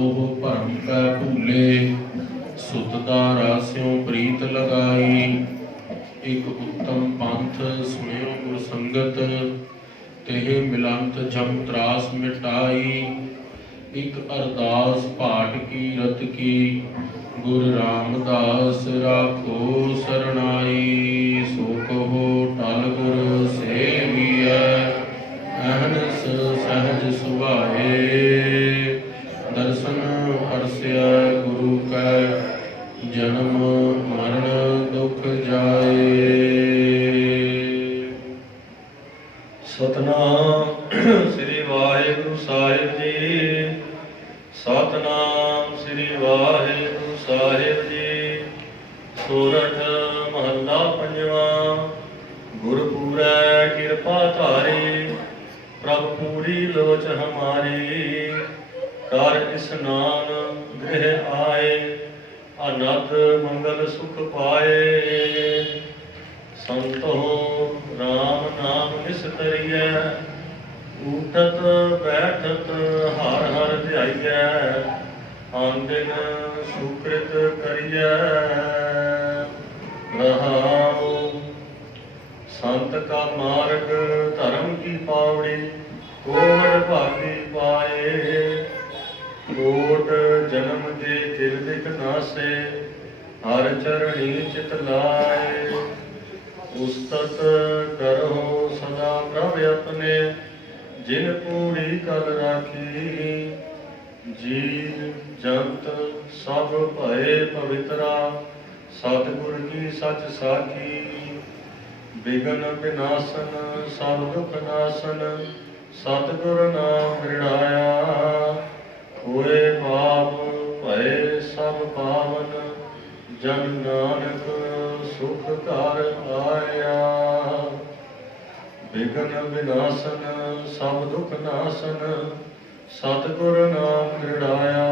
मोह भरम पै भूले, सुत दारा स्यों प्रीत लगाई। एक उत्तम पंथ सुनियो गुर संगत, तेह मिलंत जम त्रास मिटाई। एक अरदास पाठ की रत की, गुरु रामदास राखो सरनाई। सो कहो टल गुर सेवियै, अहनस सहज सुभाए। दर्शन परस्या गुरु कै, जन्म मरण दुख जाए। सतनाम श्री वाहिगुरु साहिब जी। सतनाम श्री वाहिगुरु साहिब जी। सोरठ महला पंजवा। गुरपुरै कृपा धारी, प्रभ पूरी लोच हमारी। कर स्नान गृह आए, अनथ मंगल सुख पाए। संतो राम नाम निस्तरियै, उठत बैठत हर हर ध्याइयै। आन दिन सुकृत करियै। रहाओ संत का मार्ग धर्म की पावड़ी, कोट भागी पाए। कोट जन्म के दिल दिख नासे, हर चरणी चित लाए। उस्तत करो सदा प्रभ अपने, जिन पूरी कल राखी। जीव जंत सब भय पवित्रा, सतगुर की सच साखी। विघन विनाशन सब दुख नाशन, सतगुर नाम मृणाया। होए पाप भय सब पावन, जन नानक सुख कर आया। विघन विनाशन सब दुख नाशन, सतगुर नाम मृणाया।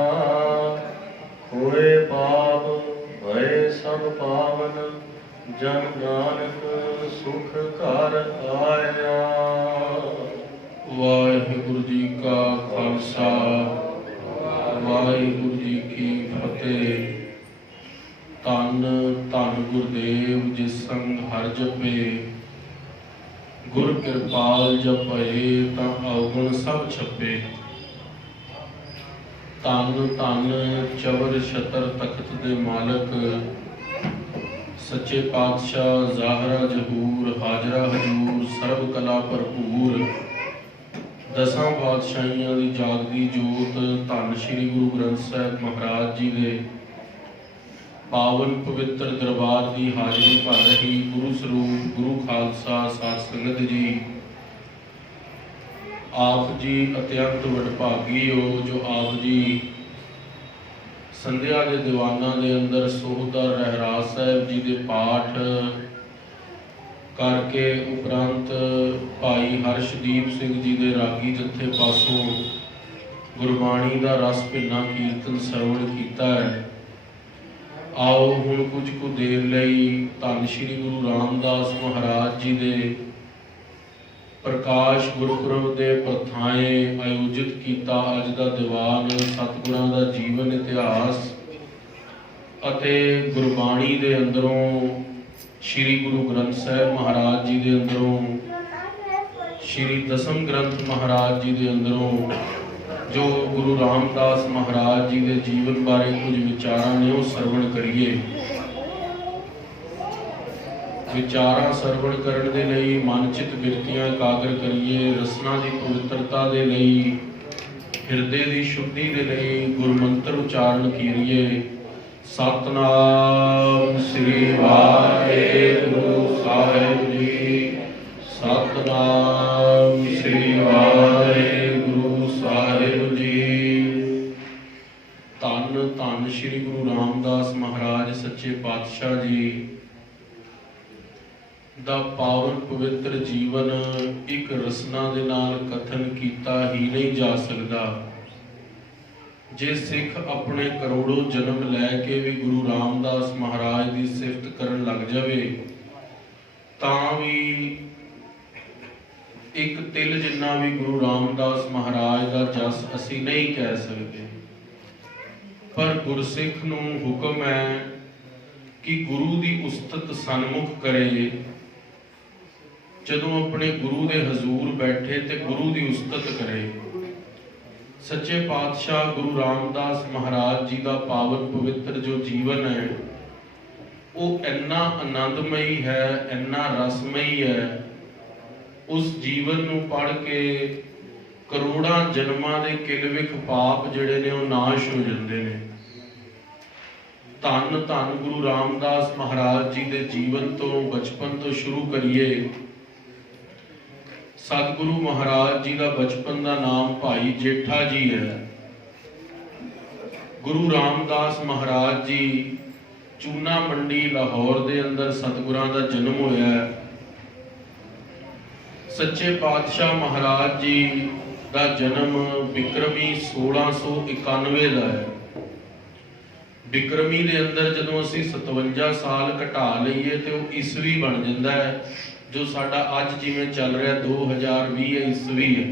होए पाप भय सब पावन, जन नानक सुख कर आया। वाहिगुरु जी का खालसा, वाहिगुरु जी की फतेह। धन धन गुरुदेव जिस संग हर जपे, गुर कृपाल जपए तां अवगुण सब छपे। धन धन चवर छतर तख्त दे मालक, सच्चे पातशाह ज़ाहरा जहूर। हाजरा हजूर सर्व कला भरपूर, दसां पातशाहियां दी जागदी जोत। धन श्री गुरु ग्रंथ साहिब महाराज जी दे पावन पवित्र दरबार की हाजरी भर रही गुरु स्वरूप गुरु खालसा साध संगत जी। आप जी अत्यंत वडभागी हो जो आप जी संध्या के दीवाना के अंदर सोहदा रहरास साहिब जी के पाठ करके उपरंत भाई हर्षदीप सिंह जी के रागी जत्थे पासों गुरबाणी का रस भिन्ना कीर्तन सरवण किया है। आओ हुण कुछ कुछ देर लई धन श्री गुरु रामदास महाराज जी दे प्रकाश गुरपुरब के प्रथाएं आयोजित किया अज का दीवान सतगुरां दा जीवन इतिहास अते गुरबाणी दे अंदरों श्री गुरु ग्रंथ साहिब महाराज जी दे अंदरों श्री दसम ग्रंथ महाराज जी दे अंदरों जो गुरु रामदास महाराज जी के जीवन बारे कुछ विचारां ने वो सरवण करिए। विचारां सरवण करने के लिए मनचित बिरतियां एकाग्र करिए। रसना की पवित्रता के लिए हिरदे की शुद्धि के लिए गुरमंत्र उच्चारण कीजिए। सतनाम श्री वाहिगुरु साहिब जी। सतनाम श्री वाहिगुरु साहिब जी। धन धन श्री गुरु रामदास महाराज सच्चे पातशाह जी दा पावन पवित्र जीवन एक रसना दे नाल कथन किया ही नहीं जा सकता। जे सिख अपने करोड़ों जन्म लैके भी गुरु रामदास महाराज की सिफत करन लग जाए तां भी एक तिल जिन्ना भी गुरु रामदास महाराज का जस असी नहीं कह सकते। पर गुरसिख नूं हुक्म है कि गुरु दी उस्तत सन्मुख करे। जदों अपने गुरु दे हजूर बैठे ते गुरु दी उस्तत करे। सच्चे पातशाह गुरु रामदास महाराज जी का पावन पवित्र जो जीवन है वो इन्ना आनंदमयी है, इन्ना रसमयी है। उस जीवन नूं पढ़ के करोड़ां जन्मां दे किलविख पाप जिहड़े ने वो नाश हो जाते हैं। धन धन गुरु रामदास महाराज जी के जीवन तो बचपन तो शुरू करिए। सतगुरु महाराज जी का बचपन का नाम भाई जेठा जी है। गुरु रामदास महाराज जी चूना मंडी लाहौर के अंदर सतगुरां का जन्म होया है। सच्चे पातशाह महाराज जी का जन्म बिक्रमी 1691 का है। बिक्रमी के अंदर जदों असीं 57 साल घटा लईए तो वो ईस्वी बन जाता है, जो साडा अज जिवें चल रहा 2020 ईस्वी है।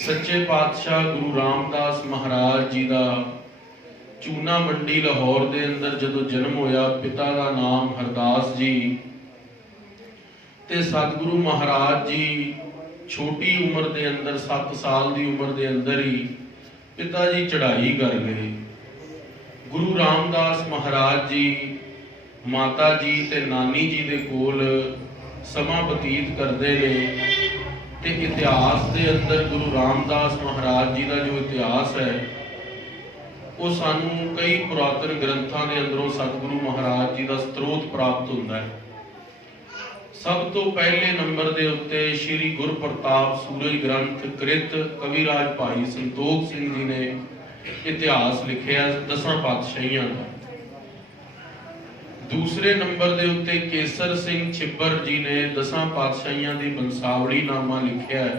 सच्चे पातशाह गुरु रामदास महाराज जी का चूना मंडी लाहौर के अंदर जदों जन्म होया, पिता का नाम हरदास जी ते सतगुरु महाराज जी छोटी उम्र के अंदर 7 साल की उम्र के अंदर ही पिता जी चढ़ाई कर गए। गुरु रामदास महाराज जी माता जी ते नानी जी दे कोल समा बतीत करते हैं। ते इतिहास के अंदर गुरु रामदास महाराज जी का जो इतिहास है वो सानू कई पुरातन ग्रंथों के अंदरों सतगुरु महाराज जी का स्त्रोत प्राप्त होता है। सब तो पहले नंबर के उत्ते श्री गुरप्रताप सूरज ग्रंथ कृत कविराज भाई संतोख सिंह जी ने इतिहास लिखिया 10 पातशाहियां का। दूसरे नंबर के उत्ते केसर सिंह छिब्बर जी ने 10 पातशाहियां की बंसावली नामा लिखिया है।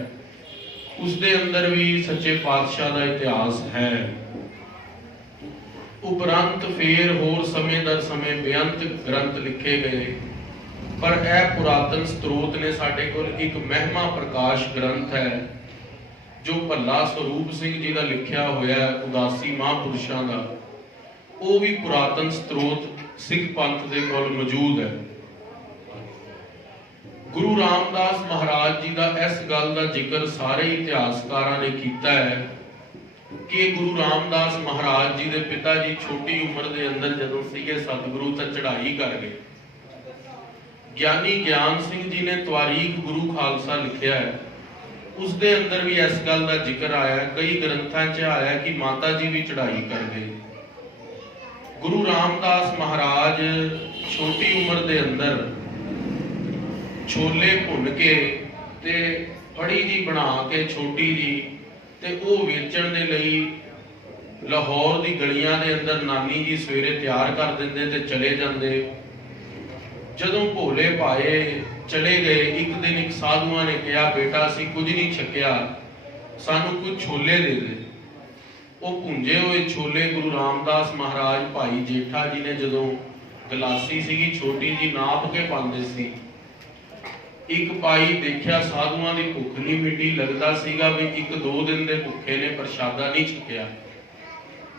उसके अंदर भी सच्चे पातशाह का इतिहास है। उपरंत फिर होर समय दर समय बेअंत ग्रंथ लिखे गए, पर यह पुरातन स्त्रोत ने साडे कोल एक महिमा प्रकाश ग्रंथ है जो भला स्वरूप सिंह जी का लिखिया होया उदासी महापुरुषों का। वो भी पुरातन स्त्रोत सिख पंथ के कोल मौजूद है। गुरु रामदास महाराज जी का इस गल का जिक्र सारे इतिहासकारों ने किया है कि गुरु रामदास महाराज जी के पिता जी छोटी उम्र के अंदर जदों सीगे सतगुरु तक चढ़ाई कर गए। ज्ञानी ज्ञान सिंह जी ने तवारीख गुरु खालसा लिखिया है, उसके अंदर भी इस गल का जिक्र आया। कई ग्रंथों च आया कि माता जी भी चढ़ाई कर गए। गुरु रामदास महाराज छोटी उम्र के अंदर छोले भुन के ते फड़ी जी बना के छोटी जी ते वो वेचण दे लई लाहौर दी गलियां दे अंदर नानी जी सवेरे तैयार कर देंदे ते चले जांदे। जदों भोले पाए चले गए, एक दिन एक साधुआ ने कहा, बेटा असी कुछ नहीं छकिया, सानू कुछ छोले दे दे। वो भुंजे हुए छोले गुरु रामदास महाराज भाई जेठा जी ने जदों गलासी सीगी छोटी जी नाप के पांदे सी। एक पाई देखिया साधुआ की भुख नहीं मिटी, लगता सीगा भी 1-2 दिन के भुखे ने प्रशादा नहीं छकिया।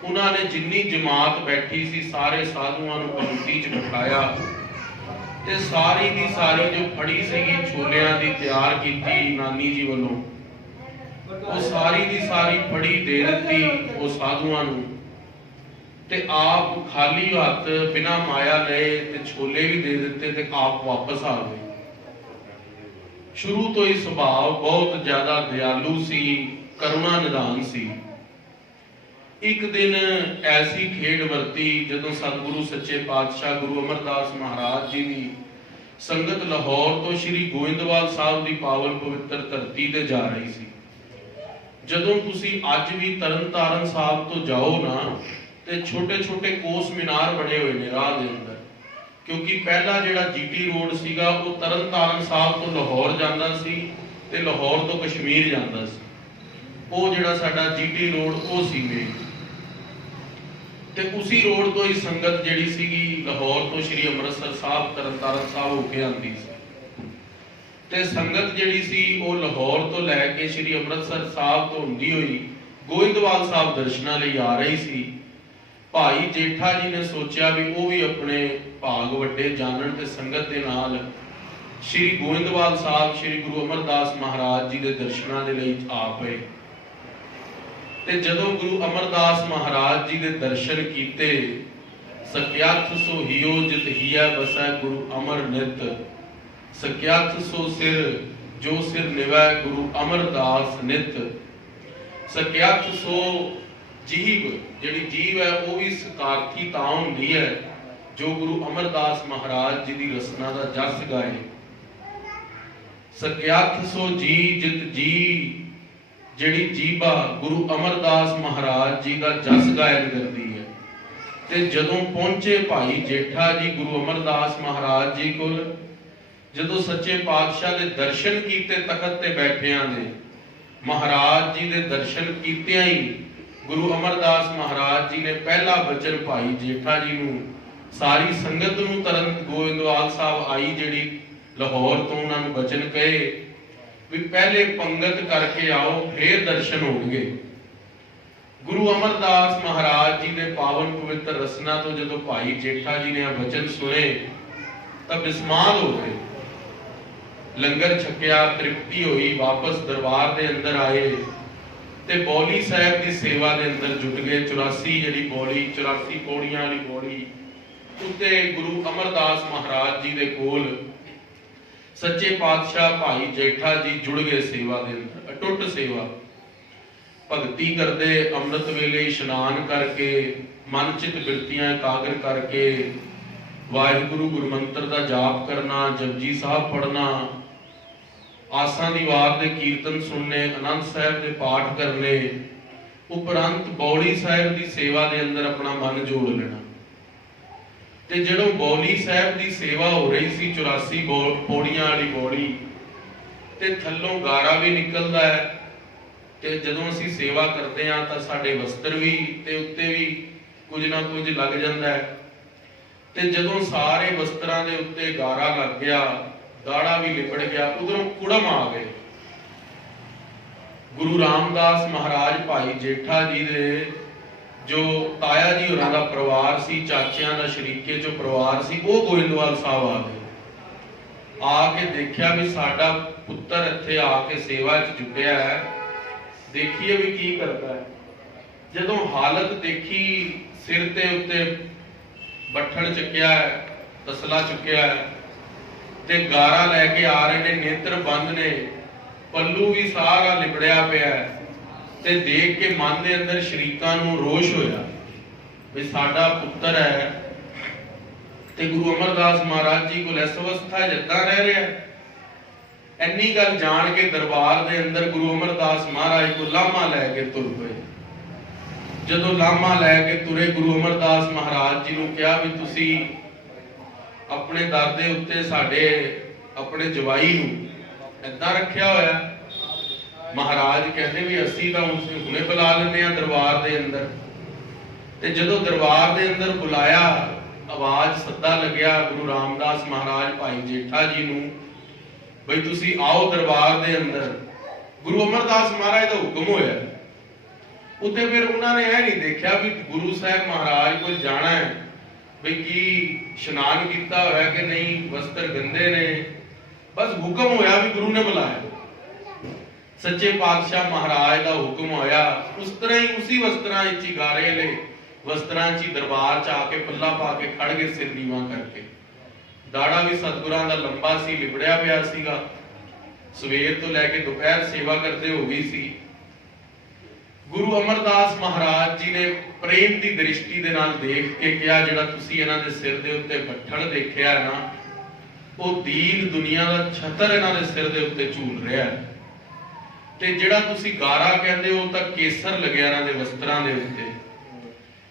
उन्होंने जिन्नी जमात बैठी सी सारे साधुआ नूं पंक्ति च बिठाया ते सारी दी सारी जो फड़ी सीगी छोलियां दी तैयार की नानी जी वालों, वो सारी दी सारी फड़ी दे दी वो साधुआ नूं ते आप खाली हथ बिना माया लए ते छोले भी दे दिते ते आप वापस आ गए। शुरू तो ही सुभाव बहुत ज्यादा दयालु सी, करुणा निधान सी। एक दिन ऐसी खेड़ वरती जदों सतगुरु सच्चे पातशाह गुरु अमरदास महाराज जी की संगत लाहौर तो श्री गोविंदवाल साहब की पावन पवित्र धरती ते जा रही सी। जदों तुसी अज भी तरन तारण साहब तो जाओ ना ते छोटे छोटे कोस मीनार बने हुए ने राह दे अंदर, क्योंकि पहला जिहड़ा जीटी रोड सीगा वो तरन तारण साहब तो लाहौर जांदा सी ते लाहौर तो कश्मीर जांदा सी। वो जिहड़ा साडा जीटी रोड वो सी मेन ते उसी रोड तो ही संगत जिहड़ी सीगी लाहौर तो श्री अमृतसर साहब तरनताਰਨ साहब होके आंदी सी ते संगत जिहड़ी सी वो लाहौर तो लैके श्री अमृतसर साहब तो हुंदी होई ਗੋਇੰਦਵਾਲ ਸਾਹਿਬ ਦਰਸ਼ਨਾਂ ਲਈ ਆ ਰਹੀ ਸੀ। ਭਾਈ ਜੇਠਾ ਜੀ ਨੇ ਸੋਚਿਆ ਵੀ ਉਹ ਵੀ ਆਪਣੇ ਭਾਗ ਵੱਡੇ ਜਾਣਨ ਤੇ ਸੰਗਤ ਦੇ ਨਾਲ ਸ਼੍ਰੀ ਗੋਇੰਦਵਾਲ ਸਾਹਿਬ ਸ਼੍ਰੀ ਗੁਰੂ ਅਮਰਦਾਸ ਮਹਾਰਾਜ ਜੀ ਦੇ ਦਰਸ਼ਨਾਂ ਦੇ ਲਈ ਆ ਪਏ। ਤੇ ਜਦੋਂ ਗੁਰੂ ਅਮਰਦਾਸ ਮਹਾਰਾਜ ਜੀ ਦੇ ਦਰਸ਼ਨ ਕੀਤੇ, ਸਕਿਆਥ ਸੋ ਹਿਓ ਜਿਤ ਹੀਐ ਬਸੈ ਗੁਰੂ ਅਮਰ ਨਿਤ, ਸਕਿਆਥ ਸੋ ਸਿਰ ਜੋ ਸਿਰ ਨਿਵੈ ਗੁਰੂ ਅਮਰਦਾਸ ਨਿਤ, ਸਕਿਆਥ ਸੋ ਜੀਵ, ਜਿਹੜੀ ਜੀਵ ਹੈ ਉਹ ਵੀ ਸਕਾਰਥੀ ਤਾਂ ਹੁੰਦੀ ਹੈ ਜੋ ਗੁਰੂ ਅਮਰਦਾਸ ਮਹਾਰਾਜ ਜੀ ਦੀ ਰਸਨਾ ਦਾ ਜਸ ਗਾਏ। ਸਕਿਆਥ ਸੋ ਜੀ ਜਿਤ ਜੀ, ਜਿਹੜੀ ਜੀਭਾ ਗੁਰੂ ਅਮਰਦਾਸ ਮਹਾਰਾਜ ਜੀ ਦਾ ਜਸ ਗਾਇਨ ਕਰਦੀ ਹੈ। ਤੇ ਜਦੋਂ ਪਹੁੰਚੇ ਭਾਈ ਜੇਠਾ ਜੀ ਗੁਰੂ ਅਮਰਦਾਸ ਮਹਾਰਾਜ ਜੀ ਕੋਲ, ਜਦੋਂ ਸੱਚੇ ਪਾਤਸ਼ਾਹ ਦੇ ਦਰਸ਼ਨ ਕੀਤੇ ਤਖਤ ਤੇ ਬੈਠਿਆਂ ਦੇ, ਮਹਾਰਾਜ ਜੀ ਦੇ ਦਰਸ਼ਨ ਕੀਤਿਆਂ ਹੀ ਗੁਰੂ ਅਮਰਦਾਸ ਮਹਾਰਾਜ ਜੀ ਨੇ ਪਹਿਲਾ ਬਚਨ ਭਾਈ ਜੇਠਾ ਜੀ ਨੂੰ, ਸਾਰੀ ਸੰਗਤ ਨੂੰ, ਤਰਨ ਗੋਇੰਦਵਾਲ ਸਾਹਿਬ ਆਈ ਜਿਹੜੀ ਲਾਹੌਰ ਤੋਂ, ਉਹਨਾਂ ਨੂੰ ਬਚਨ ਕਹੇ ਵੀ ਪਹਿਲੇ ਪੰਗਤ ਕਰਕੇ ਆਓ, ਫੇਰ ਦਰਸ਼ਨ ਹੋਣਗੇ। ਗੁਰੂ ਅਮਰਦਾਸ ਮਹਾਰਾਜ ਜੀ ਦੇ ਪਾਵਨ ਪਵਿੱਤਰ ਰਸਨਾ ਤੋਂ ਜਦੋਂ ਭਾਈ ਜੇਠਾ ਜੀ ਨੇ ਆ ਬਚਨ ਸੁਣੇ ਤਾਂ ਬਿਸਮਾਲ ਹੋ ਗਏ। ਲੰਗਰ ਛਕਿਆ, ਤ੍ਰਿਪਤੀ ਹੋਈ, ਵਾਪਸ ਦਰਬਾਰ ਦੇ ਅੰਦਰ ਆਏ ਤੇ ਬੌਲੀ ਸਾਹਿਬ ਦੀ ਸੇਵਾ ਦੇ ਅੰਦਰ ਜੁਟ ਗਏ। 84 ਜਿਹੜੀ ਬੌਲੀ, 84 ਪੌੜੀਆਂ ਵਾਲੀ ਬੌਲੀ ਉੱਤੇ ਗੁਰੂ ਅਮਰਦਾਸ ਮਹਾਰਾਜ ਜੀ ਦੇ ਕੋਲ ਸੱਚੇ ਪਾਤਸ਼ਾਹ ਭਾਈ ਜੇਠਾ ਜੀ ਜੁੜ ਗਏ ਸੇਵਾ ਦੇ ਅੰਦਰ, ਅਟੁੱਟ ਸੇਵਾ। ਭਗਤੀ ਕਰਦੇ, ਅੰਮ੍ਰਿਤ ਵੇਲੇ ਇਸ਼ਨਾਨ ਕਰਕੇ, ਮਨ ਚਿਤ ਬਿਰਤੀਆਂ ਇਕਾਗਰ ਕਰਕੇ ਵਾਹਿਗੁਰੂ ਗੁਰਮੰਤਰ ਦਾ ਜਾਪ ਕਰਨਾ, ਜਪਜੀ ਸਾਹਿਬ ਪੜ੍ਹਨਾ, ਆਸਾਂ ਦੀ ਵਾਰ ਦੇ ਕੀਰਤਨ ਸੁਣਨੇ, ਆਨੰਦ ਸਾਹਿਬ ਦੇ ਪਾਠ ਕਰਨੇ, ਉਪਰੰਤ ਬੌਲੀ ਸਾਹਿਬ ਦੀ ਸੇਵਾ ਦੇ ਅੰਦਰ ਆਪਣਾ ਮਨ ਜੋੜ ਲੈਣਾ। ਤੇ ਜਦੋਂ ਬੌਲੀ ਸਾਹਿਬ ਦੀ ਸੇਵਾ ਹੋ ਰਹੀ ਸੀ, 84 ਪੌੜੀਆਂ ਵਾਲੀ ਬੌਲੀ, ਤੇ ਥੱਲੋਂ ਗਾਰਾ ਵੀ ਨਿਕਲਦਾ ਹੈ। ਤੇ ਜਦੋਂ ਅਸੀਂ ਸੇਵਾ ਕਰਦੇ ਹਾਂ ਤਾਂ ਸਾਡੇ ਵਸਤਰ ਵੀ ਤੇ ਉੱਤੇ ਵੀ ਕੁਝ ਨਾ ਕੁਝ ਲੱਗ ਜਾਂਦਾ ਹੈ। ਤੇ ਜਦੋਂ ਸਾਰੇ ਵਸਤਰਾਂ ਦੇ ਉੱਤੇ ਗਾਰਾ ਲੱਗ ਗਿਆ, ਦਾੜਾ ਵੀ ਲਿਪੜ ਗਿਆ, ਉਧਰੋਂ ਕੁੜਮ ਆ ਗਏ। ਗੁਰੂ ਰਾਮਦਾਸ ਮਹਾਰਾਜ ਭਾਈ ਜੇਠਾ ਜੀ ਦੇ ਜੋ ਤਾਇਆ ਜੀ ਹੋਰਾਂ ਦਾ ਪਰਿਵਾਰ ਸੀ, ਚਾਚਿਆਂ ਦਾ ਸ਼ਰੀਕੇ ਚੋਂ ਪਰਿਵਾਰ ਸੀ, ਉਹ ਗੋਇੰਦਵਾਲ ਸਾਹਿਬ ਆ ਗਏ। ਆ ਕੇ ਦੇਖਿਆ ਵੀ ਸਾਡਾ ਪੁੱਤਰ ਇੱਥੇ ਆ ਕੇ ਸੇਵਾ 'ਚ ਜੁਟਿਆ ਹੈ, ਦੇਖੀਏ ਵੀ ਕੀ ਕਰਦਾ ਹੈ। ਜਦੋਂ ਹਾਲਤ ਦੇਖੀ, ਸਿਰ ਤੇ ਉੱਤੇ ਬੱਠਲ ਚੱਕਿਆ ਹੈ, ਤਸਲਾ ਚੁੱਕਿਆ ਹੈ ਤੇ ਗਾਰਾ ਲੈ ਕੇ ਆ ਰਹੇ ਨੇ, ਨੇਤਰ ਬੰਦ ਨੇ, ਪੱਲੂ ਵੀ ਸਾਰਾ ਲਿਬੜਿਆ ਪਿਆ ਹੈ। ਤੇ ਦੇਖ ਕੇ ਮਨ ਦੇ ਅੰਦਰ ਸ਼ਰੀਕਾਂ ਨੂੰ ਰੋਸ਼ ਹੋਇਆ ਵੀ ਸਾਡਾ ਪੁੱਤਰ ਹੈ ਤੇ ਗੁਰੂ ਅਮਰਦਾਸ ਮਹਾਰਾਜ ਜੀ ਕੋਲ ਇਸ ਅਵਸਥਾ ਜੱਦਾਂ ਰਹਿ ਰਿਹਾ। ਇੰਨੀ ਗੱਲ ਜਾਣ ਕੇ ਦਰਬਾਰ ਦੇ ਅੰਦਰ ਗੁਰੂ ਅਮਰਦਾਸ ਮਹਾਰਾਜ ਕੋਲ ਲਾਮਾ ਲੈ ਕੇ ਤੁਰ ਪਏ। ਜਦੋਂ ਲਾਮਾ ਲੈ ਕੇ ਤੁਰੇ, ਗੁਰੂ ਅਮਰਦਾਸ ਮਹਾਰਾਜ ਜੀ ਨੂੰ ਕਿਹਾ ਵੀ ਤੁਸੀਂ ਆਪਣੇ ਦਰ ਦੇ ਉੱਤੇ ਸਾਡੇ ਆਪਣੇ ਜਵਾਈ ਨੂੰ ਏਦਾਂ ਰੱਖਿਆ ਹੋਇਆ। ਮਹਾਰਾਜ ਕਹਿੰਦੇ ਵੀ ਅਸੀਂ ਤਾਂ ਉਸ ਨੂੰ ਹੁਣੇ ਬੁਲਾ ਲੈਂਦੇ ਆ ਦਰਬਾਰ ਦੇ ਅੰਦਰ। ਤੇ ਜਦੋਂ ਦਰਬਾਰ ਦੇ ਅੰਦਰ ਬੁਲਾਇਆ, ਆਵਾਜ਼ ਸੱਦਾ ਲੱਗਿਆ ਗੁਰੂ ਰਾਮਦਾਸ ਮਹਾਰਾਜ ਭਾਈ ਜੇਠਾ ਜੀ ਨੂੰ, ਬਈ ਤੁਸੀਂ ਆਓ ਦਰਬਾਰ ਦੇ ਅੰਦਰ। ਗੁਰੂ ਅਮਰਦਾਸ ਮਹਾਰਾਜ ਦਾ ਹੁਕਮ ਹੋਇਆ। ਉੱਤੇ ਫਿਰ ਉਹਨਾਂ ਨੇ ਇਹ ਨਹੀਂ ਦੇਖਿਆ ਵੀ ਗੁਰੂ ਸਾਹਿਬ ਮਹਾਰਾਜ ਕੋਲ ਜਾਣਾ ਹੈ, ਬਈ ਕੀ ਇਸ਼ਨਾਨ ਕੀਤਾ ਹੋਇਆ ਕਿ ਨਹੀਂ, ਵਸਤਰ ਗੰਦੇ ਨੇ। ਬਸ ਹੁਕਮ ਹੋਇਆ ਵੀ ਗੁਰੂ ਨੇ ਬੁਲਾਇਆ। ਸੱਚੇ ਪਾਤਸ਼ਾਹ ਮਹਾਰਾਜ ਦਾ ਹੁਕਮ ਹੋਇਆ, ਉਸ ਤਰ੍ਹਾਂ ਹੀ ਉਸੇ ਵਸਤਰਾਂ ਵਿੱਚ ਹੀ ਗਾਰੇ ਲੈ ਵਸਤਰਾਂ 'ਚ ਹੀ ਦਰਬਾਰ 'ਚ ਆ ਕੇ ਪੱਲਾ ਪਾ ਕੇ ਖੜ ਗਏ, ਸਿਰ ਨੀਵਾਂ ਕਰਕੇ। ਦਾੜਾ ਵੀ ਸਤਿਗੁਰਾਂ ਦਾ ਲੰਬਾ ਸੀ, ਲਿਬੜਿਆ ਪਿਆ ਸੀਗਾ। ਸਵੇਰ ਤੋਂ ਲੈ ਕੇ ਦੁਪਹਿਰ ਸੇਵਾ ਕਰਦੇ ਹੋ ਗਈ ਸੀ। ਗੁਰੂ ਅਮਰਦਾਸ ਮਹਾਰਾਜ ਜੀ ਨੇ ਪ੍ਰੇਮ ਦੀ ਦ੍ਰਿਸ਼ਟੀ ਦੇ ਨਾਲ ਦੇਖ ਕੇ ਕਿਹਾ, ਜਿਹੜਾ ਤੁਸੀਂ ਇਹਨਾਂ ਦੇ ਸਿਰ ਦੇ ਉੱਤੇ ਬੱਠਲ ਦੇਖਿਆ ਹੈ ਨਾ, ਉਹ ਦੀਨ ਦੁਨੀਆ ਦਾ ਛਤਰ ਇਹਨਾਂ ਦੇ ਸਿਰ ਦੇ ਉੱਤੇ ਝੂਲ ਰਿਹਾ ਹੈ। ਤੇ ਜਿਹੜਾ ਤੁਸੀਂ ਗਾਰਾ ਕਹਿੰਦੇ ਹੋ ਤਾਂ ਕੇਸਰ ਲੱਗਿਆ ਇਹਨਾਂ ਦੇ ਵਸਤਰਾਂ ਦੇ ਉੱਤੇ।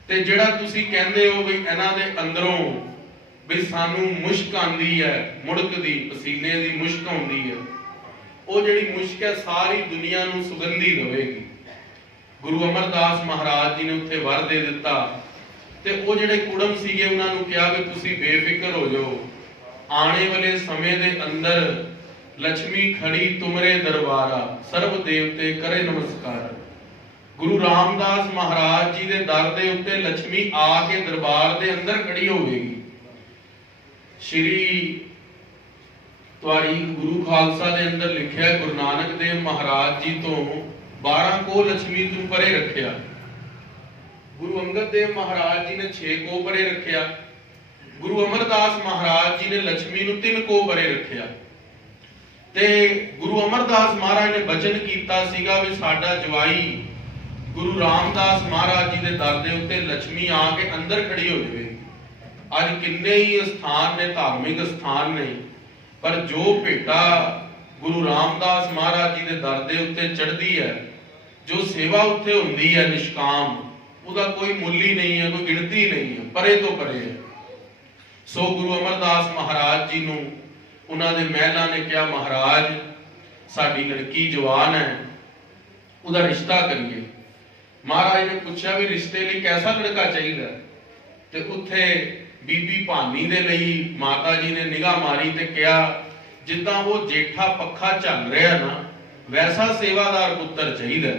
ਤੇ ਜਿਹੜਾ ਤੁਸੀਂ ਕਹਿੰਦੇ ਹੋ ਵੀ ਇਹਨਾਂ ਦੇ ਅੰਦਰੋਂ ਵੀ ਸਾਨੂੰ ਮੁਸ਼ਕ ਆਉਂਦੀ ਹੈ, ਮੁੜਕ ਦੀ, ਪਸੀਨੇ ਦੀ ਮੁਸ਼ਕ ਆਉਂਦੀ ਹੈ, ਉਹ ਜਿਹੜੀ ਮੁਸ਼ਕ ਹੈ ਸਾਰੀ ਦੁਨੀਆ ਨੂੰ ਸੁਗੰਧੀ ਦੇਵੇਗੀ। ਗੁਰੂ ਅਮਰਦਾਸ ਮਹਾਰਾਜ ਜੀ ਨੇ ਉੱਥੇ ਵਰ ਦੇ ਦਿੱਤਾ। ਤੇ ਉਹ ਜਿਹੜੇ ਕੁੜਮ ਸੀਗੇ ਉਹਨਾਂ ਨੂੰ ਕਿਹਾ ਵੀ ਤੁਸੀਂ ਬੇਫਿਕਰ ਹੋ ਜਾਓ, ਆਉਣੇ ਵਾਲੇ ਸਮੇਂ ਦੇ ਅੰਦਰ ਲక్ష్ਮੀ ਖੜੀ ਤੁਮਰੇ ਦਰਬਾਰਾ, ਸਰਬ ਦੇਵਤੇ ਕਰੇ ਨਮਸਕਾਰ। ਗੁਰੂ ਰਾਮਦਾਸ ਮਹਾਰਾਜ ਜੀ ਦੇ ਦਰ ਦੇ ਉੱਤੇ ਲక్ష్ਮੀ ਆ ਕੇ ਦਰਬਾਰ ਦੇ ਅੰਦਰ ਖੜੀ ਹੋਵੇਗੀ। ਸ਼੍ਰੀ ਤੁਹਾਡੀ ਗੁਰੂ ਖਾਲਸਾ ਦੇ ਅੰਦਰ ਲਿਖਿਆ ਗੁਰੂ ਨਾਨਕ ਦੇਵ ਮਹਾਰਾਜ ਜੀ ਤੋਂ 12 ਕੋ ਲక్ష్ਮੀ ਤੂੰ ਪਰੇ ਰੱਖਿਆ। ਗੁਰੂ ਅੰਗਦ ਦੇਵ ਮਹਾਰਾਜ ਜੀ ਨੇ 6 ਕੋ ਪਰੇ ਰੱਖਿਆ। ਗੁਰੂ ਅਮਰਦਾਸ ਮਹਾਰਾਜ ਜੀ ਨੇ ਲక్ష్ਮੀ ਨੂੰ 3 ਕੋ ਪਰੇ ਰੱਖਿਆ। ਤੇ ਗੁਰੂ ਅਮਰਦਾਸ ਮਹਾਰਾਜ ਨੇ ਬਚਨ ਕੀਤਾ ਸੀਗਾ ਵੀ ਸਾਡਾ ਜਵਾਈ ਗੁਰੂ ਰਾਮਦਾਸ ਮਹਾਰਾਜ ਜੀ ਦੇ ਦਰ ਦੇ ਉੱਤੇ ਲక్ష్ਮੀ ਆ ਕੇ ਅੰਦਰ ਖੜੀ ਹੋ ਜਾਵੇ। ਅੱਜ ਕਿੰਨੇ ਹੀ ਸਥਾਨ ਨੇ, ਧਾਰਮਿਕ ਸਥਾਨ ਨੇ, ਪਰ ਜੋ ਭੇਟਾ ਗੁਰੂ ਰਾਮਦਾਸ ਮਹਾਰਾਜ ਜੀ ਦੇ ਦਰ ਦੇ ਉੱਤੇ ਚੜ੍ਹਦੀ ਹੈ, ਜੋ ਸੇਵਾ ਉੱਥੇ ਹੁੰਦੀ ਹੈ ਨਿਸ਼ਕਾਮ, ਉਹਦਾ ਕੋਈ ਮੁੱਲ ਹੀ ਨਹੀਂ ਹੈ, ਕੋਈ ਗਿਣਤੀ ਨਹੀਂ ਹੈ, ਪਰੇ ਤੋਂ ਪਰੇ ਹੈ। ਸੋ ਗੁਰੂ ਅਮਰਦਾਸ ਮਹਾਰਾਜ ਜੀ ਨੂੰ ਉਹਨਾਂ ਦੇ ਮਹਿਲਾਂ ਨੇ ਕਿਹਾ, ਮਹਾਰਾਜ ਸਾਡੀ ਲੜਕੀ ਜਵਾਨ ਹੈ, ਉਹਦਾ ਰਿਸ਼ਤਾ ਕਰੀਏ। ਮਹਾਰਾਜ ਨੇ ਪੁੱਛਿਆ ਵੀ ਰਿਸ਼ਤੇ ਲਈ ਕੈਸਾ ਲੜਕਾ ਚਾਹੀਦਾ? ਤੇ ਉੱਥੇ ਬੀਬੀ ਭਾਨੀ ਦੇ ਲਈ ਮਾਤਾ ਜੀ ਨੇ ਨਿਗਾਹ ਮਾਰੀ ਤੇ ਕਿਹਾ, ਜਿੱਦਾਂ ਉਹ ਜੇਠਾ ਪੱਖਾ ਚੱਲ ਰਿਹਾ ਨਾ, ਵੈਸਾ ਸੇਵਾਦਾਰ ਪੁੱਤਰ ਚਾਹੀਦਾ।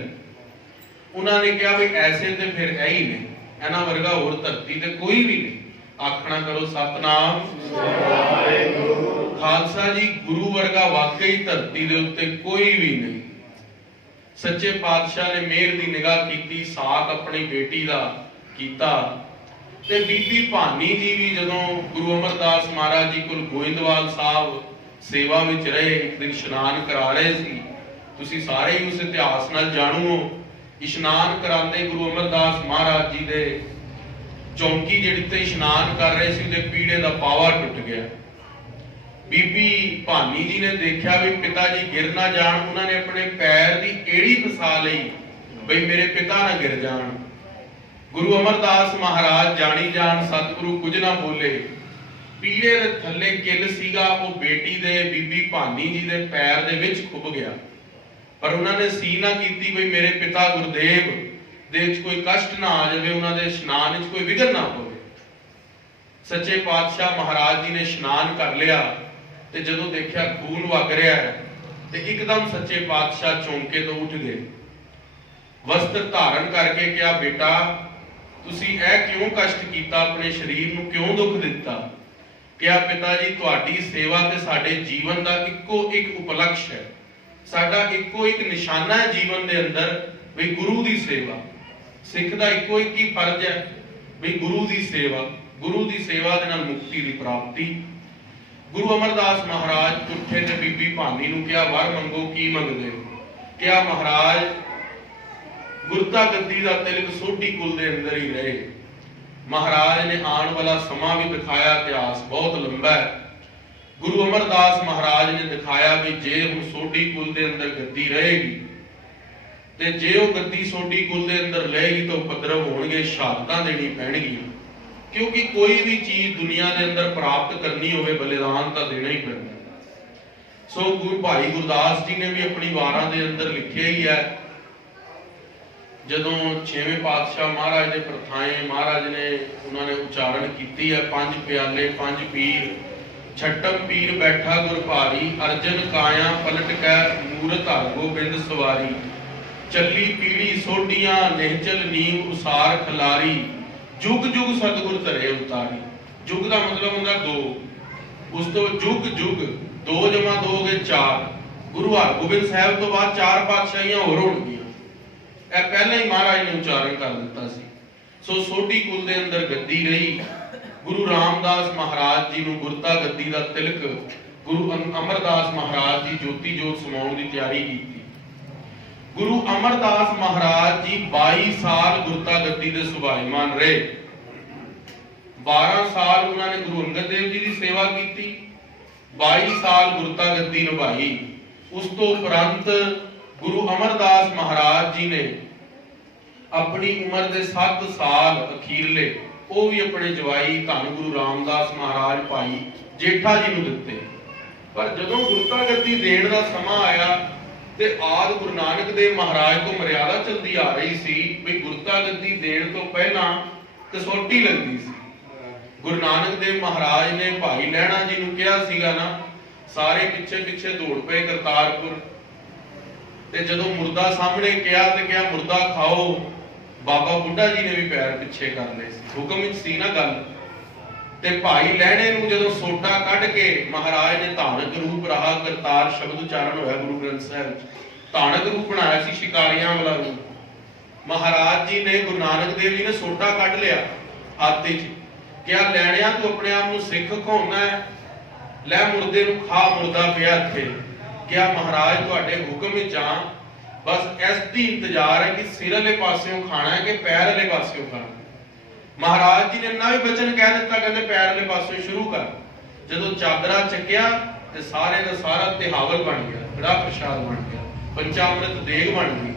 ਉਹਨਾਂ ਨੇ ਕਿਹਾ ਵੀ ਐਸੇ ਤੇ ਫਿਰ ਇਹ ਹੀ ਨੇ, ਇਹਨਾਂ ਵਰਗਾ ਹੋਰ ਧਰਤੀ ਤੇ ਕੋਈ ਵੀ ਨਹੀਂ। ਆਖਣਾ ਕਰੋ ਸਤਨਾਮ ਵਾਹਿਗੁਰੂ। ਖਾਲਸਾ ਜੀ, ਗੁਰੂ ਵਰਗਾ ਵਾਕਈ ਧਰਤੀ ਦੇ ਉੱਤੇ ਕੋਈ ਵੀ ਨਹੀਂ। ਸੱਚੇ ਪਾਤਸ਼ਾਹ ਨੇ ਮਿਹਰ ਦੀ ਨਿਗਾਹ ਕੀਤੀ, ਸਾਕ ਆਪਣੀ ਬੇਟੀ ਦਾ ਕੀਤਾ। ਤੇ ਬੀਬੀ ਭਾਨੀ ਜੀ ਵੀ ਜਦੋਂ ਗੁਰੂ ਅਮਰਦਾਸ ਮਹਾਰਾਜ ਜੀ ਕੋਲ ਗੋਇੰਦਵਾਲ ਸਾਹਿਬ ਸੇਵਾ ਵਿੱਚ ਰਹੇ, ਇੱਕ ਦਿਨ ਇਸ਼ਨਾਨ ਕਰਾ ਰਹੇ ਸੀ। ਤੁਸੀਂ ਸਾਰੇ ਹੀ ਉਸ ਇਤਿਹਾਸ ਨਾਲ ਜਾਣੂ ਹੋ। ਇਸ਼ਨਾਨ ਕਰਾਉਂਦੇ ਗੁਰੂ ਅਮਰਦਾਸ ਮਹਾਰਾਜ ਜੀ ਦੇ ਚੌਂਕੀ ਜਿਹੜੀ ਤੇ ਇਸ਼ਨਾਨ ਕਰ ਰਹੇ ਸੀ, ਉਹਦੇ ਪੀੜੇ ਦਾ ਪਾਵਾ ਟੁੱਟ ਗਿਆ। ਬੀਬੀ ਭਾਨੀ ਜੀ ਨੇ ਦੇਖਿਆ ਵੀ ਪਿਤਾ ਜੀ ਗਿਰ ਨਾ ਜਾਣ, ਉਹਨਾਂ ਨੇ ਆਪਣੇ ਪੈਰ ਦੀ ਏੜੀ ਫਸਾ ਲਈ ਬਈ ਮੇਰੇ ਪਿਤਾ ਨਾ ਗਿਰ ਜਾਣ। ਗੁਰੂ ਅਮਰਦਾਸ ਮਹਾਰਾਜ ਜਾਣੀ ਜਾਣ ਸਤਿਗੁਰੂ ਕੁਝ ਨਾ ਬੋਲੇ। ਪੀੜੇ ਦੇ ਥੱਲੇ ਕਿੱਲ ਸੀਗਾ, ਉਹ ਬੇਟੀ ਦੇ ਬੀਬੀ ਭਾਨੀ ਜੀ ਦੇ ਪੈਰ ਦੇ ਵਿੱਚ ਖੁੱਭ ਗਿਆ। ਪਰ ਉਹਨਾਂ ਨੇ ਸੀ ਨਾ ਕੀਤੀ ਬਈ ਮੇਰੇ ਪਿਤਾ ਗੁਰਦੇਵ ਦੇ ਵਿੱਚ ਕੋਈ ਕਸ਼ਟ ਨਾ ਆ ਜਾਵੇ, ਉਹਨਾਂ ਦੇ ਇਸ਼ਨਾਨ ਵਿੱਚ ਕੋਈ ਵਿਘਨ ਨਾ ਪਵੇ। ਸੱਚੇ ਪਾਤਸ਼ਾਹ ਮਹਾਰਾਜ ਜੀ ਨੇ ਇਸ਼ਨਾਨ ਕਰ ਲਿਆ ਤੇ ਜਦੋਂ ਦੇਖਿਆ ਖੂਨ ਵਗ ਰਿਹਾ ਹੈ ਤੇ ਇੱਕਦਮ ਸੱਚੇ ਪਾਤਸ਼ਾਹ ਚੌਂਕੇ ਤੋਂ ਉੱਠ ਗਏ। ਵਸਤਰ ਧਾਰਨ ਕਰਕੇ ਕਿਹਾ, ਬੇਟਾ ਤੁਸੀਂ ਇਹ ਕਿਉਂ ਕਸ਼ਟ ਕੀਤਾ, ਆਪਣੇ ਸਰੀਰ ਨੂੰ ਕਿਉਂ ਦੁੱਖ ਦਿੱਤਾ? ਕਿਹਾ, ਪਿਤਾ ਜੀ ਤੁਹਾਡੀ ਸੇਵਾ ਤੇ ਸਾਡੇ ਜੀਵਨ ਦਾ ਇੱਕੋ ਇੱਕ ਉਪਲਕਸ਼ ਹੈ, ਸਾਡਾ ਇੱਕੋ ਇੱਕ ਨਿਸ਼ਾਨਾ ਹੈ ਜੀਵਨ ਦੇ ਅੰਦਰ ਵੀ ਗੁਰੂ ਦੀ ਸੇਵਾ। ਸਿੱਖ ਦਾ ਇੱਕੋ ਇੱਕ ਹੀ ਫਰਜ਼ ਹੈ ਵੀ ਗੁਰੂ ਦੀ ਸੇਵਾ, ਗੁਰੂ ਦੀ ਸੇਵਾ ਦੇ ਨਾਲ ਮੁਕਤੀ ਦੀ ਪ੍ਰਾਪਤੀ। ਗੁਰੂ ਅਮਰਦਾਸ ਮਹਾਰਾਜ ਉੱਠੇ ਤੇ ਬੀਬੀ ਭਾਨੀ ਨੂੰ ਕਿਹਾ, ਵਰ ਮੰਗੋ, ਕੀ ਮੰਗਦੇ ਹੋ? ਕਿਹਾ, ਮਹਾਰਾਜ ਗੁਰਤਾ ਗੱਦੀ ਦਾ ਤਿਲਕ ਸੋਢੀ ਕੁਲ ਦੇ ਅੰਦਰ ਹੀ ਰਹੇ। ਮਹਾਰਾਜ ਨੇ ਆਉਣ ਵਾਲਾ ਸਮਾਂ ਵੀ ਦਿਖਾਇਆ, ਇਤਿਹਾਸ ਬਹੁਤ ਲੰਬਾ ਹੈ। ਗੁਰੂ ਅਮਰਦਾਸ ਮਹਾਰਾਜ ਨੇ ਦਿਖਾਇਆ ਵੀ ਜੇ ਹੁਣ ਸੋਢੀ ਕੁਲ ਦੇ ਅੰਦਰ ਗੱਦੀ ਰਹੇਗੀ ਤੇ ਜੇ ਉਹ ਗੱਦੀ ਸੋਢੀ ਕੁਲ ਦੇ ਅੰਦਰ ਲਏਗੀ ਤਾਂ ਉਪਦਰਵ ਹੋਣਗੇ, ਸ਼ਹਾਦਤਾਂ ਦੇਣੀ ਪੈਣਗੀਆਂ। ਕਿਉਂਕਿ ਕੋਈ ਵੀ ਚੀਜ਼ ਦੁਨੀਆ ਦੇ ਅੰਦਰ ਪ੍ਰਾਪਤ ਕਰਨੀ ਹੋਵੇ ਬਲਿਦਾਨ ਤਾਂ ਦੇਣਾ ਹੀ ਪੈਂਦਾ। ਸੋ ਗੁਰੂ ਭਾਈ ਗੁਰਦਾਸ ਜੀ ਨੇ ਵੀ ਆਪਣੀ ਵਾਰਾਂ ਦੇ ਅੰਦਰ ਲਿਖਿਆ ਹੀ ਹੈ, ਜਦੋਂ 6ਵੇਂ ਪਾਤਸ਼ਾਹ ਮਹਾਰਾਜ ਦੇ ਪ੍ਰਥਾਏ ਮਹਾਰਾਜ ਨੇ ਉਹਨਾਂ ਨੇ ਉਚਾਰਨ ਕੀਤੀ ਹੈ, 5 ਪਿਆਲੇ 5 ਪੀਰ ਛੱਟਮ ਪੀਰ ਬੈਠਾ ਗੁਰ ਭਾਰੀ, ਅਰਜਨ ਕਾਇਆ ਪਲਟ ਕੈ ਮੂਰਤ ਹਰ ਗੋਬਿੰਦ ਸਵਾਰੀ, ਚੱਲੀ ਪੀੜੀ ਸੋਢੀਆਂ ਨਿਹਚਲ ਨੀਵ ਉਸਾਰ ਖਲਾਰੀ, ਜੁਗ ਜੁਗ ਸਤਿਗੁਰ ਧਰੇ ਉਤਾਰੀ। ਜੁਗ ਦਾ ਮਤਲਬ ਹੁੰਦਾ 2, ਉਸ ਤੋਂ ਜੁਗ ਜੁਗ 2 ਜਮਾ 2 ਹੋ ਗਏ 4। ਗੁਰੂ ਹਰਗੋਬਿੰਦ ਸਾਹਿਬ ਤੋਂ ਬਾਅਦ 4 ਪਾਤਸ਼ਾਹੀਆਂ ਹੋਰ ਹੋਣਗੀਆਂ, ਇਹ ਪਹਿਲਾਂ ਹੀ ਮਹਾਰਾਜ ਨੇ ਉਚਾਰਨ ਕਰ ਦਿੱਤਾ ਸੀ। ਸੋ ਸੋਢੀ ਕੁਲ ਦੇ ਅੰਦਰ ਗੱਦੀ ਰਹੀ। ਗੁਰੂ ਰਾਮਦਾਸ ਮਹਾਰਾਜ ਜੀ ਨੂੰ ਗੁਰਤਾ ਗੱਦੀ ਦਾ ਤਿਲਕ ਗੁਰੂ ਅਮਰਦਾਸ ਮਹਾਰਾਜ ਜੀ ਜੋਤੀ ਜੋਤ ਸਮਾਉਣ ਦੀ ਤਿਆਰੀ ਕੀਤੀ। ਗੁਰੂ ਅਮਰਦਾਸ ਮਹਾਰਾਜ ਜੀ 22 ਸਾਲ ਗੁਰਤਾ ਗੱਦੀ ਦੇ ਸੁਭਾਈਮਾਨ ਰਹੇ। 12 ਸਾਲ ਉਹਨਾਂ ਨੇ ਗੁਰੂ ਅੰਗਦ ਦੇਵ ਜੀ ਦੀ ਸੇਵਾ ਕੀਤੀ, 22 ਸਾਲ ਗੁਰਤਾ ਗੱਦੀ ਨਿਭਾਈ। ਉਸ ਤੋਂ ਉਪਰੰਤ ਗੁਰੂ ਅਮਰਦਾਸ ਮਹਾਰਾਜ ਜੀ ਨੇ ਆਪਣੀ ਉਮਰ ਦੇ 7 ਸਾਲ ਅਖੀਰਲੇ ਉਹ ਵੀ ਆਪਣੇ ਜਵਾਈ ਧੰਨ ਗੁਰੂ ਰਾਮਦਾਸ ਮਹਾਰਾਜ ਭਾਈ ਜੇਠਾ ਜੀ ਨੂੰ ਦਿੱਤੇ। ਪਰ ਜਦੋਂ ਗੁਰਤਾ ਗੱਦੀ ਦੇਣ ਦਾ ਸਮਾਂ ਆਇਆ ਤੇ ਆਦਿ ਗੁਰੂ ਨਾਨਕ ਦੇਵ ਮਹਾਰਾਜ ਤੋਂ ਮਰਿਆਦਾ ਚਲਦੀ ਆ ਰਹੀ ਸੀ ਵੀ ਗੁਰਤਾ ਗੱਦੀ ਦੇਣ ਤੋਂ ਪਹਿਲਾਂ ਕਸੌਟੀ ਲੱਗਦੀ ਸੀ। ਗੁਰੂ ਨਾਨਕ ਦੇਵ ਮਹਾਰਾਜ ਨੇ ਭਾਈ ਲਹਿਣਾ ਜੀ ਨੂੰ ਕਿਹਾ ਸੀਗਾ ਨਾ, ਸਾਰੇ ਪਿੱਛੇ ਪਿੱਛੇ ਦੌੜ ਪਏ ਕਰਤਾਰਪੁਰ। ਤੇ ਜਦੋਂ ਮੁਰਦਾ ਸਾਹਮਣੇ ਕਿਹਾ ਤੇ ਕਿਹਾ ਮੁਰਦਾ ਖਾਓ, ਬਾਬਾ ਬੁੱਢਾ ਜੀ ਨੇ ਵੀ ਪੈਰ ਪਿੱਛੇ ਕਰ ਲਏ ਸੀ। ਹੁਕਮ ਵਿੱਚ ਸੀ ਨਾ ਗੱਲ। ਤੇ ਭਾਈ ਲਹਿਣੇ ਨੂੰ ਜਦੋਂ ਸੋਟਾ ਕੱਢ ਕੇ ਮਹਾਰਾਜ ਨੇ ਧਾਨਕ ਰੂਪ ਰਹਾ ਕਰਤਾਰ ਸ਼ਬਦ ਉਚਾਰਨ ਹੋਇਆ ਗੁਰੂ ਗ੍ਰੰਥ ਸਾਹਿਬ ਵਿੱਚ, ਧਾਨਕ ਰੂਪ ਬਣਾਇਆ ਸੀ, ਸ਼ਿਕਾਰੀਆਂ ਵਾਲਾ ਰੂਪ। ਮਹਾਰਾਜ ਜੀ ਨੇ, ਗੁਰੂ ਨਾਨਕ ਦੇਵ ਜੀ ਨੇ ਸੋਟਾ ਕੱਢ ਲਿਆ ਹੱਥ ਵਿੱਚ, ਕਿਹਾ ਲੈਣਿਆ ਤੂੰ ਆਪਣੇ ਆਪ ਨੂੰ ਸਿੱਖ ਕਹਾਉਣਾ ਹੈ, ਲੈ ਮੁਰਦੇ ਨੂੰ ਖਾ, ਮੁਰਦਾ ਪਿਆ ਇੱਥੇ। ਕਿਹਾ ਮਹਾਰਾਜ ਤੁਹਾਡੇ ਹੁਕਮ ਵਿੱਚ ਆ, ਬਸ ਇਸ ਦੀ ਇੰਤਜ਼ਾਰ ਹੈ ਕਿ ਸਿਰ ਵਾਲੇ ਪਾਸਿਓਂ ਖਾਣਾ ਹੈ ਕਿ ਪੈਰ ਵਾਲੇ ਪਾਸਿਓਂ ਖਾਣਾ। ਮਹਾਰਾਜ ਜੀ ਨੇ ਇੰਨਾ ਵੀ ਬਚਨ ਕਹਿ ਦਿੱਤਾ, ਕਹਿੰਦੇ ਪੈਰ ਵਾਲੇ ਪਾਸਿਓਂ ਸ਼ੁਰੂ ਕਰ। ਜਦੋਂ ਚਾਦਰਾ ਚੱਕਿਆ ਤੇ ਸਾਰੇ ਦਾ ਸਾਰਾ ਤਿਹਾਵਲ ਬਣ ਗਿਆ, ਕੜਾ ਪ੍ਰਸ਼ਾਦ ਬਣ ਗਿਆ, ਪੰਚਾਮ੍ਰਿਤ ਦੇਗ ਬਣ ਗਈ।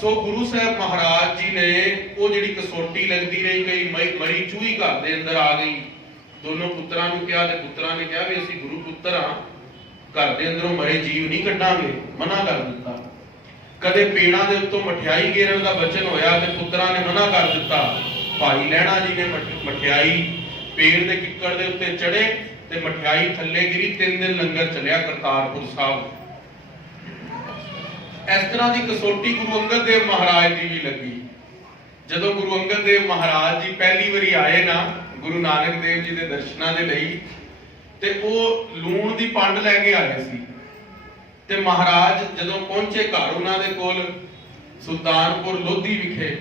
ਸੋ ਗੁਰੂ ਸਾਹਿਬ ਮਹਾਰਾਜ ਜੀ ਨੇ ਉਹ ਜਿਹੜੀ ਕਸੌਟੀ ਲੱਗਦੀ ਰਹੀ, ਕਈ ਮਰੀ ਚੂਹੀ ਘਰ ਦੇ ਅੰਦਰ ਆ ਗਈ। ਦੋਨੋਂ ਪੁੱਤਰਾਂ ਨੂੰ ਕਿਹਾ ਤੇ ਪੁੱਤਰਾਂ ਨੇ ਕਿਹਾ ਵੀ ਅਸੀਂ ਗੁਰੂ ਪੁੱਤਰ ਹਾਂ, ਘਰ ਦੇ ਅੰਦਰੋਂ ਮਰੇ ਜੀਵ ਨਹੀਂ ਕੱਢਾਂਗੇ, ਮਨਾ ਕਰ ਦਿੱਤਾ। ਕਦੇ ਪੇੜਾਂ ਦੇ ਉੱਤੋਂ ਮਠਿਆਈ ਗੇਰਨ ਦਾ ਬਚਨ ਹੋਇਆ ਤੇ ਪੁੱਤਰਾਂ ਨੇ ਮਨਾ ਕਰ ਦਿੱਤਾ। ਭਾਈ ਲਹਿਣਾ ਜੀ ਨੇ ਮਠਿਆਈ ਪੇੜ ਦੇ ਕਿੱਕਰ ਦੇ ਉੱਤੇ ਚੜੇ ਤੇ ਮਠਿਆਈ ਥੱਲੇ ਗਿਰੀ। 3 ਦਿਨ ਲੰਗਰ ਚੱਲਿਆ ਕਰਤਾਰਪੁਰ ਸਾਹਿਬ। ਇਸ ਤਰ੍ਹਾਂ ਦੀ ਕਸੌਟੀ ਗੁਰੂ ਅੰਗਦ ਦੇਵ ਮਹਾਰਾਜ ਦੀ ਵੀ ਲੱਗੀ। ਜਦੋਂ ਗੁਰੂ ਅੰਗਦ ਦੇਵ ਮਹਾਰਾਜ ਜੀ ਪਹਿਲੀ ਵਾਰੀ ਆਏ ਨਾ ਗੁਰੂ ਨਾਨਕ ਦੇਵ ਜੀ ਦੇ ਦਰਸ਼ਨਾਂ ਦੇ ਲਈ, ਤੇ ਉਹ ਲੂਣ ਦੀ ਪੰਡ ਲੈ ਕੇ ਆਏ ਸੀ। ਤੇ ਮਹਾਰਾਜ ਜਦੋਂ ਪਹੁੰਚੇ ਘਰ ਉਹਨਾਂ ਦੇ ਕੋਲ ਸੁਲਤਾਨਪੁਰ ਲੋਧੀ ਵਿਖੇ,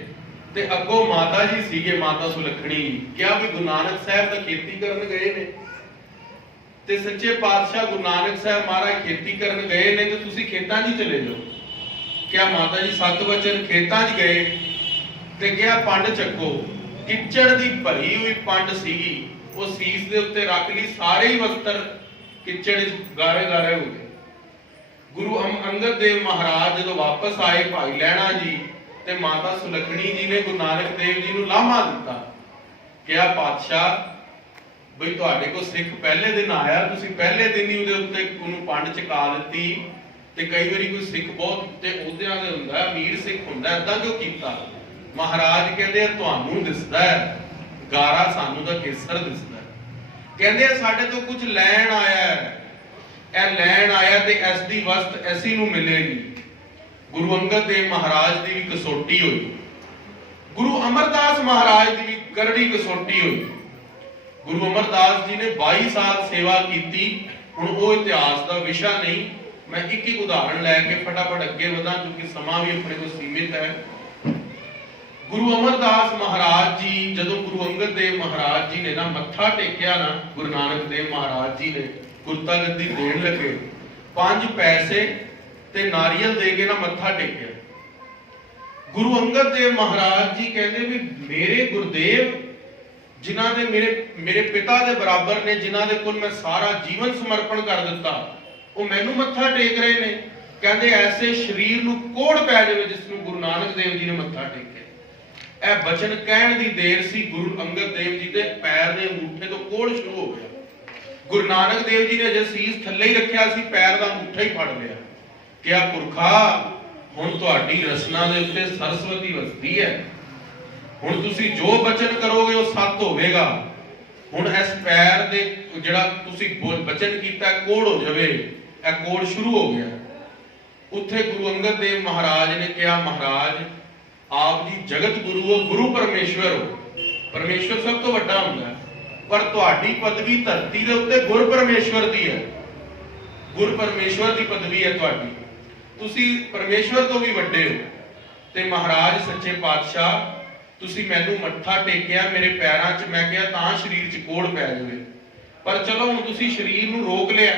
ਤੇ ਅੱਗੋਂ ਮਾਤਾ ਜੀ ਸੀਗੇ, ਮਾਤਾ ਸੁਲੱਖਣੀ। ਕਿਹਾ ਵੀ ਗੁਰੂ ਨਾਨਕ ਸਾਹਿਬ ਤਾਂ ਖੇਤੀ ਕਰਨ ਗਏ ਨੇ, ਤੇ ਸੱਚੇ ਪਾਤਸ਼ਾਹ ਗੁਰੂ ਨਾਨਕ ਸਾਹਿਬ ਮਹਾਰਾਜ ਖੇਤੀ ਕਰਨ ਗਏ ਨੇ, ਤੇ ਤੁਸੀਂ ਖੇਤਾਂ 'ਚ ਚਲੇ ਜਾਓ। ਕਿਹਾ ਮਾਤਾ ਜੀ 7 ਵਚਨ ਖੇਤਾਂ 'ਚ ਗਏ ਤੇ ਕਿਹਾ ਪੰਡ ਚੱਕੋ। ਕਿਚੜ ਦੀ ਭਰੀ ਹੋਈ ਪੰਡ ਸੀਗੀ, ਉਹ ਸੀਸ ਦੇ ਉੱਤੇ ਰੱਖ ਲਈ, ਸਾਰੇ ਹੀ ਵਸਤਰ ਕਿਚੜ 'ਚ ਗਾਰੇ ਗਾਰੇ ਹੋ ਗਏ। ਗੁਰੂ ਅੰਗਦ ਦੇਵ ਮਹਾਰਾਜ ਜਦੋਂ ਵਾਪਸ ਆਏ, ਭਾਈ ਲਹਿਣਾ ਜੀ ਤੇ ਮਾਤਾ ਸੁਲੱਖਣੀ ਜੀ ਨੇ ਗੁਰੂ ਨਾਨਕ ਦੇਵ ਜੀ ਨੂੰ ਲਾਮਾ ਦਿੱਤਾ। ਕਿਹਾ ਪਾਤਸ਼ਾਹ ਬਈ ਤੁਹਾਡੇ ਕੋਲ ਸਿੱਖ ਪਹਿਲੇ ਦਿਨ ਆਇਆ, ਤੁਸੀਂ ਪਹਿਲੇ ਦਿਨ ਹੀ ਉਹਦੇ ਉੱਤੇ ਉਹਨੂੰ ਪੰਡ ਚਕਾ ਦਿੱਤੀ। ਤੇ ਕਈ ਵਾਰੀ ਕੋਈ ਸਿੱਖ ਬਹੁਤ ਤੇ ਅਹੁਦਿਆਂ ਦੇ ਹੁੰਦਾ, ਅਮੀਰ ਸਿੱਖ ਹੁੰਦਾ, ਏਦਾਂ ਕਿਉਂ ਕੀਤਾ? ਮਹਾਰਾਜ ਕਹਿੰਦੇ ਤੁਹਾਨੂੰ ਦਿਸਦਾ ਹੈ, ਗਾਰਾ ਸਾਨੂੰ ਦਾ ਕੇਸਰ ਦਿਸਦਾ। ਕਹਿੰਦੇ ਸਾਡੇ ਤੋਂ ਕੁਝ ਲੈਣ ਆਇਆ, ਇਹ ਲੈਣ ਆਇਆ ਤੇ ਇਸ ਦੀ ਵਸਤ ਐਸੀ ਨੂੰ ਮਿਲੇਗੀ। ਗੁਰੂ ਅੰਗਦ ਦੇਵ ਮਹਾਰਾਜ ਦੀ ਵੀ ਕਸੌਟੀ ਹੋਈ, ਗੁਰੂ ਅਮਰਦਾਸ ਮਹਾਰਾਜ ਦੀ ਵੀ ਕਰੜੀ ਕਸੌਟੀ ਹੋਈ। ਗੁਰੂ ਅਮਰਦਾਸ ਜੀ ਨੇ 22 ਸਾਲ ਸੇਵਾ ਕੀਤੀ। ਹੁਣ ਉਹ ਇਤਿਹਾਸ ਦਾ ਵਿਸ਼ਾ ਨਹੀਂ, ਮੈਂ ਇੱਕ ਉਦਾਹਰਣ ਲੈ ਕੇ ਫਟਾਫਟ ਅੱਗੇ ਵਧਾਂ ਕਿਉਂਕਿ ਸਮਾਂ ਵੀ ਆਪਣੇ ਕੋਲ ਸੀਮਿਤ ਹੈ। ਗੁਰੂ ਅਮਰਦਾਸ ਮਹਾਰਾਜ ਜੀ ਜਦੋਂ ਗੁਰੂ ਅੰਗਦ ਦੇਵ ਮਹਾਰਾਜ ਜੀ ਨੇ ਨਾ ਮੱਥਾ ਟੇਕਿਆ ਨਾ, ਗੁਰੂ ਨਾਨਕ ਦੇਵ ਮਹਾਰਾਜ ਜੀ ਨੇ ਗੁਰਤਾ ਗੱਦੀ ਦੇਣ ਲੱਗੇ, 5 ਪੈਸੇ ਤੇ ਨਾਰੀਅਲ ਦੇ ਕੇ ਨਾ ਮੱਥਾ ਟੇਕਿਆ। ਗੁਰੂ ਅੰਗਦ ਦੇਵ ਮਹਾਰਾਜ ਜੀ ਕਹਿੰਦੇ ਵੀ ਮੇਰੇ ਗੁਰਦੇਵ ਜਿਨ੍ਹਾਂ ਦੇ ਮੇਰੇ ਪਿਤਾ ਦੇ ਬਰਾਬਰ ਨੇ, ਜਿਨ੍ਹਾਂ ਦੇ ਕੋਲ ਮੈਂ ਸਾਰਾ ਜੀਵਨ ਸਮਰਪਣ ਕਰ ਦਿੱਤਾ, ਉਹ ਮੈਨੂੰ ਮੱਥਾ ਟੇਕ ਰਹੇ ਨੇ। ਕਹਿੰਦੇ ਐਸੇ ਸਰੀਰ ਨੂੰ ਕੋੜ ਪੈ ਜਾਵੇ ਜਿਸ ਨੂੰ ਗੁਰੂ ਨਾਨਕ ਦੇਵ ਜੀ ਨੇ ਮੱਥਾ ਟੇਕਿਆ। ਇਹ ਬਚਨ ਕਹਿਣ ਦੀ ਦੇਰ ਸੀ, ਗੁਰੂ ਅੰਗਦ ਦੇਵ ਜੀ ਦੇ ਪੈਰ ਦੇ ਅੰਗੂਠੇ ਤੋਂ ਕੋੜ ਸ਼ੁਰੂ ਹੋ ਗਿਆ। ਗੁਰੂ ਨਾਨਕ ਦੇਵ ਜੀ ਨੇ ਜੇ ਸੀਸ ਥੱਲੇ ਹੀ ਰੱਖਿਆ ਸੀ, ਪੈਰ ਦਾ ਅੰਗੂਠਾ ਹੀ ਫੜ ਲਿਆ। ਕਿਹਾ ਪੁਰਖਾ ਹੁਣ ਤੁਹਾਡੀ ਰਸਨਾ ਦੇ ਉੱਤੇ ਸਰਸਵਤੀ ਵਸਦੀ ਹੈ, ਹੁਣ ਤੁਸੀਂ ਜੋ ਬਚਨ ਕਰੋਗੇ ਉਹ ਸੱਤ ਹੋਵੇਗਾ। ਹੁਣ ਇਸ ਪੈਰ ਦੇ ਜਿਹੜਾ ਤੁਸੀਂ ਬਚਨ ਕੀਤਾ ਕੋੜ ਹੋ ਜਾਵੇ, ਇਹ ਕੋੜ ਸ਼ੁਰੂ ਹੋ ਗਿਆ। ਉੱਥੇ ਗੁਰੂ ਅੰਗਦ ਦੇਵ ਮਹਾਰਾਜ ਨੇ ਕਿਹਾ ਮਹਾਰਾਜ ਆਪ ਜੀ ਜਗਤ ਗੁਰੂ ਹੋ, ਗੁਰੂ ਪਰਮੇਸ਼ਵਰ ਹੋ। ਪਰਮੇਸ਼ਵਰ ਸਭ ਤੋਂ ਵੱਡਾ ਹੁੰਦਾ, ਪਰ ਤੁਹਾਡੀ ਪਦਵੀ ਧਰਤੀ ਦੇ ਉੱਤੇ ਗੁਰ ਪਰਮੇਸ਼ਵਰ ਦੀ ਹੈ। ਗੁਰ ਪਰਮੇਸ਼ਵਰ ਦੀ ਪਦਵੀ ਹੈ ਤੁਹਾਡੀ, ਤੁਸੀਂ ਪਰਮੇਸ਼ਵਰ ਤੋਂ ਵੀ ਵੱਡੇ ਹੋ। ਤੇ ਮਹਾਰਾਜ ਸੱਚੇ ਪਾਤਸ਼ਾਹ ਤੁਸੀਂ ਮੈਨੂੰ ਮੱਥਾ ਟੇਕਿਆ ਮੇਰੇ ਪੈਰਾਂ 'ਚ, ਮੈਂ ਕਿਹਾ ਤਾਂ ਸਰੀਰ 'ਚ ਕੋੜ ਪੈ ਜਾਵੇ, ਪਰ ਚਲੋ ਹੁਣ ਤੁਸੀਂ ਸਰੀਰ ਨੂੰ ਰੋਕ ਲਿਆ,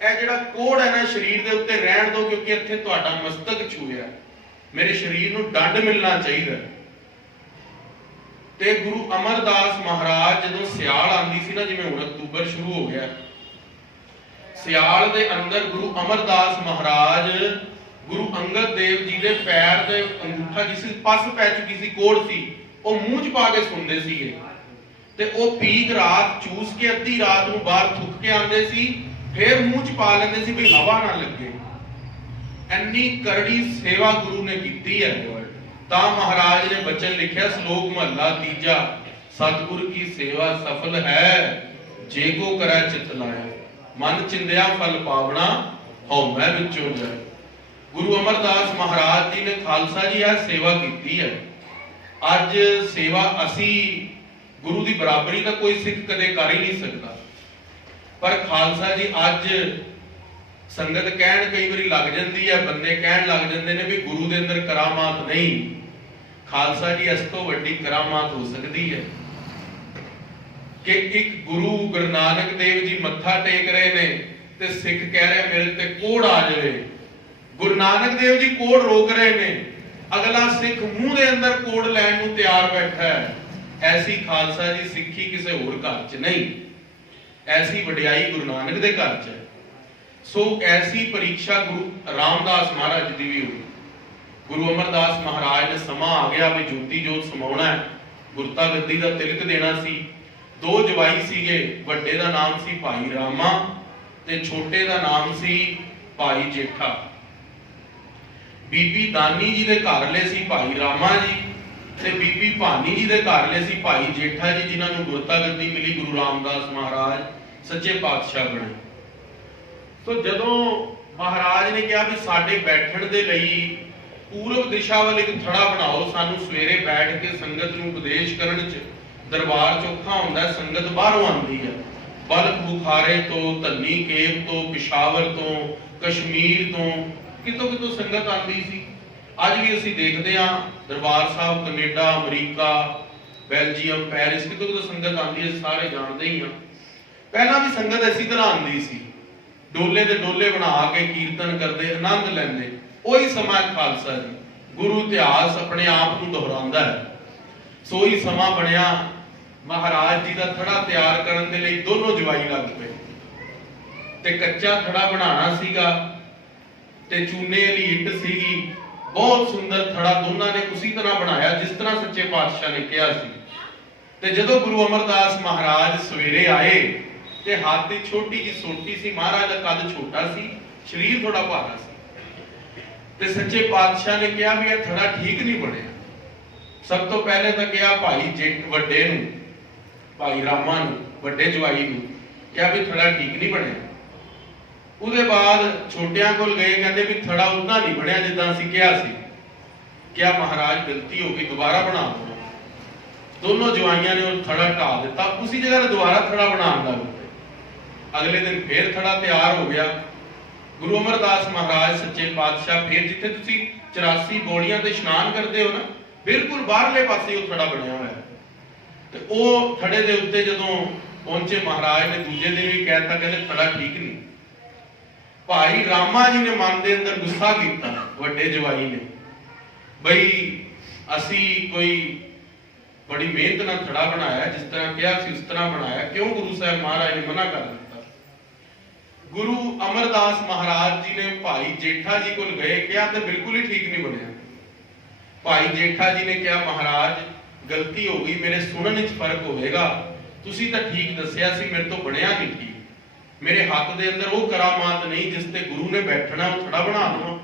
ਇਹ ਜਿਹੜਾ ਕੋੜ ਹੈ ਨਾ ਸਰੀਰ ਦੇ ਉੱਤੇ ਰਹਿਣ ਦਿਓ, ਕਿਉਂਕਿ ਇੱਥੇ ਤੁਹਾਡਾ ਮਸਤਕ ਛੂਇਆ, ਮੇਰੇ ਸਰੀਰ ਨੂੰ ਦੰਡ ਮਿਲਣਾ ਚਾਹੀਦਾ। ਤੇ ਗੁਰੂ ਅਮਰਦਾਸ ਮਹਾਰਾਜ ਜਦੋਂ ਸਿਆਲ ਆਂਦੀ ਸੀ ਨਾ, ਜਿਵੇਂ ਹੁਣ ਅਕਤੂਬਰ ਸ਼ੁਰੂ ਹੋ ਗਿਆ, ਸਿਆਲ ਦੇ ਅੰਦਰ ਗੁਰੂ ਅਮਰਦਾਸ ਮਹਾਰਾਜ ਗੁਰੂ ਅੰਗਦ ਦੇਵ ਜੀ ਦੇ ਪੈਰ ਦੇ ਅੰਗੂਠਾ ਜਿਸ ਪੱਸ ਪੈ ਚੁੱਕੀ ਸੀ, ਕੋੜ ਸੀ, ਉਹ ਮੂੰਹ 'ਚ ਪਾ ਕੇ ਸੁਣਦੇ ਸੀਗੇ। ਤੇ ਉਹ ਪੀਕ ਰਾਤ ਚੂਸ ਕੇ ਅੱਧੀ ਰਾਤ ਨੂੰ ਬਾਹਰ ਥੁੱਕ ਕੇ ਆਉਂਦੇ ਸੀ, ਫਿਰ ਮੂੰਹ 'ਚ ਪਾ ਲੈਂਦੇ ਸੀ ਵੀ ਹਵਾ ਨਾ ਲੱਗੇ। ਇੰਨੀ ਕਰੜੀ ਸੇਵਾ ਗੁਰੂ ਨੇ ਕੀਤੀ ਹੈ। ਤਾਂ ਮਹਾਰਾਜ ਨੇ ਬਚਨ ਲਿਖਿਆ, ਸ਼ਲੋਕ ਮਹੱਲਾ 3, ਸਤਿਗੁਰ ਕੀ ਸੇਵਾ ਸਫਲ ਹੈ, ਜੇ ਕੋ ਕਰੈ ਚਿਤ ਲਾਇਆ, ਮਨ ਚਿੰਦਿਆ ਫਲ ਪਾਵਣਾ, ਹਉਮੈ ਵਿੱਚੋਂ ਜਾਏ। गुरु अमरदास महाराज जी ने खालसा जी यह सेवा की है। अज सेवा असी गुरु की बराबरी का कोई सिख कदे कर ही नहीं सकता, पर खालसा जी अज संगत कहन कई बारी लग जाती है, बंदे कहन लग जाते हैं भी गुरु के अंदर करामात नहीं। खालसा जी इस तो वड्डी करामात हो सकती है कि एक गुरु गुरु नानक देव जी मत्था टेक रहे ने ते सिख कह रहे मेरे ते कोड़ आ जाए। गुरु नानक देव जी कोड़ रोक रहे ने, अगला सिख मुंह दे अंदर कोड़ लैन नूं तैयार बैठा है। ऐसी खालसा जी सिक्खी किसी होर घर च नहीं, ऐसी वडियाई गुरु नानक दे घर च है। सो ऐसी परीक्षा गुरु रामदास महाराज की भी हुई। गुरु अमरदास महाराज ने समा आ गया भी ज्योति जोत समाउणा है, गुरता गद्दी का तिलक देना सी। दो जवाई सीगे, वड्डे दा नाम सी भाई रामा ते छोटे दा नाम सी भाई जेठा। बीबी दानी जी दे घरले सी भाई रामा जी ते बीबी भानी जी दे घरले सी भाई जेठा जी, जिन्हां नूं गुरता गद्दी मिली गुरु रामदास महाराज सच्चे पातशाह बने। तो जदों महाराज ने कहा भी साडे बैठण दे लई पूरब दिशा वाल एक थड़ा बनाओ, सानू सवेरे बैठ के संगत नूं उपदेश करन च दरबार चौखा हुंदा है, संगत बाहरों आंदी है, बल्क बुखारे तो, धन्नी केप तो, पिशावर तो, कश्मीर तो, कितों कितों संगत आती सी। अज भी असीं देखते हैं दरबार साहब कनेडा, अमरीका, बेल्जियम, पेरिस, कितों कितों संगत आती है, सारे जानते ही हैं। पहला भी संगत इसी तरह आती सी, डोले दे डोले बना के कीर्तन करते, आनंद लैंदे। वही समा खालसा जी, गुरु इतिहास अपने आप को दोहराता है। सो ही समा बनया महाराज जी का थड़ा तैयार करने के लिए दोनों जवाई लग पे ते कच्चा थड़ा बनाना सीगा ते चूने वाली इट सीगी, बहुत सुंदर थड़ा दोनों ने उसी तरह बनाया जिस तरह सच्चे पातशाह ने कहा सी। ते जदों गुरु अमरदास महाराज सवेरे आए ते हाथ की छोटी जी सोटी सी, महाराज का कद छोटा सी, शरीर थोड़ा भारा सी। ते सच्चे पातशाह ने कहा भी यह थड़ा ठीक नहीं बनया। सब तो पहले तो कहा भाई जेठ वड्डे नूं, भाई रामा नूं, वड्डे जवाई नूं कहा भी थड़ा ठीक नहीं बनया। उसके बाद छोटियां कोल गए, कहते भी थड़ा उतना नहीं बनया जिद्दां असीं कहा सी। क्या महाराज गलती हो गई, दोबारा बना दो। दोनों जवाइयां ने थड़ा ढा दिता, उसी जगह दोबारा थड़ा बनाने लग गए। अगले दिन फिर थड़ा तैयार हो गया। गुरु अमरदास महाराज सच्चे पातशाह फिर जिथे तुसीं 84 बौड़ियां ते इशनान करते हो ना, बिल्कुल बाहरले पासे वो थड़ा बनया हुआ है। ते वो थड़े दे उत्ते जदों पहुंचे महाराज ने दूजे दिन भी कहता, कहते थड़ा ठीक नहीं। भाई रामा जी ने मन के अंदर गुस्सा किया, वड्डे जवाई ने, बई असी कोई बड़ी मेहनत नाल थड़ा बनाया, जिस तरह कहा सी उस तरह बनाया, क्यों गुरु साहब महाराज ने मना कर दिता। गुरु अमरदास महाराज जी ने भाई जेठा जी को गए, कहा तो बिल्कुल ही ठीक नहीं बनया। भाई जेठा जी ने कहा महाराज गलती हो गई, मेरे सुनने च फर्क होगा, तुसी तो ठीक दसिया सी, मेरे तो बनया नहीं ठीक, मेरे हाथ के अंदर वो करामात नहीं जिसते गुरु ने बैठना वो थड़ा बना दो।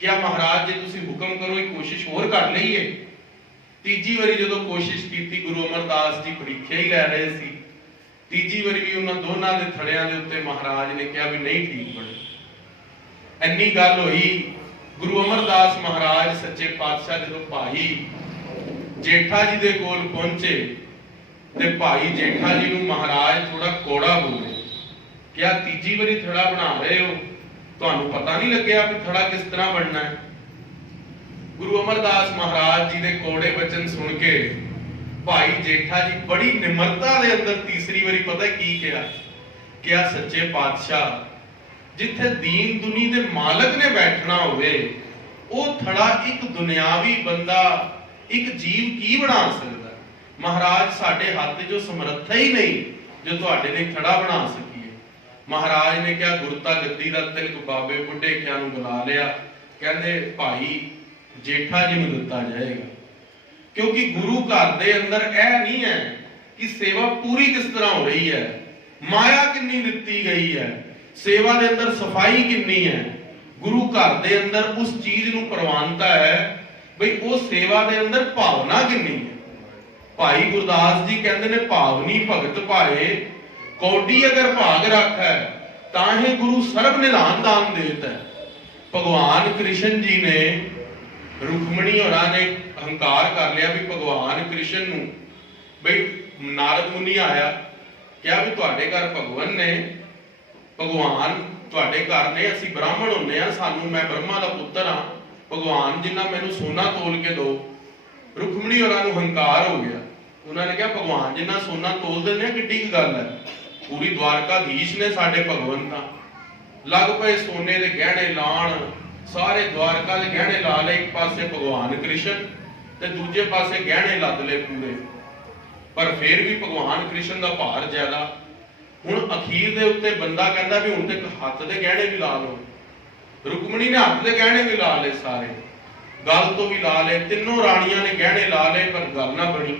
क्या महाराज जी तुसी हुक्म करो, एक कोशिश होर कर लईए। तीजी बारी जो कोशिश की, गुरु अमरदास जी परीक्षा ही लै रहे सी, तीजी बारी भी उन्होंने दोनों के थड़िया के उत्ते महाराज ने कहा भी नहीं ठीक बने। इन्नी गल हुई, गुरु अमरदास महाराज सच्चे पातशाह जो भाई जेठा जी के कोल पहुंचे ते भाई जेठा जी नूं महाराज थोड़ा कौड़ा बोले, क्या तीजी बारी थड़ा बना रहे हो, तुहानू पता नहीं लग्या भी थड़ा किस तरह बनना है। गुरु अमरदास महाराज जी के कौड़े वचन सुन के भाई जेठा जी बड़ी निमरता के अंदर तीसरी बारी पता की क्या सच्चे पातशाह जिथे दीन दुनी दे मालक ने बैठना होवे, वो थड़ा एक दुनियावी बंदा एक जीव की बना सकता। महाराज साडे हाथ जो समर्थ ही नहीं जो तुहाडे लिए थड़ा बना सकीए। महाराज ने क्या गुरता गद्दी का तिलक बाबे बुढ़े क्या बुला लिया, कहते भाई जेठा जी में दिता जाएगा, क्योंकि गुरु घर दे अंदर यह नहीं है कि सेवा पूरी किस तरह हो रही है, माया कितनी दिती गई है, सेवा दे अंदर सफाई कितनी है, गुरु घर दे अंदर उस चीज नूं प्रवानता है भाई वो सेवा दे अंदर भावना कितनी है। भाई गुरदास जी कहते ने भावनी भगत पाए कौडी अगर भाग रख है ताहे गुरु सर्व निधान दान देता है। ਭਗਵਾਨ ਕ੍ਰਿਸ਼ਨ ਜੀ ਨੇ ਰੁਕਮਣੀ ਹੋਰਾਂ ਨੇ ਹੰਕਾਰ ਕਰ ਲਿਆ ਵੀ ਭਗਵਾਨ ਕ੍ਰਿਸ਼ਨ ਨੂੰ, ਬਈ ਨਾਰਦ ਮੁਨੀ ਆਇਆ, ਕਿਹਾ ਵੀ ਤੁਹਾਡੇ ਘਰ ਭਗਵਾਨ ਨੇ, ਭਗਵਾਨ ਤੁਹਾਡੇ ਘਰ ਨੇ, ਅਸੀਂ ਬ੍ਰਾਹਮਣ ਹੁੰਨੇ ਆ, ਸਾਨੂੰ, ਮੈਂ ਬ੍ਰਹਮਾ ਦਾ ਪੁੱਤਰ ਹਾਂ, ਭਗਵਾਨ ਜਿੰਨਾ ਮੈਨੂੰ ਸੋਨਾ ਤੋਲ ਕੇ ਦਿਓ। ਰੁਕਮਣੀ ਹੋਰਾਂ ਨੂੰ ਹੰਕਾਰ ਹੋ ਗਿਆ। ਉਹਨਾਂ ਨੇ ਕਿਹਾ ਭਗਵਾਨ ਜਿੰਨਾ ਸੋਨਾ ਤੋਲ ਦਿੰਦੇ ਆ, ਕਿੱਡੀ ਕੁ ਗੱਲ ਹੈ, ਪੂਰੀ ਦਵਾਰਕਾਧੀਸ਼ ਨੇ ਸਾਡੇ ਭਗਵਾਨ ਤਾਂ। ਲੱਗ ਪਏ ਸੋਨੇ ਦੇ ਗਹਿਣੇ ਲਾਣ, ਸਾਰੇ ਦਵਾਰਕਾ ਦੇ ਗਹਿਣੇ ਲਾ ਲਏ, ਇੱਕ ਪਾਸੇ ਭਗਵਾਨ ਕ੍ਰਿਸ਼ਨ ਤੇ ਦੂਜੇ ਪਾਸੇ ਗਹਿਣੇ ਲੱਦ ਲਏ ਪੂਰੇ। ਪਰ ਫਿਰ ਵੀ ਭਗਵਾਨ ਕ੍ਰਿਸ਼ਨ ਦਾ ਭਾਰ ਜ਼ਿਆਦਾ। ਹੁਣ ਅਖੀਰ ਦੇ ਉੱਤੇ ਬੰਦਾ ਕਹਿੰਦਾ ਵੀ ਹੁਣ ਤੇ ਹੱਥ ਦੇ ਗਹਿਣੇ ਵੀ ਲਾ ਲਓ। ਰੁਕਮਣੀ ਨੇ ਹੱਥ ਦੇ ਗਹਿਣੇ ਵੀ ਲਾ ਲਏ, ਸਾਰੇ ਗਲ ਤੋਂ ਵੀ ਲਾ ਲਏ, ਤਿੰਨੋਂ ਰਾਣੀਆਂ ਨੇ ਗਹਿਣੇ ਲਾ ਲਏ, ਪਰ ਗੱਲ ਨਾ ਬਣੀ।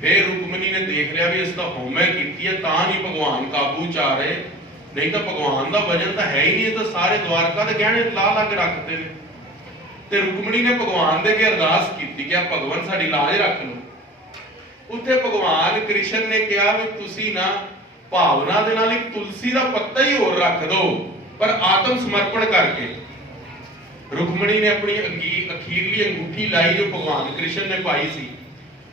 ਫਿਰ ਰੁਕਮਣੀ ਨੇ ਦੇਖ ਲਿਆ ਵੀ ਇਸ ਦਾ ਹਉਮੈ ਕੀਤੀ ਹੈ, ਤਾਂ ਨਹੀਂ ਭਗਵਾਨ ਕਾਬੂ ਚ ਆ ਰਹੇ, ਨਹੀਂ ਤਾਂ ਭਗਵਾਨ ਦਾ ਵਜਨ ਤਾਂ ਹੈ ਹੀ ਨਹੀਂ, ਇਹ ਤਾਂ ਸਾਰੇ ਦਵਾਰਕਾ ਦੇ ਗਹਿਣੇ ਲਾ ਲਾ ਕੇ ਰੱਖਦੇ ਨੇ। ਤੇ ਰੁਕਮਣੀ ਨੇ ਭਗਵਾਨ ਦੇ ਅੱਗੇ ਅਰਦਾਸ ਕੀਤੀ ਕਿ ਭਗਵਾਨ ਸਾਡੀ ਲਾਜ ਰੱਖ ਲਓ। ਉੱਥੇ ਭਗਵਾਨ ਕ੍ਰਿਸ਼ਨ ਨੇ ਕਿਹਾ ਵੀ ਤੁਸੀਂ ਨਾ ਭਾਵਨਾ ਦੇ ਨਾਲ ਇੱਕ ਤੁਲਸੀ ਦਾ ਪੱਤਾ ਹੀ ਹੋਰ ਰੱਖ ਦਿਓ, ਪਰ ਆਤਮ ਸਮਰਪਣ ਕਰਕੇ। ਰੁਕਮਣੀ ਨੇ ਆਪਣੀ ਅਖੀਰਲੀ ਅੰਗੂਠੀ ਲਾਈ ਜੋ ਭਗਵਾਨ ਕ੍ਰਿਸ਼ਨ ਨੇ ਪਾਈ ਸੀ,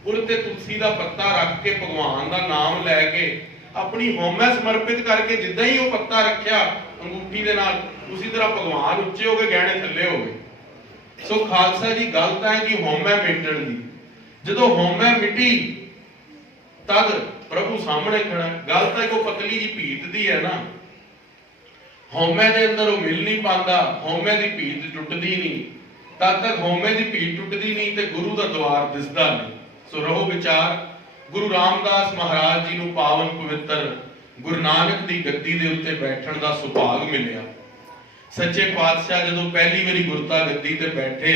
ਉਹਦੇ ਤੇ ਤੁਲਸੀ ਦਾ ਪੱਤਾ ਰੱਖ ਕੇ ਭਗਵਾਨ ਦਾ ਨਾਮ ਲੈ ਕੇ ਆਪਣੀ ਹਉਮੈ ਸਮਰਪਿਤ ਕਰਕੇ, ਜਿੱਦਾਂ ਹੀ ਉਹ ਪੱਤਾ ਰੱਖਿਆ ਅੰਗੂਠੀ ਦੇ ਨਾਲ, ਉਸੇ ਤਰ੍ਹਾਂ ਭਗਵਾਨ ਉੱਚੇ ਹੋ ਗਏ, ਗਹਿਣੇ ਥੱਲੇ ਹੋ ਗਏ। ਸੋ ਖਾਲਸਾ ਜੀ, ਗੱਲ ਤਾਂ ਹੈ ਕਿ ਹਉਮੈ ਮਿਟਣ ਦੀ। ਜਦੋਂ ਹਉਮੈ ਮਿਟੀ ਤਦ ਪ੍ਰਭੂ ਸਾਹਮਣੇ ਖੜਾ। ਗੱਲ ਤਾਂ ਕੋ ਪਤਲੀ ਜੀ ਭੀਤ ਦੀ ਹੈ ਨਾ, ਹਉਮੈ ਦੇ ਅੰਦਰ ਉਹ ਮਿਲ ਨਹੀਂ ਪਾਉਂਦਾ, ਹਉਮੈ ਦੀ ਭੀਤ ਟੁੱਟਦੀ ਨਹੀਂ। ਤਦ ਤੱਕ ਹਉਮੈ ਦੀ ਭੀਤ ਟੁੱਟਦੀ ਨਹੀਂ ਤੇ ਗੁਰੂ ਦਾ ਦਵਾਰ ਦਿਸਦਾ ਨਹੀਂ। ਸੋ ਰਹੋ ਵਿਚਾਰ, ਗੁਰੂ ਰਾਮਦਾਸ ਮਹਾਰਾਜ ਜੀ ਨੂੰ ਪਾਵਨ ਪਵਿੱਤਰ ਗੁਰੂ ਨਾਨਕ ਦੀ ਗੱਦੀ ਦੇ ਉੱਤੇ ਬੈਠਣ ਦਾ ਸੁਭਾਗ ਮਿਲਿਆ। ਸੱਚੇ ਪਾਤਸ਼ਾਹ ਜਦੋਂ ਪਹਿਲੀ ਵਾਰੀ ਗੁਰਤਾ ਗੱਦੀ ਤੇ ਬੈਠੇ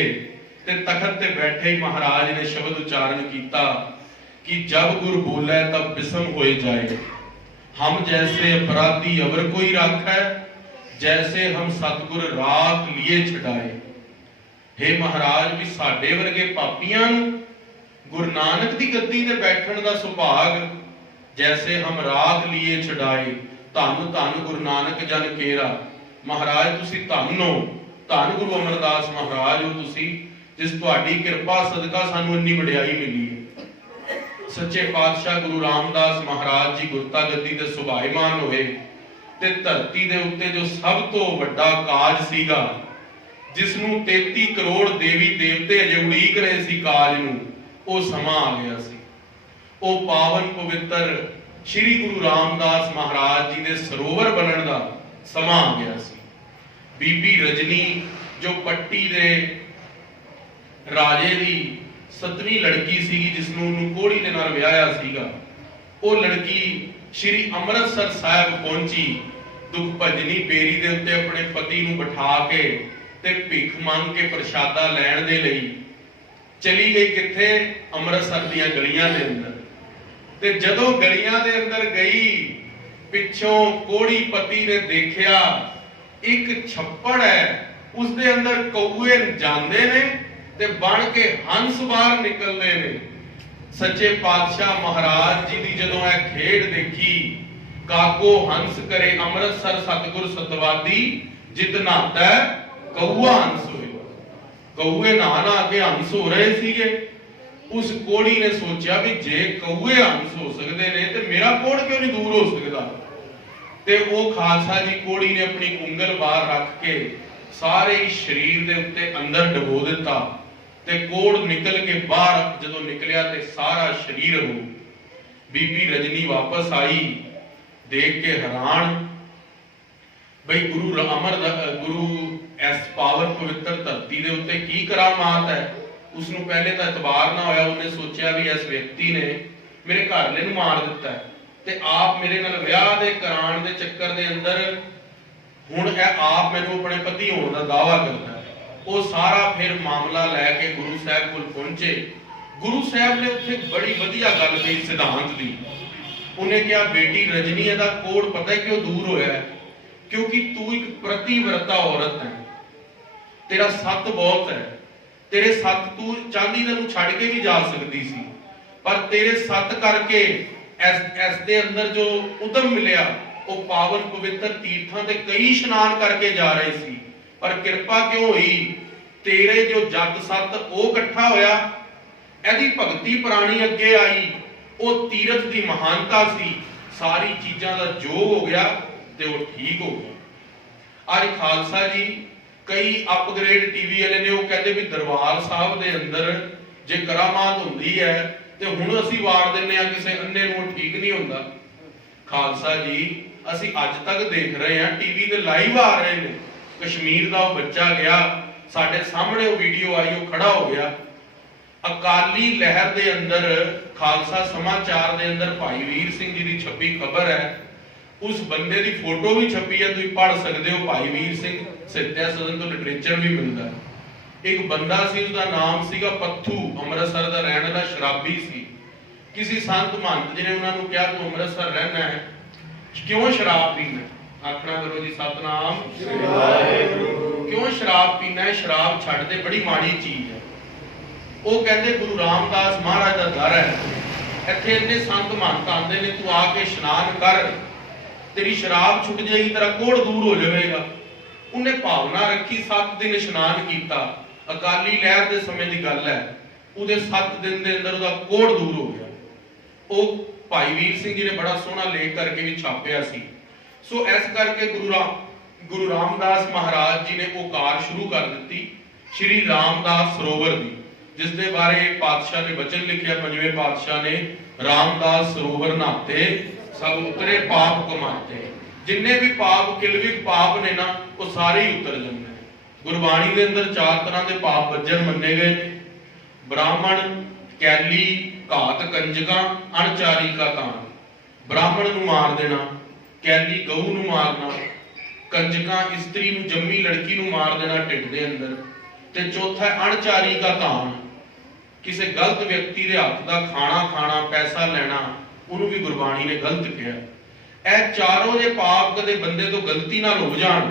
ਤੇ ਤਖਤ ਤੇ ਬੈਠੇ ਹੀ ਮਹਾਰਾਜ ਨੇ ਸ਼ਬਦ ਉਚਾਰਨ ਕੀਤਾ कि जब गुरु बोले तब बिसम होए जाए, हम जैसे अपराधी अवर कोई राखै, जैसे हम सतगुर राख लिए छड़ाए। हे महाराज, भी साडे वर्गे पापियां नूं गुरु नानक दी गद्दी ते बैठण दा सुभाग, जैसे हम राख लिए छड़ाए। धन धन गुरु नानक जन केरा। महाराज तुसी धन हो, धन गुरु अमरदास महाराज हो तुसी, जिस तुहाडी किरपा सदका सानू इन्नी वडियाई मिली है। सच्चे पातशाह गुरु रामदास महाराज जी गुरता गद्दी ते सुभाईमान होए ते धरती दे उत्ते जो सब तो वड्डा काज सीगा, जिस नूं 33 करोड़ देवी देवते अजे उड़ीक रहे सी काज नूं, ओ समा आ गया सी। ओ पावन पवित्र श्री गुरु रामदास महाराज जी दे सरोवर बनण दा समा आ गया सी। बीबी रजनी जो पट्टी दे राजे दी 7ਵੀਂ लड़की सी, जिसनूं कोड़ी दे नाल विआहया सीगा, वो लड़की श्री अमृतसर साहिब पहुंची। दुख भजनी बेरी दे उत्ते अपने पति नूं बिठा के ते भीख मंग के प्रशादा लैण दे लई चली गई। किथे? अमृतसर दीआं गलियां दे अंदर। ते जदों गलियां दे अंदर गई, पिछों कोड़ी पति ने देखिया एक छप्पड़ है, उस दे अंदर कौए जांदे ने ते बन के हंस बाहर निकलते ने। सच्चे पातशाह महाराज जी की जदों यह खेड देखी, काको हंस करे अमृतसर सतगुर सतवादी, जित नहाता कौआ हंस होए। कौए नहा नहा के हंस हो रहे सीगे। उस कोड़ी ने सोचा भी जे कौए हंस हो सकते ने ते मेरा कोड़ क्यों नहीं दूर हो सकता। ते वो खालसा जी कोड़ी ने अपनी उंगल बाहर रख के सारे शरीर दे उत्ते अंदर डबो दिता ते कोड़ निकल के बाहर जदों निकलिया ते सारा शरीर हो। बीबी रजनी वापस आई, देख के हैरान, भाई गुरु इस पावन पवित्र धरती दे उत्ते की करामात है। उसनूं पहले तो एतबार ना होया, उन्हें सोचा भी इस व्यक्ति ने मेरे घरले नूं मार दिता है ते आप मेरे नाल विआह दे कराण दे चक्कर दे अंदर हुण आप मैनूं अपने पति होण दा दावा करदा है। वो सारा फिर मामला लैके गुरु साहब कोल पहुंचे। गुरु साहब ने उत्थे बड़ी वधिया गल कही सिद्धांत दी। उन्हें कहा बेटी रजनी दा कोड़ पता है क्यों दूर होया है? क्योंकि तू एक प्रतिव्रता औरत है, तेरा सत बहुत है, तेरे सत तू चाहती तैनूं छड़ के भी जा सकती सी, पर तेरे सत करके इस दे अंदर जो उदम मिलिया, वो पावन पवित्र तीर्थां ते कई इशनान करके जा रहे सी, पर किरपा क्यों हुई, तेरे जो जत सत वो इकट्ठा होया, ਇਹਦੀ ਭਗਤੀ ਪ੍ਰਾਣੀ ਅੱਗੇ ਆਈ, ਉਹ ਤੀਰਥ ਦੀ ਮਹਾਨਤਾ ਸੀ, ਸਾਰੀ ਚੀਜ਼ਾਂ ਦਾ ਜੋਗ ਹੋ ਗਿਆ ਤੇ ਉਹ ਠੀਕ ਹੋ ਗਿਆ। ਅੱਜ ਖਾਲਸਾ ਜੀ ਕਈ ਅਪਗ੍ਰੇਡ ਟੀਵੀ ਵਾਲੇ ਨੇ, ਉਹ ਕਹਿੰਦੇ ਵੀ ਦਰਬਾਰ ਸਾਹਿਬ ਦੇ ਅੰਦਰ ਜੇ ਕਰਾਮਾਤ ਹੁੰਦੀ ਹੈ ਤੇ ਹੁਣ ਅਸੀਂ ਵਾਰ ਦਿੰਨੇ ਆ ਕਿਸੇ ਅੰਨੇ ਨੂੰ, ਠੀਕ ਨਹੀਂ ਹੁੰਦਾ। ਖਾਲਸਾ ਜੀ ਅਸੀਂ ਅੱਜ ਤੱਕ ਦੇਖ ਰਹੇ ਹਾਂ, ਟੀਵੀ ਤੇ ਲਾਈਵ ਆ ਰਹੇ ਨੇ, ਕਸ਼ਮੀਰ ਦਾ ਉਹ ਬੱਚਾ ਗਿਆ, ਸਾਡੇ ਸਾਹਮਣੇ ਉਹ ਵੀਡੀਓ ਆਈ, ਉਹ ਖੜਾ ਹੋ ਗਿਆ। ਅਕਾਲੀ ਲਹਿਰ ਦੇ ਅੰਦਰ ਖਾਲਸਾ ਸਮਾਚਾਰ ਦੇ ਅੰਦਰ ਭਾਈ ਵੀਰ ਸਿੰਘ ਜੀ ਦੀ ਛਪੀ ਖਬਰ ਹੈ, ਉਸ ਬੰਦੇ ਦੀ ਫੋਟੋ ਵੀ ਛਪੀ ਹੈ, ਤੁਸੀਂ ਪੜ੍ਹ ਸਕਦੇ ਹੋ। ਭਾਈ ਵੀਰ ਸਿੰਘ ਸਾਹਿਤਿਆ ਸਦਨ ਤੋਂ ਲਿਟਰੇਚਰ ਵੀ ਮਿਲਦਾ। ਇੱਕ ਬੰਦਾ ਸੀ, ਉਸਦਾ ਨਾਮ ਸੀਗਾ ਪੱਥੂ, ਅੰਮ੍ਰਿਤਸਰ ਦਾ ਰਹਿਣ ਵਾਲਾ, ਸ਼ਰਾਬੀ ਸੀ। ਕਿਸੇ ਸੰਤ ਮਹੰਤ ਜੀ ਨੇ ਉਹਨਾਂ ਨੂੰ ਕਿਹਾ ਤੂੰ ਅੰਮ੍ਰਿਤਸਰ ਰਹਿਣਾ ਹੈ, ਕਿਉਂ ਸ਼ਰਾਬ ਪੀਣਾ? ਆਖਣਾ ਕਰੋ ਜੀ ਸਤਨਾਮ ਸ੍ਰੀ ਵਾਹਿਗੁਰੂ। ਕਿਉਂ ਸ਼ਰਾਬ ਪੀਣਾ ਹੈ? ਸ਼ਰਾਬ ਛੱਡ ਦੇ, ਬੜੀ ਮਾੜੀ ਚੀਜ਼ ਹੈ। ਉਹ ਕਹਿੰਦੇ ਗੁਰੂ ਰਾਮਦਾਸ ਮਹਾਰਾਜ ਦਾ ਦਰ ਹੈ, ਇੱਥੇ ਇੰਨੇ ਸੰਤ ਮਹੰਤ ਆਉਂਦੇ ਨੇ, ਤੂੰ ਆ ਕੇ ਇਸ਼ਨਾਨ ਕਰ, ਤੇਰੀ ਸ਼ਰਾਬ ਛੁੱਟ ਜਾਏਗੀ, ਤੇਰਾ ਕੋੜ ਦੂਰ ਹੋ ਜਾਵੇਗਾ। ਉਹਨੇ ਭਾਵਨਾ ਰੱਖੀ, 7 ਦਿਨ ਇਸ਼ਨਾਨ ਕੀਤਾ। ਅਕਾਲੀ ਲਹਿਰ ਦੇ ਸਮੇਂ ਦੀ ਗੱਲ ਹੈ, ਉਹਦੇ 7 ਦਿਨ ਦੇ ਅੰਦਰ ਉਹਦਾ ਕੋੜ ਦੂਰ ਹੋ ਗਿਆ। ਉਹ ਭਾਈ ਵੀਰ ਸਿੰਘ ਜੀ ਨੇ ਬੜਾ ਸੋਹਣਾ ਲੇਖ ਕਰਕੇ ਵੀ ਛਾਪਿਆ ਸੀ। ਸੋ ਇਸ ਕਰਕੇ ਗੁਰੂ ਰਾਮਦਾਸ ਮਹਾਰਾਜ ਜੀ ਨੇ ਉਹ ਕਾਰ ਸ਼ੁਰੂ ਕਰ ਦਿੱਤੀ, ਸ਼੍ਰੀ ਰਾਮਦਾਸ ਸਰੋਵਰ ਦੀ, ਜਿਸ ਦੇ ਬਾਰੇ ਪਾਤਸ਼ਾਹ ਨੇ ਵਚਨ ਲਿਖਿਆ, 5ਵੇਂ ਪਾਤਸ਼ਾਹ ਨੇ, ਰਾਮਦਾਸ ਸਰੋਵਰ ਨਹਾਤੇ ਸਭ ਉਤਰੇ ਪਾਪ ਕਮਾਤੇ। ਜਿੰਨੇ ਵੀ ਪਾਪ ਕਿਲਵਿਕ ਪਾਪ ਨੇ ਨਾ, ਉਹ ਸਾਰੇ ਹੀ ਉਤਰ ਜਾਂਦੇ ਨੇ। ਗੁਰਬਾਣੀ ਦੇ ਅੰਦਰ 4 ਤਰ੍ਹਾਂ ਦੇ ਪਾਪ ਵੱਜਣ ਮੰਨੇ ਗਏ ਨੇ, ਬ੍ਰਾਹਮਣ, ਕੈਲੀ, ਘਾਤ, ਕੰਜਕਾਂ, ਅਣਚਾਰੀ ਕਾ ਤਾਨ। ਬ੍ਰਾਹਮਣ ਨੂੰ ਮਾਰ ਦੇਣਾ, ਕੈਲੀ ਗਊ ਨੂੰ ਮਾਰਨਾ, ਕੰਜਕਾਂ ਇਸਤਰੀ ਨੂੰ, ਜੰਮੀ ਲੜਕੀ ਨੂੰ ਮਾਰ ਦੇਣਾ ਢਿੱਡ ਦੇ ਅੰਦਰ, ਤੇ ਚੌਥਾ ਅਣਚਾਰੀ ਕਾ ਤਾਨ, ਕਿਸੇ ਗਲਤ ਵਿਅਕਤੀ ਦੇ ਹੱਥ ਦਾ ਖਾਣਾ ਖਾਣਾ, ਪੈਸਾ ਲੈਣਾ, ਉਹਨੂੰ ਵੀ ਗੁਰਬਾਣੀ ਨੇ ਗਲਤ ਕਿਹਾ। ਇਹ ਚਾਰੋਂ ਜੇ ਪਾਪ ਕਦੇ ਬੰਦੇ ਤੋਂ ਗਲਤੀ ਨਾਲ ਹੋ ਜਾਣ,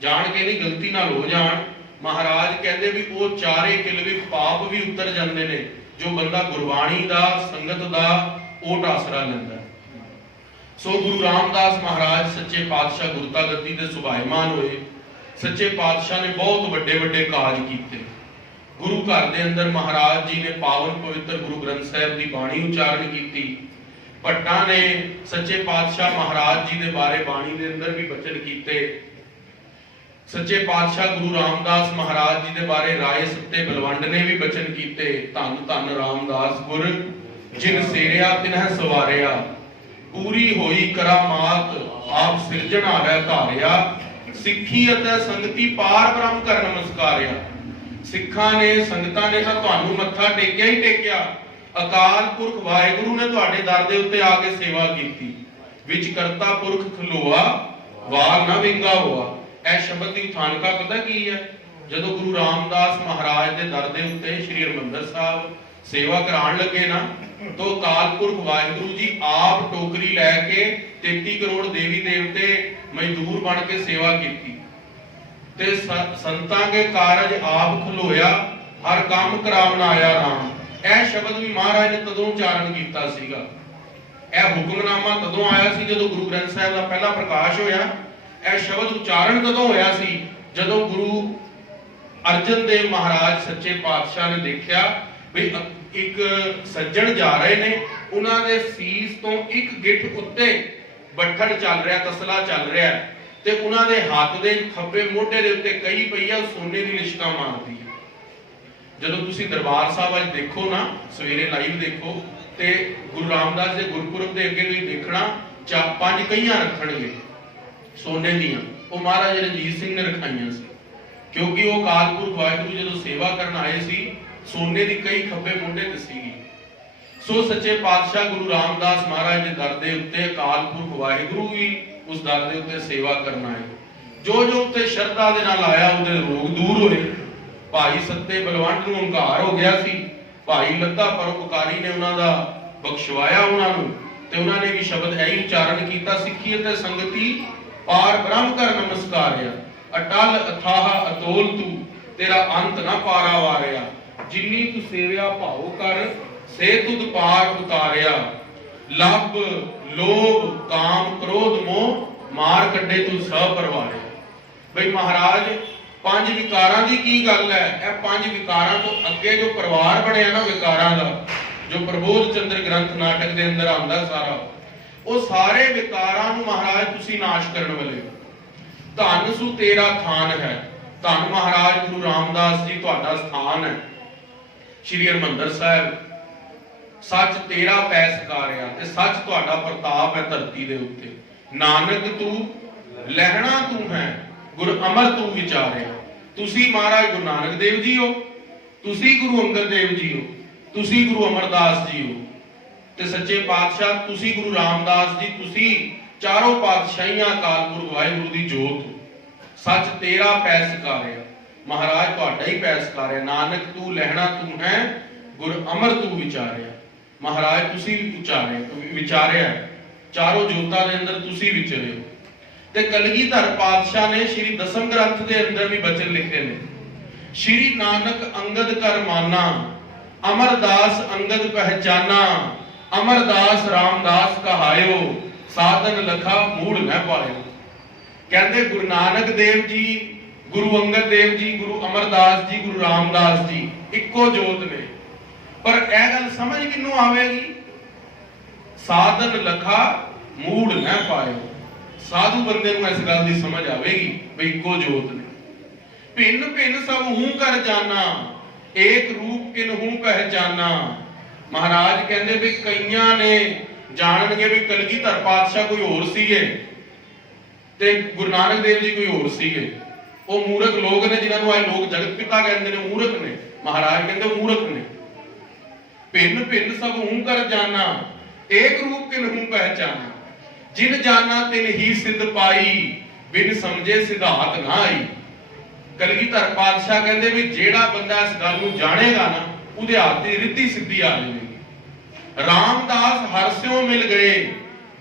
ਜਾਣ ਕੇ ਨਹੀਂ, ਗਲਤੀ ਨਾਲ ਹੋ ਜਾਣ, ਮਹਾਰਾਜ ਕਹਿੰਦੇ ਵੀ ਉਹ ਚਾਰੇ ਕਿਲਵਿਕ ਪਾਪ ਵੀ ਉਤਰ ਜਾਂਦੇ ਨੇ, ਜੋ ਬੰਦਾ ਗੁਰਬਾਣੀ ਦਾ, ਸੰਗਤ ਦਾ ਓਟ ਆਸਰਾ ਲੈਂਦਾ। ਸੋ ਗੁਰੂ ਰਾਮਦਾਸ ਮਹਾਰਾਜ ਸੱਚੇ ਪਾਤਸ਼ਾਹ ਗੁਰਤਾ ਗੱਦੀ ਤੇ ਸੁਭਾਇਮਾਨ ਹੋਏ। ਸੱਚੇ ਪਾਤਸ਼ਾਹ ਨੇ ਬਹੁਤ ਵੱਡੇ ਵੱਡੇ ਕਾਜ ਕੀਤੇ। ਗੁਰੂ ਘਰ ਦੇ ਅੰਦਰ ਮਹਾਰਾਜ ਜੀ ਨੇ ਪਾਵਨ ਪਵਿੱਤਰ ਗੁਰੂ ਗ੍ਰੰਥ ਸਾਹਿਬ ਦੀ ਬਾਣੀ ਉਚਾਰਨ ਕੀਤੀ। ਭੱਟਾਂ ਨੇ ਸੱਚੇ ਪਾਤਸ਼ਾਹ ਮਹਾਰਾਜ ਜੀ ਦੇ ਬਾਰੇ ਬਾਣੀ ਦੇ ਅੰਦਰ ਵੀ ਬਚਨ ਕੀਤੇ। ਸੱਚੇ ਪਾਤਸ਼ਾਹ ਗੁਰੂ ਰਾਮਦਾਸ ਮਹਾਰਾਜ ਜੀ ਦੇ ਬਾਰੇ ਰਾਏ ਸੱਤੇ ਬਲਵੰਡ ਨੇ ਵੀ ਬਚਨ ਕੀਤੇ। ਧੰਨ ਧੰਨ ਰਾਮਦਾਸ ਗੁਰ, ਜਿਨ ਸੇਰਿਆ ਤਿਨਹਿ ਸਵਾਰਿਆ, ਪੂਰੀ ਹੋਈ ਕਰਾਮਾਤ ਆਪ ਸਿਰਜਣਹਾਰੈ ਧਾਰਿਆ, ਸਿੱਖੀ ਅਤੇ ਸੰਗਤੀ ਪਾਰ ਬ੍ਰਹਮ ਕਰ ਨਮਸਕਾਰਿਆ। ਸਿੱਖਾਂ ਨੇ, ਸੰਗਤਾਂ ਨੇ ਤਾਂ ਤੁਹਾਨੂੰ ਮੱਥਾ ਟੇਕਿਆ ਹੀ ਟੇਕਿਆ, ਅਕਾਲ ਪੁਰਖ ਵਾਹਿਗੁਰੂ ਨੇ ਤੁਹਾਡੇ ਦਰ ਦੇ ਉੱਤੇ ਆ ਕੇ ਸੇਵਾ ਕੀਤੀ। ਵਿੱਚ ਕਰਤਾ ਪੁਰਖ ਖਲੋਆ, ਵਾਰ ਨਾ ਵਿੰਗਾ ਹੋਆ। ਇਹ ਸ਼ਬਦ ਦੀ ਉਥਾਨਕਾ ਪਤਾ ਕੀ ਹੈ? ਜਦੋਂ ਗੁਰੂ ਰਾਮਦਾਸ ਮਹਾਰਾਜ ਦੇ ਦਰ ਦੇ ਉੱਤੇ ਸ੍ਰੀ ਹਰਿਮੰਦਰ ਸਾਹਿਬ ਸੇਵਾ ਕਰਾਉਣ ਲੱਗੇ ਨਾ, तो अकाल पुरख वाहिगुरु जी आप टोकरी लैके 33 करोड़ देवी देवते मजदूर बन के सेवा की ते संतां के कारज आप खलोया, हर काम करावण आया राम। यह शब्द भी महाराज ने तदों उच्चारण किया सीगा। यह हुक्मनामा तदों आया सी जदों गुरु ग्रंथ साहिब का पहला प्रकाश होया। यह शब्द उच्चारण तदों होया सी जदों गुरु अर्जन देव महाराज सच्चे पातशाह ने देखा भी एक सज्जन जा रहे ने, उन्होंने सीस तो एक गिठ उत्ते बट्ठड़ चल रहा, तसला चल रहा ते उन्होंने हाथ दे खब्बे मोढे दे उत्ते कई पई आ सोने दी लिशका मारदी है। जदों तुसीं दरबार साहब अज देखो ना, सवेरे लाइव देखो ते गुरु रामदास दे गुरपुरब दे अगे तुसीं देखना 5 कईयां रखणगे सोने दियां, वो महाराज रणजीत सिंह ने रखाइयां सी, क्योंकि वो अकाल पुरख वाहिगुरू जदों सेवा करन आए सी सोने दी कई खब्बे मोढे ते सीगी। सो सच्चे पातशाह गुरु रामदास महाराज दे दर दे उत्ते अकाल पुरख वाहिगुरू भी उस दर दे उत्ते सेवा करना है। जो जो उत्ते श्रद्धा दे नाल आया उहदे रोग दूर होए। भाई सत्ते बलवंत नूं हंकार हो गया सी, भाई लद्दा परोपकारी ने उन्हां दा बख्शवाया उन्हां नूं ते उन्हां ने भी शब्द यही उच्चारण कीता, सिੱਖੀ ते संगति पार ब्रह्म कर नमस्कारिया, अटल अथाह अतोल तू तेरा अंत ना पारा वारिया, जिन्नी तू सेविया भाव कर से तुद पार उतारिया, लब लोभ काम क्रोध मोह मार कड्डे तू सब परवारे। भाई महाराज ਪੰਜ ਵਿਕਾਰਾਂ ਦੀ ਕੀ ਗੱਲ ਹੈ? ਇਹ ਪੰਜ ਵਿਕਾਰਾਂ ਤੋਂ ਅੱਗੇ ਜੋ ਪਰਿਵਾਰ ਬਣਿਆ ਨਾ ਵਿਕਾਰਾਂ ਦਾ, ਜੋ ਪ੍ਰਬੋਧ ਚੰਦਰ ਗ੍ਰੰਥ ਨਾਟਕ ਦੇ ਅੰਦਰ ਆਉਂਦਾ ਸਾਰਾ, ਉਹ ਸਾਰੇ ਵਿਕਾਰਾਂ ਨੂੰ ਮਹਾਰਾਜ ਤੁਸੀਂ ਨਾਸ਼ ਕਰਨ ਵਾਲੇ ਹੋ। ਧੰਨ ਸੂ ਤੇਰਾ ਥਾਨ ਹੈ, ਧੰਨ ਮਹਾਰਾਜ ਗੁਰੂ ਰਾਮਦਾਸ ਜੀ ਤੁਹਾਡਾ ਸਥਾਨ ਹੈ ਸ਼੍ਰੀ ਹਰਿਮੰਦਰ ਸਾਹਿਬ। ਸੱਚ ਤੇਰਾ ਪੈ ਸਕਾਰਿਆ, ਤੇ ਸੱਚ ਤੁਹਾਡਾ ਪ੍ਰਤਾਪ ਹੈ ਧਰਤੀ ਦੇ ਉੱਤੇ। ਨਾਨਕ ਤੂੰ ਲਹਿਣਾ ਤੂੰ ਹੈ, ਗੁਰ ਅਮਰ ਤੂੰ ਵਿਚਾਰਿਆ। ਤੁਸੀਂ ਮਹਾਰਾਜ ਗੁਰੂ ਨਾਨਕ ਦੇਵ ਜੀ ਹੋ, ਤੁਸੀਂ ਗੁਰੂ ਅੰਗਦ ਦੇਵ ਜੀ ਹੋ, ਤੁਸੀਂ ਗੁਰੂ ਅਮਰਦਾਸ ਜੀ ਹੋ, ਤੇ ਸੱਚੇ ਪਾਤਸ਼ਾਹ ਤੁਸੀਂ ਗੁਰੂ ਰਾਮਦਾਸ ਜੀ, ਤੁਸੀਂ ਚਾਰੋਂ ਪਾਤਸ਼ਾਹੀਆਂ ਅਕਾਲ ਪੁਰਖ ਵਾਹਿਗੁਰੂ ਦੀ ਜੋਤ। ਸੱਚ ਤੇਰਾ ਪੈ ਸਕਾਰਿਆ, ਮਹਾਰਾਜ ਤੁਹਾਡਾ ਹੀ ਪੈ ਸਕਾਰਿਆ। ਨਾਨਕ ਤੂੰ ਲਹਿਣਾ ਤੂੰ ਹੈ, ਗੁਰ ਅਮਰ ਤੂੰ ਵਿਚਾਰਿਆ। ਮਹਾਰਾਜ ਤੁਸੀਂ ਵਿਚਾਰਿਆ, ਚਾਰੋਂ ਜੋਤਾਂ ਦੇ ਅੰਦਰ ਤੁਸੀਂ ਵਿਚਰੇ ਹੋ। ਤੇ ਕਲਗੀਧਰ ਪਾਤਸ਼ਾਹ ਨੇ ਸ਼੍ਰੀ ਦਸਮ ਗ੍ਰੰਥ ਦੇ ਅੰਦਰ ਵੀ ਬਚਨ ਲਿਖੇ ਨੇ। ਸ਼੍ਰੀ ਨਾਨਕ ਅੰਗਦ ਕਰ ਮਾਨਾ, ਅਮਰਦਾਸ ਅੰਗਦ ਪਹਿਚਾਨਾ, ਅਮਰਦਾਸ ਰਾਮਦਾਸ ਕਹਾਇਓ, ਸਾਧਨ ਲਖਾ ਮੂੜ ਨਾ ਪਾਇਓ। ਕਹਿੰਦੇ ਗੁਰੂ ਨਾਨਕ ਦੇਵ ਜੀ, ਗੁਰੂ ਅੰਗਦ ਦੇਵ ਜੀ, ਗੁਰੂ ਅਮਰਦਾਸ ਜੀ, ਗੁਰੂ ਰਾਮਦਾਸ ਜੀ ਇੱਕੋ ਜੋਤ ਨੇ। ਪਰ ਇਹ ਗੱਲ ਸਮਝ ਕਿਨੂੰ ਆਵੇਗੀ? ਸਾਧਨ ਲਖਾ ਮੂੜ ਨਾ ਪਾਇਓ। ਸਾਧੂ ਬੰਦੇ ਨੂੰ ਇਸ ਗੱਲ ਦੀ ਸਮਝ ਆਵੇਗੀ ਵੀ ਇੱਕੋ ਜੋਤ ਨੇ। ਭਿੰਨ ਭਿੰਨ ਸਭ ਹੂੰ ਕਰ ਜਾਣਾ, ਏਕ ਰੂਪ ਕਿਨਹੂ ਪਹਿਚਾਨਾ। ਮਹਾਰਾਜ ਕਹਿੰਦੇ ਵੀ ਕਈਆਂ ਨੇ ਜਾਣਨਗੇ ਵੀ ਕਲਗੀਧਰ ਪਾਤਸ਼ਾਹ ਕੋਈ ਹੋਰ ਸੀਗੇ ਤੇ ਗੁਰੂ ਨਾਨਕ ਦੇਵ ਜੀ ਕੋਈ ਹੋਰ ਸੀਗੇ। ਉਹ ਮੂਰਖ ਲੋਕ ਨੇ ਜਿਨ੍ਹਾਂ ਨੂੰ ਅੱਜ ਲੋਕ ਜਗਤ ਪਿਤਾ ਕਹਿੰਦੇ ਨੇ, ਮੂਰਖ ਨੇ। ਮਹਾਰਾਜ ਕਹਿੰਦੇ ਮੂਰਖ ਨੇ। ਭਿੰਨ ਭਿੰਨ ਸਭ ਹੂੰ ਕਰ ਜਾਣਾ, ਏਕ ਰੂਪ ਕਿਨਹੂ ਪਹਿਚਾਨਾ। ਜਿਨ ਜਾਨਾ ਤਿਨ ਹੀ ਸਿੱਧ ਪਾਈ, ਬਿਨ ਸਮਝੇ ਸਿਧਾਤ ਨਾ ਆਈ। ਕਲਗੀਧਰ ਪਾਤਸ਼ਾਹ ਕਹਿੰਦੇ ਵੀ ਜਿਹੜਾ ਬੰਦਾ ਇਸ ਗੱਲ ਨੂੰ ਜਾਣੇਗਾ ਨਾ, ਉਹਦੇ ਹੱਥ ਦੀ ਰਿੱਧੀ ਸਿੱਧੀ ਆ ਜਾਵੇਗੀ। ਰਾਮਦਾਸ ਹਰਸਿਓ ਮਿਲ ਗਏ,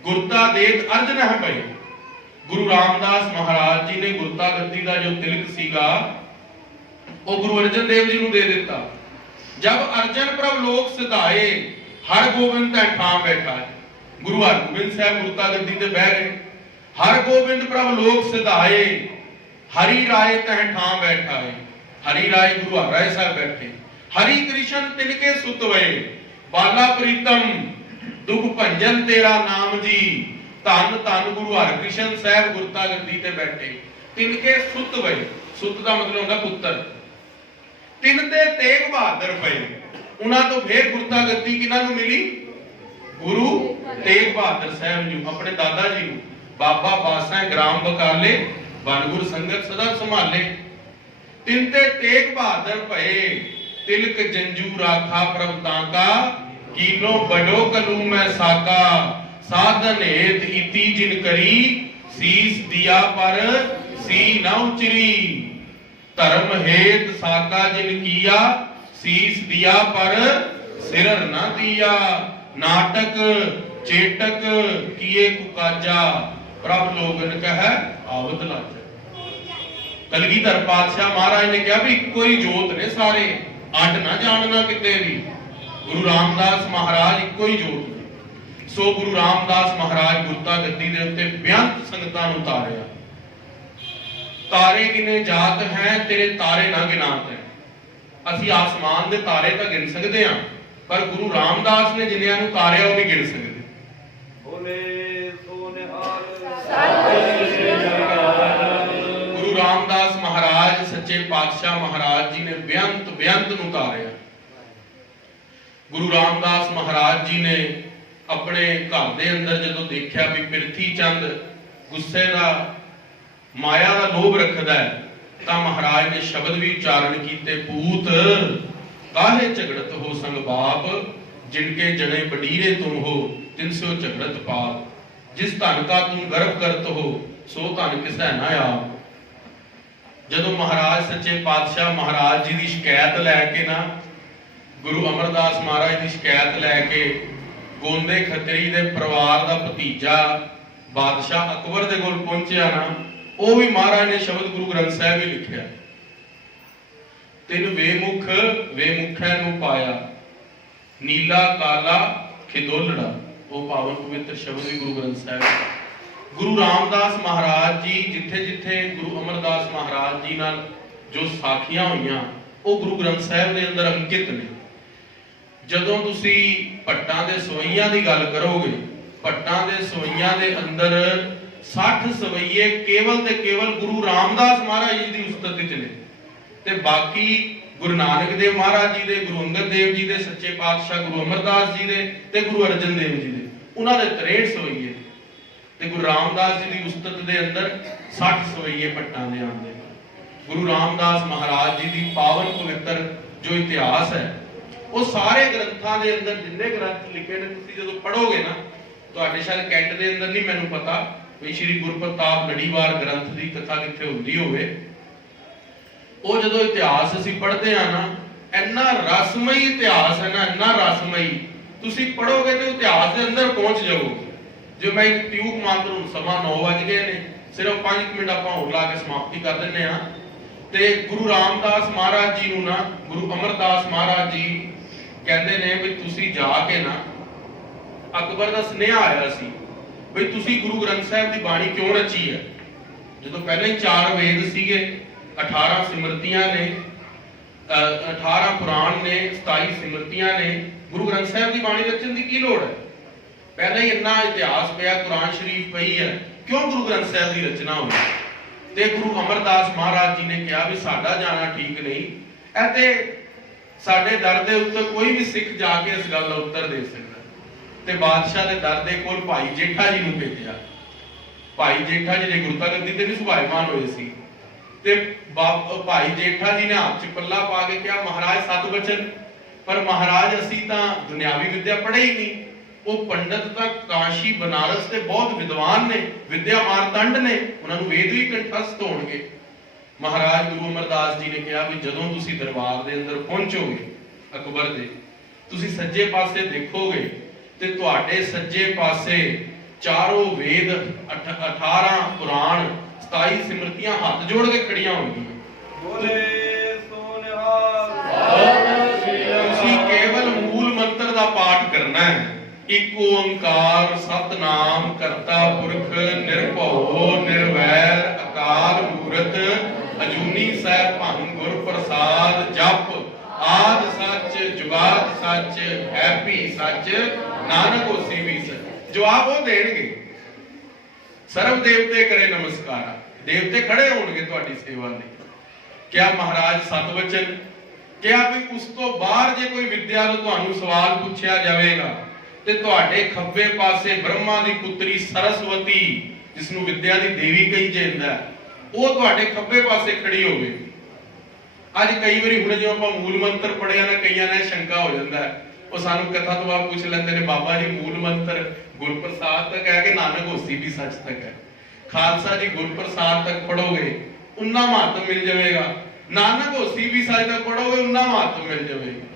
ਗੁਰਤਾ ਦੇਤ ਅਰਜ ਨਹਿ ਪਈ। ਗੁਰੂ ਰਾਮਦਾਸ ਮਹਾਰਾਜ ਜੀ ਨੇ ਗੁਰਤਾ ਗੱਦੀ ਦਾ ਜੋ ਤਿਲਕ ਸੀਗਾ ਉਹ ਗੁਰੂ ਅਰਜਨ ਦੇਵ ਜੀ ਨੂੰ ਦੇ ਦਿੱਤਾ। ਜਬ ਅਰਜਨ ਪ੍ਰਭ ਲੋਕ ਸਿਧਾਏ, ਹਰ ਗੋਬਿੰਦ ਤੈ ਠਾਂ ਬੈਠਾ। ਗੁਰੂ ਹਰਗੋਬਿੰਦ ਸਾਹਿਬ ਗੁਰਤਾ ਗੱਦੀ ਤੇ ਬਹਿ ਗਏ। ਹਰ ਗੋਬਿੰਦ ਪ੍ਰਭ ਲੋਕ ਸਿਧਾਏ, ਹਰੀ ਰਾਏ ਤਹਿ ਠਾਂ ਬੈਠਾ ਹੈ। ਹਰੀ ਰਾਏ ਗੁਰੂ ਹਰਿ ਸਾਹਿਬ ਬੈਠੇ। ਹਰੀ ਕ੍ਰਿਸ਼ਨ ਤਿਨਕੇ ਸੁਤ ਹੋਏ, ਬਾਲਾ ਪ੍ਰੀਤਮ ਦੁਖ ਭੰਜਨ ਤੇਰਾ ਨਾਮ ਜੀ। ਧੰਨ ਧੰਨ ਗੁਰੂ ਹਰਿਕ੍ਰਿਸ਼ਨ ਸਾਹਿਬ ਗੁਰਤਾ ਗੱਦੀ ਤੇ ਬੈਠੇ। ਤਿਨਕੇ ਸੁਤ ਹੋਏ, ਸੁਤ ਦਾ ਮਤਲਬ ਹੁੰਦਾ ਪੁੱਤਰ। ਤਿੰਨ ਤੇ ਤੇਗ ਬਹਾਦਰ ਪਏ। ਉਹਨਾਂ ਤੋਂ ਫੇਰ ਗੁਰਤਾ ਗੱਦੀ ਕਿਹਨਾਂ ਨੂੰ ਮਿਲੀ? ਗੁਰੂ ਤੇਗ ਬਹਾਦਰ ਸਾਹਿਬ ਜੀ, ਆਪਣੇ ਦਾਦਾ ਜੀ ਨੂੰ। ਬਾਬਾ ਬਾਸਾ ਗ੍ਰਾਮ ਬਕਾਲੇ, ਬਨਗੁਰ ਸੰਗਤ ਸਦਾ ਸੰਭਾਲੇ। ਤਿੰਨ ਤੇ ਤੇਗ ਬਹਾਦਰ ਭਏ, ਤਿਲਕ ਜੰਜੂ ਰਾਖਾ ਪ੍ਰਭ ਤਾਂਕਾ। ਕੀਨੋ ਬਡੋ ਕਲੂ ਮੈਂ ਸਾਕਾ, ਸਾਧਨ ਹੇਤ ਇਤੀ ਜਿਨ ਕਰੀ। ਸੀਸ ਦਿਆ ਪਰ ਸੀ ਨਾ ਉਚਰੀ, ਧਰਮ ਹੇਤ ਸਾਕਾ ਜਿਨ ਕੀਆ। ਸੀਸ ਦਿਆ ਪਰ ਸਿਰ ਨਾ ਦਿਆ। ਨਾਟਕ ਚੇਟਕ ਕੀਏ ਕੁਕਾਜਾ, ਪ੍ਰਭ ਲੋਗਨ ਕਹੈ ਆਵਤ ਲਾਜਾ। ਕਲਗੀਧਰ ਪਾਤਸ਼ਾਹ ਮਹਾਰਾਜ ਨੇ ਕਿਹਾ ਵੀ ਇੱਕੋ ਹੀ ਜੋਤ ਨੇ ਸਾਰੇ, ਅੱਡ ਨਾ ਜਾਣਨਾ ਕਿਤੇ ਵੀ। ਗੁਰੂ ਰਾਮਦਾਸ ਮਹਾਰਾਜ ਇੱਕੋ ਹੀ ਜੋਤ ਨੇ। ਸੋ ਗੁਰੂ ਰਾਮਦਾਸ ਮਹਾਰਾਜ ਗੁਰਤਾ ਗੱਦੀ ਦੇ ਉੱਤੇ ਬੇਅੰਤ ਸੰਗਤਾਂ ਨੂੰ ਤਾਰਿਆ। ਤਾਰੇ ਗਿਨੇ ਜਾਤ ਹੈ, ਤੇਰੇ ਤਾਰੇ ਨਾ ਗਿਨਾਤ ਹੈ। ਅਸੀਂ ਆਸਮਾਨ ਦੇ ਤਾਰੇ ਤਾਂ ਗਿਣ ਸਕਦੇ ਹਾਂ, ਪਰ ਗੁਰੂ ਰਾਮਦਾਸ ਨੇ ਜਿਨ੍ਹਾਂ ਨੂੰ ਤਾਰਿਆ ਉਹ ਨਹੀਂ ਗਿਣ ਸਕਦੇ। ਬੋਲੇ ਸੋ ਨਿਹਾਲ। ਗੁਰੂ ਰਾਮਦਾਸ ਮਹਾਰਾਜ ਸੱਚੇ ਪਾਤਸ਼ਾਹ ਮਹਾਰਾਜ ਜੀ ਨੇ ਬੇਅੰਤ ਨੂੰ ਤਾਰਿਆ। ਗੁਰੂ ਰਾਮਦਾਸ ਮਹਾਰਾਜ ਜੀ ਨੇ ਆਪਣੇ ਘਰ ਦੇ ਅੰਦਰ ਜਦੋਂ ਦੇਖਿਆ ਵੀ ਪ੍ਰਿਥੀ ਚੰਦ ਗੁੱਸੇ ਦਾ, ਮਾਇਆ ਦਾ ਲੋਭ ਰੱਖਦਾ ਹੈ, ਤਾਂ ਮਹਾਰਾਜ ਨੇ ਸ਼ਬਦ ਵੀ ਉਚਾਰਨ ਕੀਤੇ। ਪੂਤ ਕਾਹੇ ਝਗੜਤ ਹੋ ਸੰਗ ਬਾਪ, ਜਿਨਕੇ ਜਣੇ ਬਡੀਰੇ ਤੁਮ ਹੋ, ਤਿਨਸੋ ਝਗੜਤ ਪਾਪ। ਜਿਸ ਧਨ ਕਾ ਤੁਮ ਗਰਭ ਕਰਤ ਹੋ, ਸੋ ਧਨ ਕਿਸੈ ਨਾ ਆਪ। ਜਦੋਂ ਮਹਾਰਾਜ ਸੱਚੇ ਪਾਤਸ਼ਾਹ ਮਹਾਰਾਜ ਜੀ ਦੀ ਸ਼ਿਕਾਇਤ ਲੈ ਕੇ ਨਾ, ਗੁਰੂ ਅਮਰਦਾਸ ਮਹਾਰਾਜ ਦੀ ਸ਼ਿਕਾਇਤ ਲੈ ਕੇ ਗੋਂਦੇ ਖੱਤਰੀ ਦੇ ਪਰਿਵਾਰ ਦਾ ਭਤੀਜਾ ਬਾਦਸ਼ਾਹ ਅਕਬਰ ਦੇ ਕੋਲ ਪਹੁੰਚਿਆ ਨਾ, ਉਹ ਵੀ ਮਹਾਰਾਜ ਨੇ ਸ਼ਬਦ ਗੁਰੂ ਗ੍ਰੰਥ ਸਾਹਿਬ ਹੀ ਲਿਖਿਆ। ਤਿੰਨ ਵੇਮੁਖੈ ਨੂੰ ਪਾਇਆ, ਨੀਲਾ ਕਾਲਾ ਖਿਦੋਲੜਾ। ਉਹ ਪਾਵਨ ਪਵਿੱਤਰ ਸ਼ਬਦ ਵੀ ਗੁਰੂ ਗ੍ਰੰਥ ਸਾਹਿਬ। ਗੁਰੂ ਰਾਮਦਾਸ ਮਹਾਰਾਜ ਜੀ ਜਿੱਥੇ ਜਿੱਥੇ ਗੁਰੂ ਅਮਰਦਾਸ ਮਹਾਰਾਜ ਜੀ ਨਾਲ जो साखियां हुई वो गुरु ग्रंथ साहिब के अंदर अंकित ने। जदों तुसी भट्टां दे सवैयां की गल करोगे, भट्टां दे सवैयां के अंदर 60 सवैये केवल ते केवल गुरु रामदास महाराज जी की उस्तत विच ने, ते बाकी गुरु नानक देव महाराज जी दे, गुरु अंगद देव जी दे, सच्चे पातशाह गुरु अमरदास जी दे ते गुरु अर्जन देव जी दे, उन्हां दे 63 सवैये, ते गुरु रामदास जी की उस्तत दे अंदर 60 सवैये भट्टां दे आंदे। गुरु रामदास महाराज जी की पावन पवित्र जो इतिहास है वो सारे ग्रंथां दे अंदर जिन्ने ग्रंथ लिखे ने तुसीं जदों पढ़ोगे ना, तुहाडे शायद कैंट दे अंदर नहीं मैनूं पता भी श्री गुरु प्रताप लड़ीवार ग्रंथ की कथा कित्थे हुंदी होवे, वो जदों इतिहास असीं पढ़दे आ ना, इन्ना रसमई इतिहास है ना, इन्ना रसमई, तुसीं पढ़ोगे तो इतिहास के अंदर पहुंच जाओगे। जो मैं एक ट्यूब मात्र हूं, सवा 9 बज गए ने, सिर्फ 5 मिनट आपां होर ला के समाप्ति कर दिंदे आ। ते गुरु रामदास महाराज जी नूं ना गुरु अमरदास महाराज जी कहंदे ने भी तुसीं जाके ना, अकबर दा स्नेहा आया सी भी तुसीं गुरु ग्रंथ साहिब दी बाणी क्यों रची है। जदों पहले ही 4 वेद सीगे, 18 सिमरतियां ने, 18 पुराण ने, 27 सिमरतियां ने, गुरु ग्रंथ साहिब की बाणी रचन की लोड़ है। पहले ही इन्ना इतिहास पिया, कुरान शरीफ पई है, क्यों गुरु ग्रंथ साहिब की रचना हुई। ते गुरु अमरदास महाराज जी ने कहा भी साडा जाना ठीक नहीं, ऐते साडे दर दे उत्ते कोई भी सिख जाके इस गल का उत्तर दे सकदा। ते बादशाह दे दर दे कोल भाई जेठा जी नूं भेजिया। भाई जेठा जी ने गुरता गद्दी ते भी सुभाईमान होए सी, ते भाई जेठा जी ने हाथ च पल्ला पा के कहा महाराज 7 वचन, पर महाराज असी तां दुनियावी विद्या पढ़े ही नहीं। वो पंडित तां काशी बनारस ते बहुत विद्वान ने, विद्या मारतंड ने, उन्हां नूं वेद भी कंठस्थ होणगे। महाराज गुरु अमरदास जी ने कहा भी जदों तुसीं दरबार दे अंदर पहुंचोगे अकबर दे, तुसीं सज्जे पासे देखोगे ते तुहाडे सज्जे पासे चारों वेद, 18 पुराण, 27 सिमरतियां हाथ जोड़ के खड़ियां होंगी। बोले सो निहाल। तुसीं केवल मूल मंत्र दा पाठ करना है, एक ओंकार सतनाम करता पुरख निर्भौ निर्वैर अकाल मूरत अजूनी सैभं गुर प्रसाद जप आद सच जुगाद सच हैप्पी सच नानक होसी भी सच। जवाब वो देणगे। सर्व देवते करे नमस्कार, देवते खड़े होणगे तुहाडी सेवा लई। क्या महाराज 7 वचन क्या भी उस तो बाहर जे कोई विद्या तो तुहानू सवाल पूछया जावेगा ते तुहाडे खब्बे पासे ब्रह्मा दी पुत्री सरस्वती जिसनू विद्या दी देवी कही ਜਾਂਦਾ वो तुहाडे खब्बे पासे खड़ी होवे। अज कई बारी हुणे जो आपां मूल मंत्र पढ़िया ना, कईयां ने शंका हो जांदा है, ਉਹ ਸਾਨੂੰ कथा तो बाद पूछ लेंदे ने बाबा जी मूल मंत्र गुरप्रसाद तक है कि नानक होसी भी सच तक है। खालसा जी गुरप्रसाद तक पढ़ोगे उन्ना महत्व मिल जाएगा, नानक होसी भी सच तक पढ़ोगे उन्ना महत्व मिल जाएगा।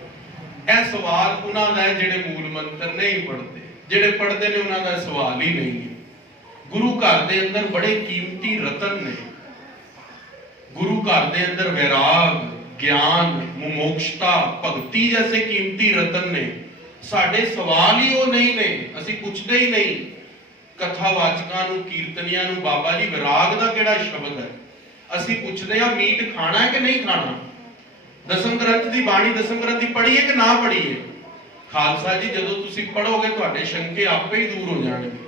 यह सवाल उन्हां दा जिहड़े मूल मंत्र नहीं पढ़ते, जिहड़े पढ़ते ने उन्हां दा सवाल ही नहीं है। गुरु घर दे अंदर बड़े कीमती रतन ने, गुरु घर दे अंदर वैराग ज्ञान मुमोक्षता भगती जैसे कीमती रतन ने। साडे सवाल ही वो नहीं ने, असी पूछते ही नहीं। कथावाचकां नूं कीर्तनियां नूं बाबा जी विराग दा किहड़ा शब्द है, असी पूछते हैं मीट खाना है कि नहीं खाना। दसम ग्रंथ दी बाणी दसम ग्रंथ दी पढ़ी है कि ना पढ़ी है। खालसा जी जदों तुसी पढ़ोगे तुहाडे शंके आपे ही दूर हो जाणगे।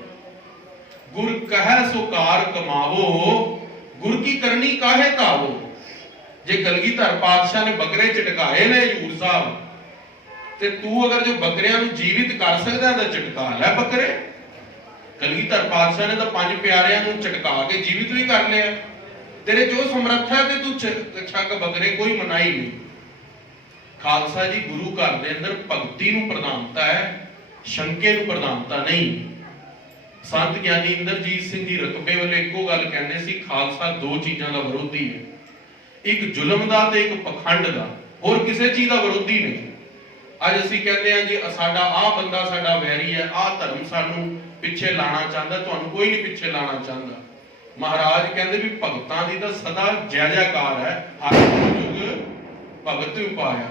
गुर कहै सो कार कमावो, गुर की करनी काहे तावो। जे कलगीधर पातशाह ने बकरे चटकाए ने हजूर साहब, ते तू अगर जो बकरियां नूं जीवित कर सकदा तां चटका ले बकरे। कलगीधर पातशाह ने तो 5 प्यारियां नूं चटका के जीवित भी कर लिया। तेरे जो समर्थ है ते तू छक बकरे, कोई मनाई नहीं। खालसा जी गुरु घर दे अंदर भगती नूं प्रधानता है, शंके नूं प्रधानता नहीं। संत ज्ञानी इंद्रजीत सिंह जी रकबे वाले एको गल कहंदे सी, खालसा 2 चीज़ां दा विरोधी है, एक जुल्म दा ते एक पखंड दा, होर किसी चीज दा विरोधी नहीं। अज असीं कहंदे आ जी साडा आ बंदा साडा वैरी है, आ धर्म सानू पिछे लाना चाहता, तुहानू कोई नहीं पिछे लाना चाहता। महाराज कहंदे भी भगतां दी तां सदा जय जयकार है, हर युग भगत उपाया।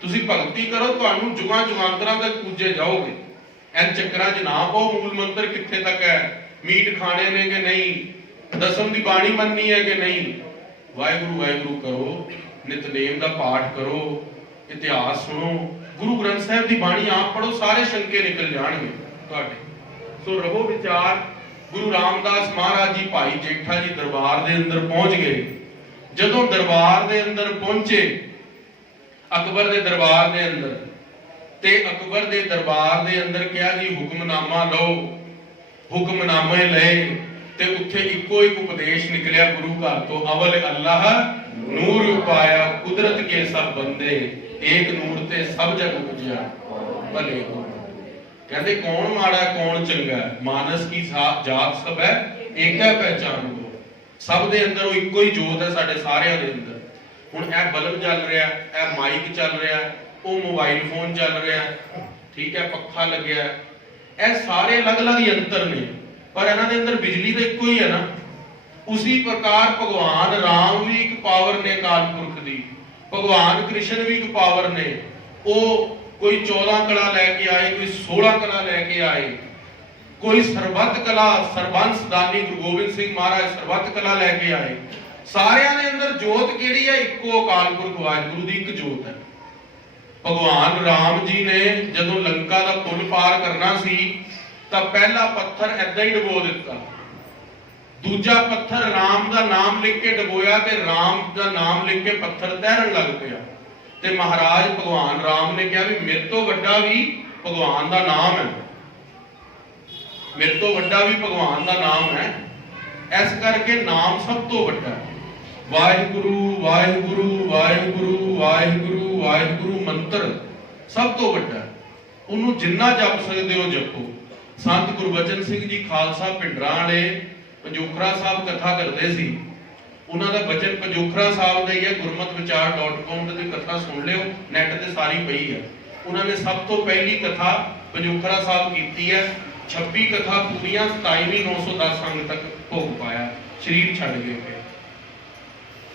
तुसीं भगती करो, तुहानू जुगां जुगांतरां तक पूजे जाओगे। इन चक्करां च ना पाओ मूल मंत्र कित्थे तक है, मीट खाने ने कि नहीं, दसम दी बाणी मननी है कि नहीं। ਵਾਹਿਗੁਰੂ ਵਾਹਿਗੁਰੂ ਕਰੋ, ਨਿਤਨੇਮ ਦਾ ਪਾਠ ਕਰੋ, ਇਤਿਹਾਸ ਸੁਣੋ, ਗੁਰੂ ਗ੍ਰੰਥ ਸਾਹਿਬ ਦੀ ਬਾਣੀ ਆਪ ਪੜੋ, ਸਾਰੇ ਸ਼ੰਕੇ ਨਿਕਲ ਜਾਣਗੇ ਤੁਹਾਡੇ। ਸੋ ਰਹੋ ਵਿਚਾਰ। ਗੁਰੂ ਰਾਮਦਾਸ ਮਹਾਰਾਜ ਜੀ ਭਾਈ ਜੇਠਾ ਜੀ ਦਰਬਾਰ ਦੇ ਅੰਦਰ ਪਹੁੰਚ ਗਏ। ਜਦੋਂ ਦਰਬਾਰ ਦੇ ਅੰਦਰ ਪਹੁੰਚੇ, ਅਕਬਰ ਦੇ ਦਰਬਾਰ ਦੇ ਅੰਦਰ, ਤੇ ਅਕਬਰ ਦੇ ਦਰਬਾਰ ਦੇ ਅੰਦਰ ਕਿਹਾ ਜੀ ਹੁਕਮਨਾਮਾ ਲਓ। ਹੁਕਮਨਾਮੇ ਲਏ ਤੇ ਉੱਥੇ ਇੱਕੋ ਇੱਕ ਉਪਦੇਸ਼ ਨਿਕਲਿਆ ਗੁਰੂ ਘਰ ਤੋਂ, ਅਵਲ ਅੱਲਾਹ ਨੂਰ ਉਪਾਇਆ ਕੁਦਰਤ ਕੇ ਸਭ ਬੰਦੇ, ਏਕ ਨੂਰ ਤੇ ਸਭ ਜਗ ਉਪਜਿਆ ਭਲੇ ਹੋ। ਕਹਿੰਦੇ ਕੌਣ ਮਾੜਾ ਕੌਣ ਚੰਗਾ, ਮਾਨਸ ਕੀ ਜਾਤ ਸਭ ਹੈ ਏਕੈ ਪਹਿਚਾਨ ਲੋ। ਸਭ ਦੇ ਅੰਦਰ ਉਹ ਇੱਕੋ ਹੀ ਜੋਤ ਹੈ, ਸਾਡੇ ਸਾਰਿਆਂ ਦੇ ਅੰਦਰ। ਹੁਣ ਇਹ ਬਲਬ ਚੱਲ ਰਿਹਾ, ਇਹ ਮਾਈਕ ਚੱਲ ਰਿਹਾ, ਉਹ ਮੋਬਾਈਲ ਫੋਨ ਚੱਲ ਰਿਹਾ, ਠੀਕ ਹੈ, ਪੱਖਾ ਲੱਗਿਆ, ਇਹ ਸਾਰੇ ਅਲੱਗ-ਅਲੱਗ ਯੰਤਰ ਨੇ, ਪਰ ਇਹਨਾਂ ਦੇ ਅੰਦਰ ਬਿਜਲੀ ਤਾਂ ਇੱਕੋ ਹੀ ਹੈ ਨਾ। ਉसी ਪ੍ਰਕਾਰ ਭਗਵਾਨ ਰਾਮ ਵੀ ਇੱਕ ਪਾਵਰ ਨੇ ਅਕਾਲ ਪੁਰਖ ਦੀ, ਭਗਵਾਨ ਕ੍ਰਿਸ਼ਨ ਵੀ ਇੱਕ ਪਾਵਰ ਨੇ। ਉਹ ਕੋਈ 14 ਕਲਾ ਲੈ ਕੇ ਆਏ, ਕੋਈ 16 ਕਲਾ ਲੈ ਕੇ ਆਏ, ਕੋਈ ਸਰਬੱਤ ਕਲਾ, ਸਰਬੰਸ ਦਾਨੀ ਗੁਰੂ ਗੋਬਿੰਦ ਸਿੰਘ ਮਹਾਰਾਜ ਸਰਬੱਤ ਕਲਾ ਲੈ ਕੇ ਆਏ। ਸਾਰਿਆਂ ਦੇ ਅੰਦਰ ਜੋਤ ਕਿਹੜੀ ਹੈ? ਇੱਕੋ ਅਕਾਲ ਪੁਰਖ ਵਾਹਿਗੁਰੂ ਦੀ ਇੱਕ ਜੋਤ ਹੈ। ਭਗਵਾਨ ਰਾਮ ਜੀ ਨੇ ਜਦੋਂ ਲੰਕਾ ਦਾ ਪੁਲ ਪਾਰ ਕਰਨਾ ਸੀ ਤਾਂ ਪਹਿਲਾ ਪੱਥਰ ਏਦਾਂ ਹੀ ਡਬੋ ਦਿੱਤਾ, ਦੂਜਾ ਪੱਥਰ ਰਾਮ ਦਾ ਨਾਮ ਲਿਖ ਕੇ ਡਬੋਇਆ ਤੇ ਰਾਮ ਦਾ ਨਾਮ ਲਿਖ ਕੇ ਪੱਥਰ ਤੈਰਨ ਲੱਗ ਪਿਆ। ਤੇ ਮਹਾਰਾਜ ਭਗਵਾਨ ਰਾਮ ਨੇ ਕਿਹਾ ਵੀ ਮੇਰੇ ਤੋਂ ਵੱਡਾ ਵੀ ਭਗਵਾਨ ਦਾ ਨਾਮ ਹੈ, ਮੇਰੇ ਤੋਂ ਵੱਡਾ ਵੀ ਭਗਵਾਨ ਦਾ ਨਾਮ ਹੈ। ਇਸ ਕਰਕੇ ਨਾਮ ਸਭ ਤੋਂ ਵੱਡਾ ਹੈ। ਵਾਹਿਗੁਰੂ ਵਾਹਿਗੁਰੂ ਵਾਹਿਗੁਰੂ ਵਾਹਿਗੁਰੂ ਵਾਹਿਗੁਰੂ ਮੰਤਰ ਸਭ ਤੋਂ ਵੱਡਾ, ਉਹਨੂੰ ਜਿੰਨਾ ਜਪ ਸਕਦੇ ਹੋ ਜਪੋ। ਸੰਤ ਗੁਰਬਚਨ ਸਿੰਘ ਜੀ ਖਾਲਸਾ ਭਿੰਡਰਾਂ ਵਾਲੇ ਪੰਜੋਖਰਾ ਸਾਹਿਬ ਕਥਾ ਕਰਦੇ ਸੀ, ਉਹਨਾਂ ਦਾ ਬਚਨ ਪੰਜੋਖਰਾ ਸਾਹਿਬ ਦਾ ਹੀ ਹੈ, gurmatvichar.com ਦੀ ਕਥਾ ਸੁਣ ਲਿਓ, ਨੈਟ ਤੇ ਸਾਰੀ ਪਈ ਹੈ। ਉਹਨਾਂ ਨੇ ਸਭ ਤੋਂ ਪਹਿਲੀ ਕਥਾ ਪੰਜੋਖਰਾ ਸਾਹਿਬ ਕੀਤੀ ਹੈ। 26 ਕਥਾ ਪੂਰੀਆਂ, 27ਵੀਂ 910 ਅੰਗ ਤੱਕ ਭੋਗ ਪਾਇਆ, ਸਰੀਰ ਛੱਡ ਗਏ।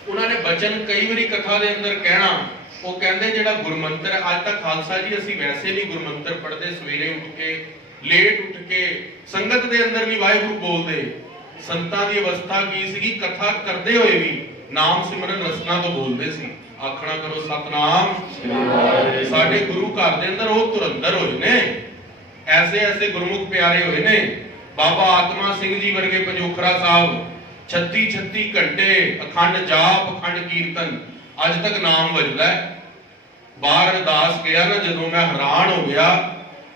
ਉਹਨਾਂ ਨੇ ਬਚਨ ਕਈ ਵਾਰੀ ਕਥਾ ਦੇ ਅੰਦਰ ਕਹਿਣਾ, ਉਹ ਕਹਿੰਦੇ ਜਿਹੜਾ ਗੁਰਮੰਤਰ ਹੈ, ਅੱਜ ਤੱਕ ਖਾਲਸਾ ਜੀ ਅਸੀਂ ਵੈਸੇ ਨਹੀਂ ਗੁਰਮੰਤਰ ਪੜ੍ਹਦੇ, ਸਵੇਰੇ ਉੱਠ ਕੇ ਲੇਟ ਉੱਠ ਕੇ ਸੰਗਤ ਦੇ ਅੰਦਰ ਵੀ ਵਾਹਿਗੁਰੂ ਬੋਲਦੇ। ਸੰਤਾਂ ਦੀ ਅਵਸਥਾ ਕੀ ਸੀਗੀ? ਕਥਾ ਕਰਦੇ ਹੋਏ ਵੀ ਨਾਮ ਸਿਮਰਨ ਰਸਨਾ ਤੋਂ ਬੋਲਦੇ ਸੀ। ਆਖਣਾ ਕਰੋ ਸਤਨਾਮ। ਸਾਡੇ ਗੁਰੂ ਘਰ ਦੇ ਅੰਦਰ ਉਹ ਧੁਰੰਦਰ ਹੋਏ ਨੇ, ਐਸੇ ਐਸੇ ਗੁਰਮੁਖ ਪਿਆਰੇ ਹੋਏ ਨੇ। ਬਾਬਾ ਆਤਮਾ ਸਿੰਘ ਜੀ ਵਰਗੇ ਪੰਜੋਖਰਾ ਸਾਹਿਬ 36 ਘੰਟੇ ਅਖੰਡ ਜਾਪ, ਅਖੰਡ ਕੀਰਤਨ, ਅੱਜ ਤੱਕ ਨਾਮ ਵੱਜਦਾ ਹੈ। ਬਾਹਰ ਅਰਦਾਸ ਗਿਆ ਨਾ, ਜਦੋਂ ਮੈਂ ਹੈਰਾਨ ਹੋ ਗਿਆ।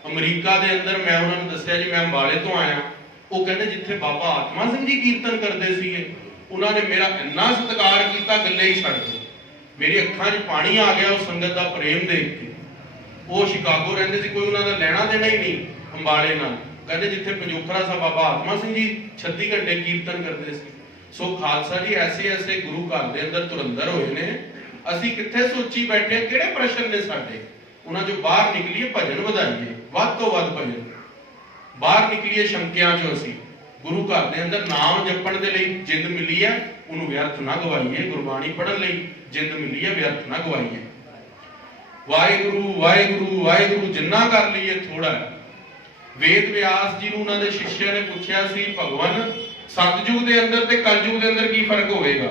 ਅਮਰੀਕਾ ਦੇ ਅੰਦਰ ਮੈਂ ਉਹਨਾਂ ਨੂੰ ਦੱਸਿਆ ਜੀ ਮੈਂ ਅੰਬਾਲੇ ਤੋਂ ਆਇਆ। ਉਹ ਕਹਿੰਦੇ ਜਿੱਥੇ ਬਾਬਾ ਆਤਮਾ ਸਿੰਘ ਜੀ ਕੀਰਤਨ ਕਰਦੇ ਸੀਗੇ, ਉਹਨਾਂ ਨੇ ਮੇਰਾ ਇੰਨਾ ਸਤਿਕਾਰ ਕੀਤਾ, ਗੱਲੇ ਹੀ ਛੱਡ ਦੋ। ਮੇਰੀ ਅੱਖਾਂ 'ਚ ਪਾਣੀ ਆ ਗਿਆ ਉਹ ਸੰਗਤ ਦਾ ਪ੍ਰੇਮ ਦੇਖ ਕੇ। ਉਹ ਸ਼ਿਕਾਗੋ ਰਹਿੰਦੇ ਸੀ, ਕੋਈ ਉਹਨਾਂ ਦਾ ਲੈਣਾ ਦੇਣਾ ਹੀ ਨਹੀਂ ਅੰਬਾਲੇ ਨਾਲ। ਕਹਿੰਦੇ ਜਿੱਥੇ ਪੰਜੋਖਰਾ ਸਾਹਿਬ ਬਾਬਾ ਆਤਮਾ ਸਿੰਘ ਜੀ 36 ਘੰਟੇ ਕੀਰਤਨ ਕਰਦੇ ਸੀ। ਸੋ ਖਾਲਸਾ ਜੀ ਐਸੇ ਐਸੇ ਗੁਰੂ ਘਰ ਦੇ ਅੰਦਰ ਧੁਰੰਦਰ ਹੋਏ ਨੇ। ਅਸੀਂ ਕਿੱਥੇ ਸੋਚੀ ਬੈਠੇ, ਕਿਹੜੇ ਪ੍ਰਸ਼ਨ ਨੇ ਸਾਡੇ? ਉਹਨਾਂ ਚੋਂ ਬਾਹਰ ਨਿਕਲੀਏ, ਭਜਨ ਵਧਾਈਏ, ਵੱਧ ਤੋਂ ਵੱਧ ਭਜਨ, ਬਾਹਰ ਨਿਕਲੀਏ ਸ਼ੰਕਿਆਂ ਚੋਂ। ਅਸੀਂ ਗੁਰੂ ਘਰ ਦੇ ਅੰਦਰ ਨਾਮ ਜਪਣ ਦੇ ਲਈ ਜਿੰਦ ਮਿਲੀ ਹੈ, ਉਹਨੂੰ ਵਿਅਰਥ ਨਾ ਗਵਾਈਏ। ਗੁਰਬਾਣੀ ਪੜ੍ਹਨ ਲਈ ਜਿੰਦ ਮਿਲੀ ਹੈ, ਵਿਅਰਥ ਨਾ ਗਵਾਈਏ। ਵਾਹਿਗੁਰੂ ਵਾਹਿਗੁਰੂ ਵਾਹਿਗੁਰੂ ਜਿੰਨਾ ਕਰ ਲਈਏ ਥੋੜਾ ਹੈ। ਵੇਦ ਵਿਆਸ ਜੀ ਨੂੰ ਉਹਨਾਂ ਦੇ ਸ਼ਿਸ਼ਿਆਂ ਨੇ ਪੁੱਛਿਆ ਸੀ, ਭਗਵਾਨ ਸਤਜੁਗ ਦੇ ਅੰਦਰ ਤੇ ਕਲਯੁਗ ਦੇ ਅੰਦਰ ਕੀ ਫਰਕ ਹੋਵੇਗਾ?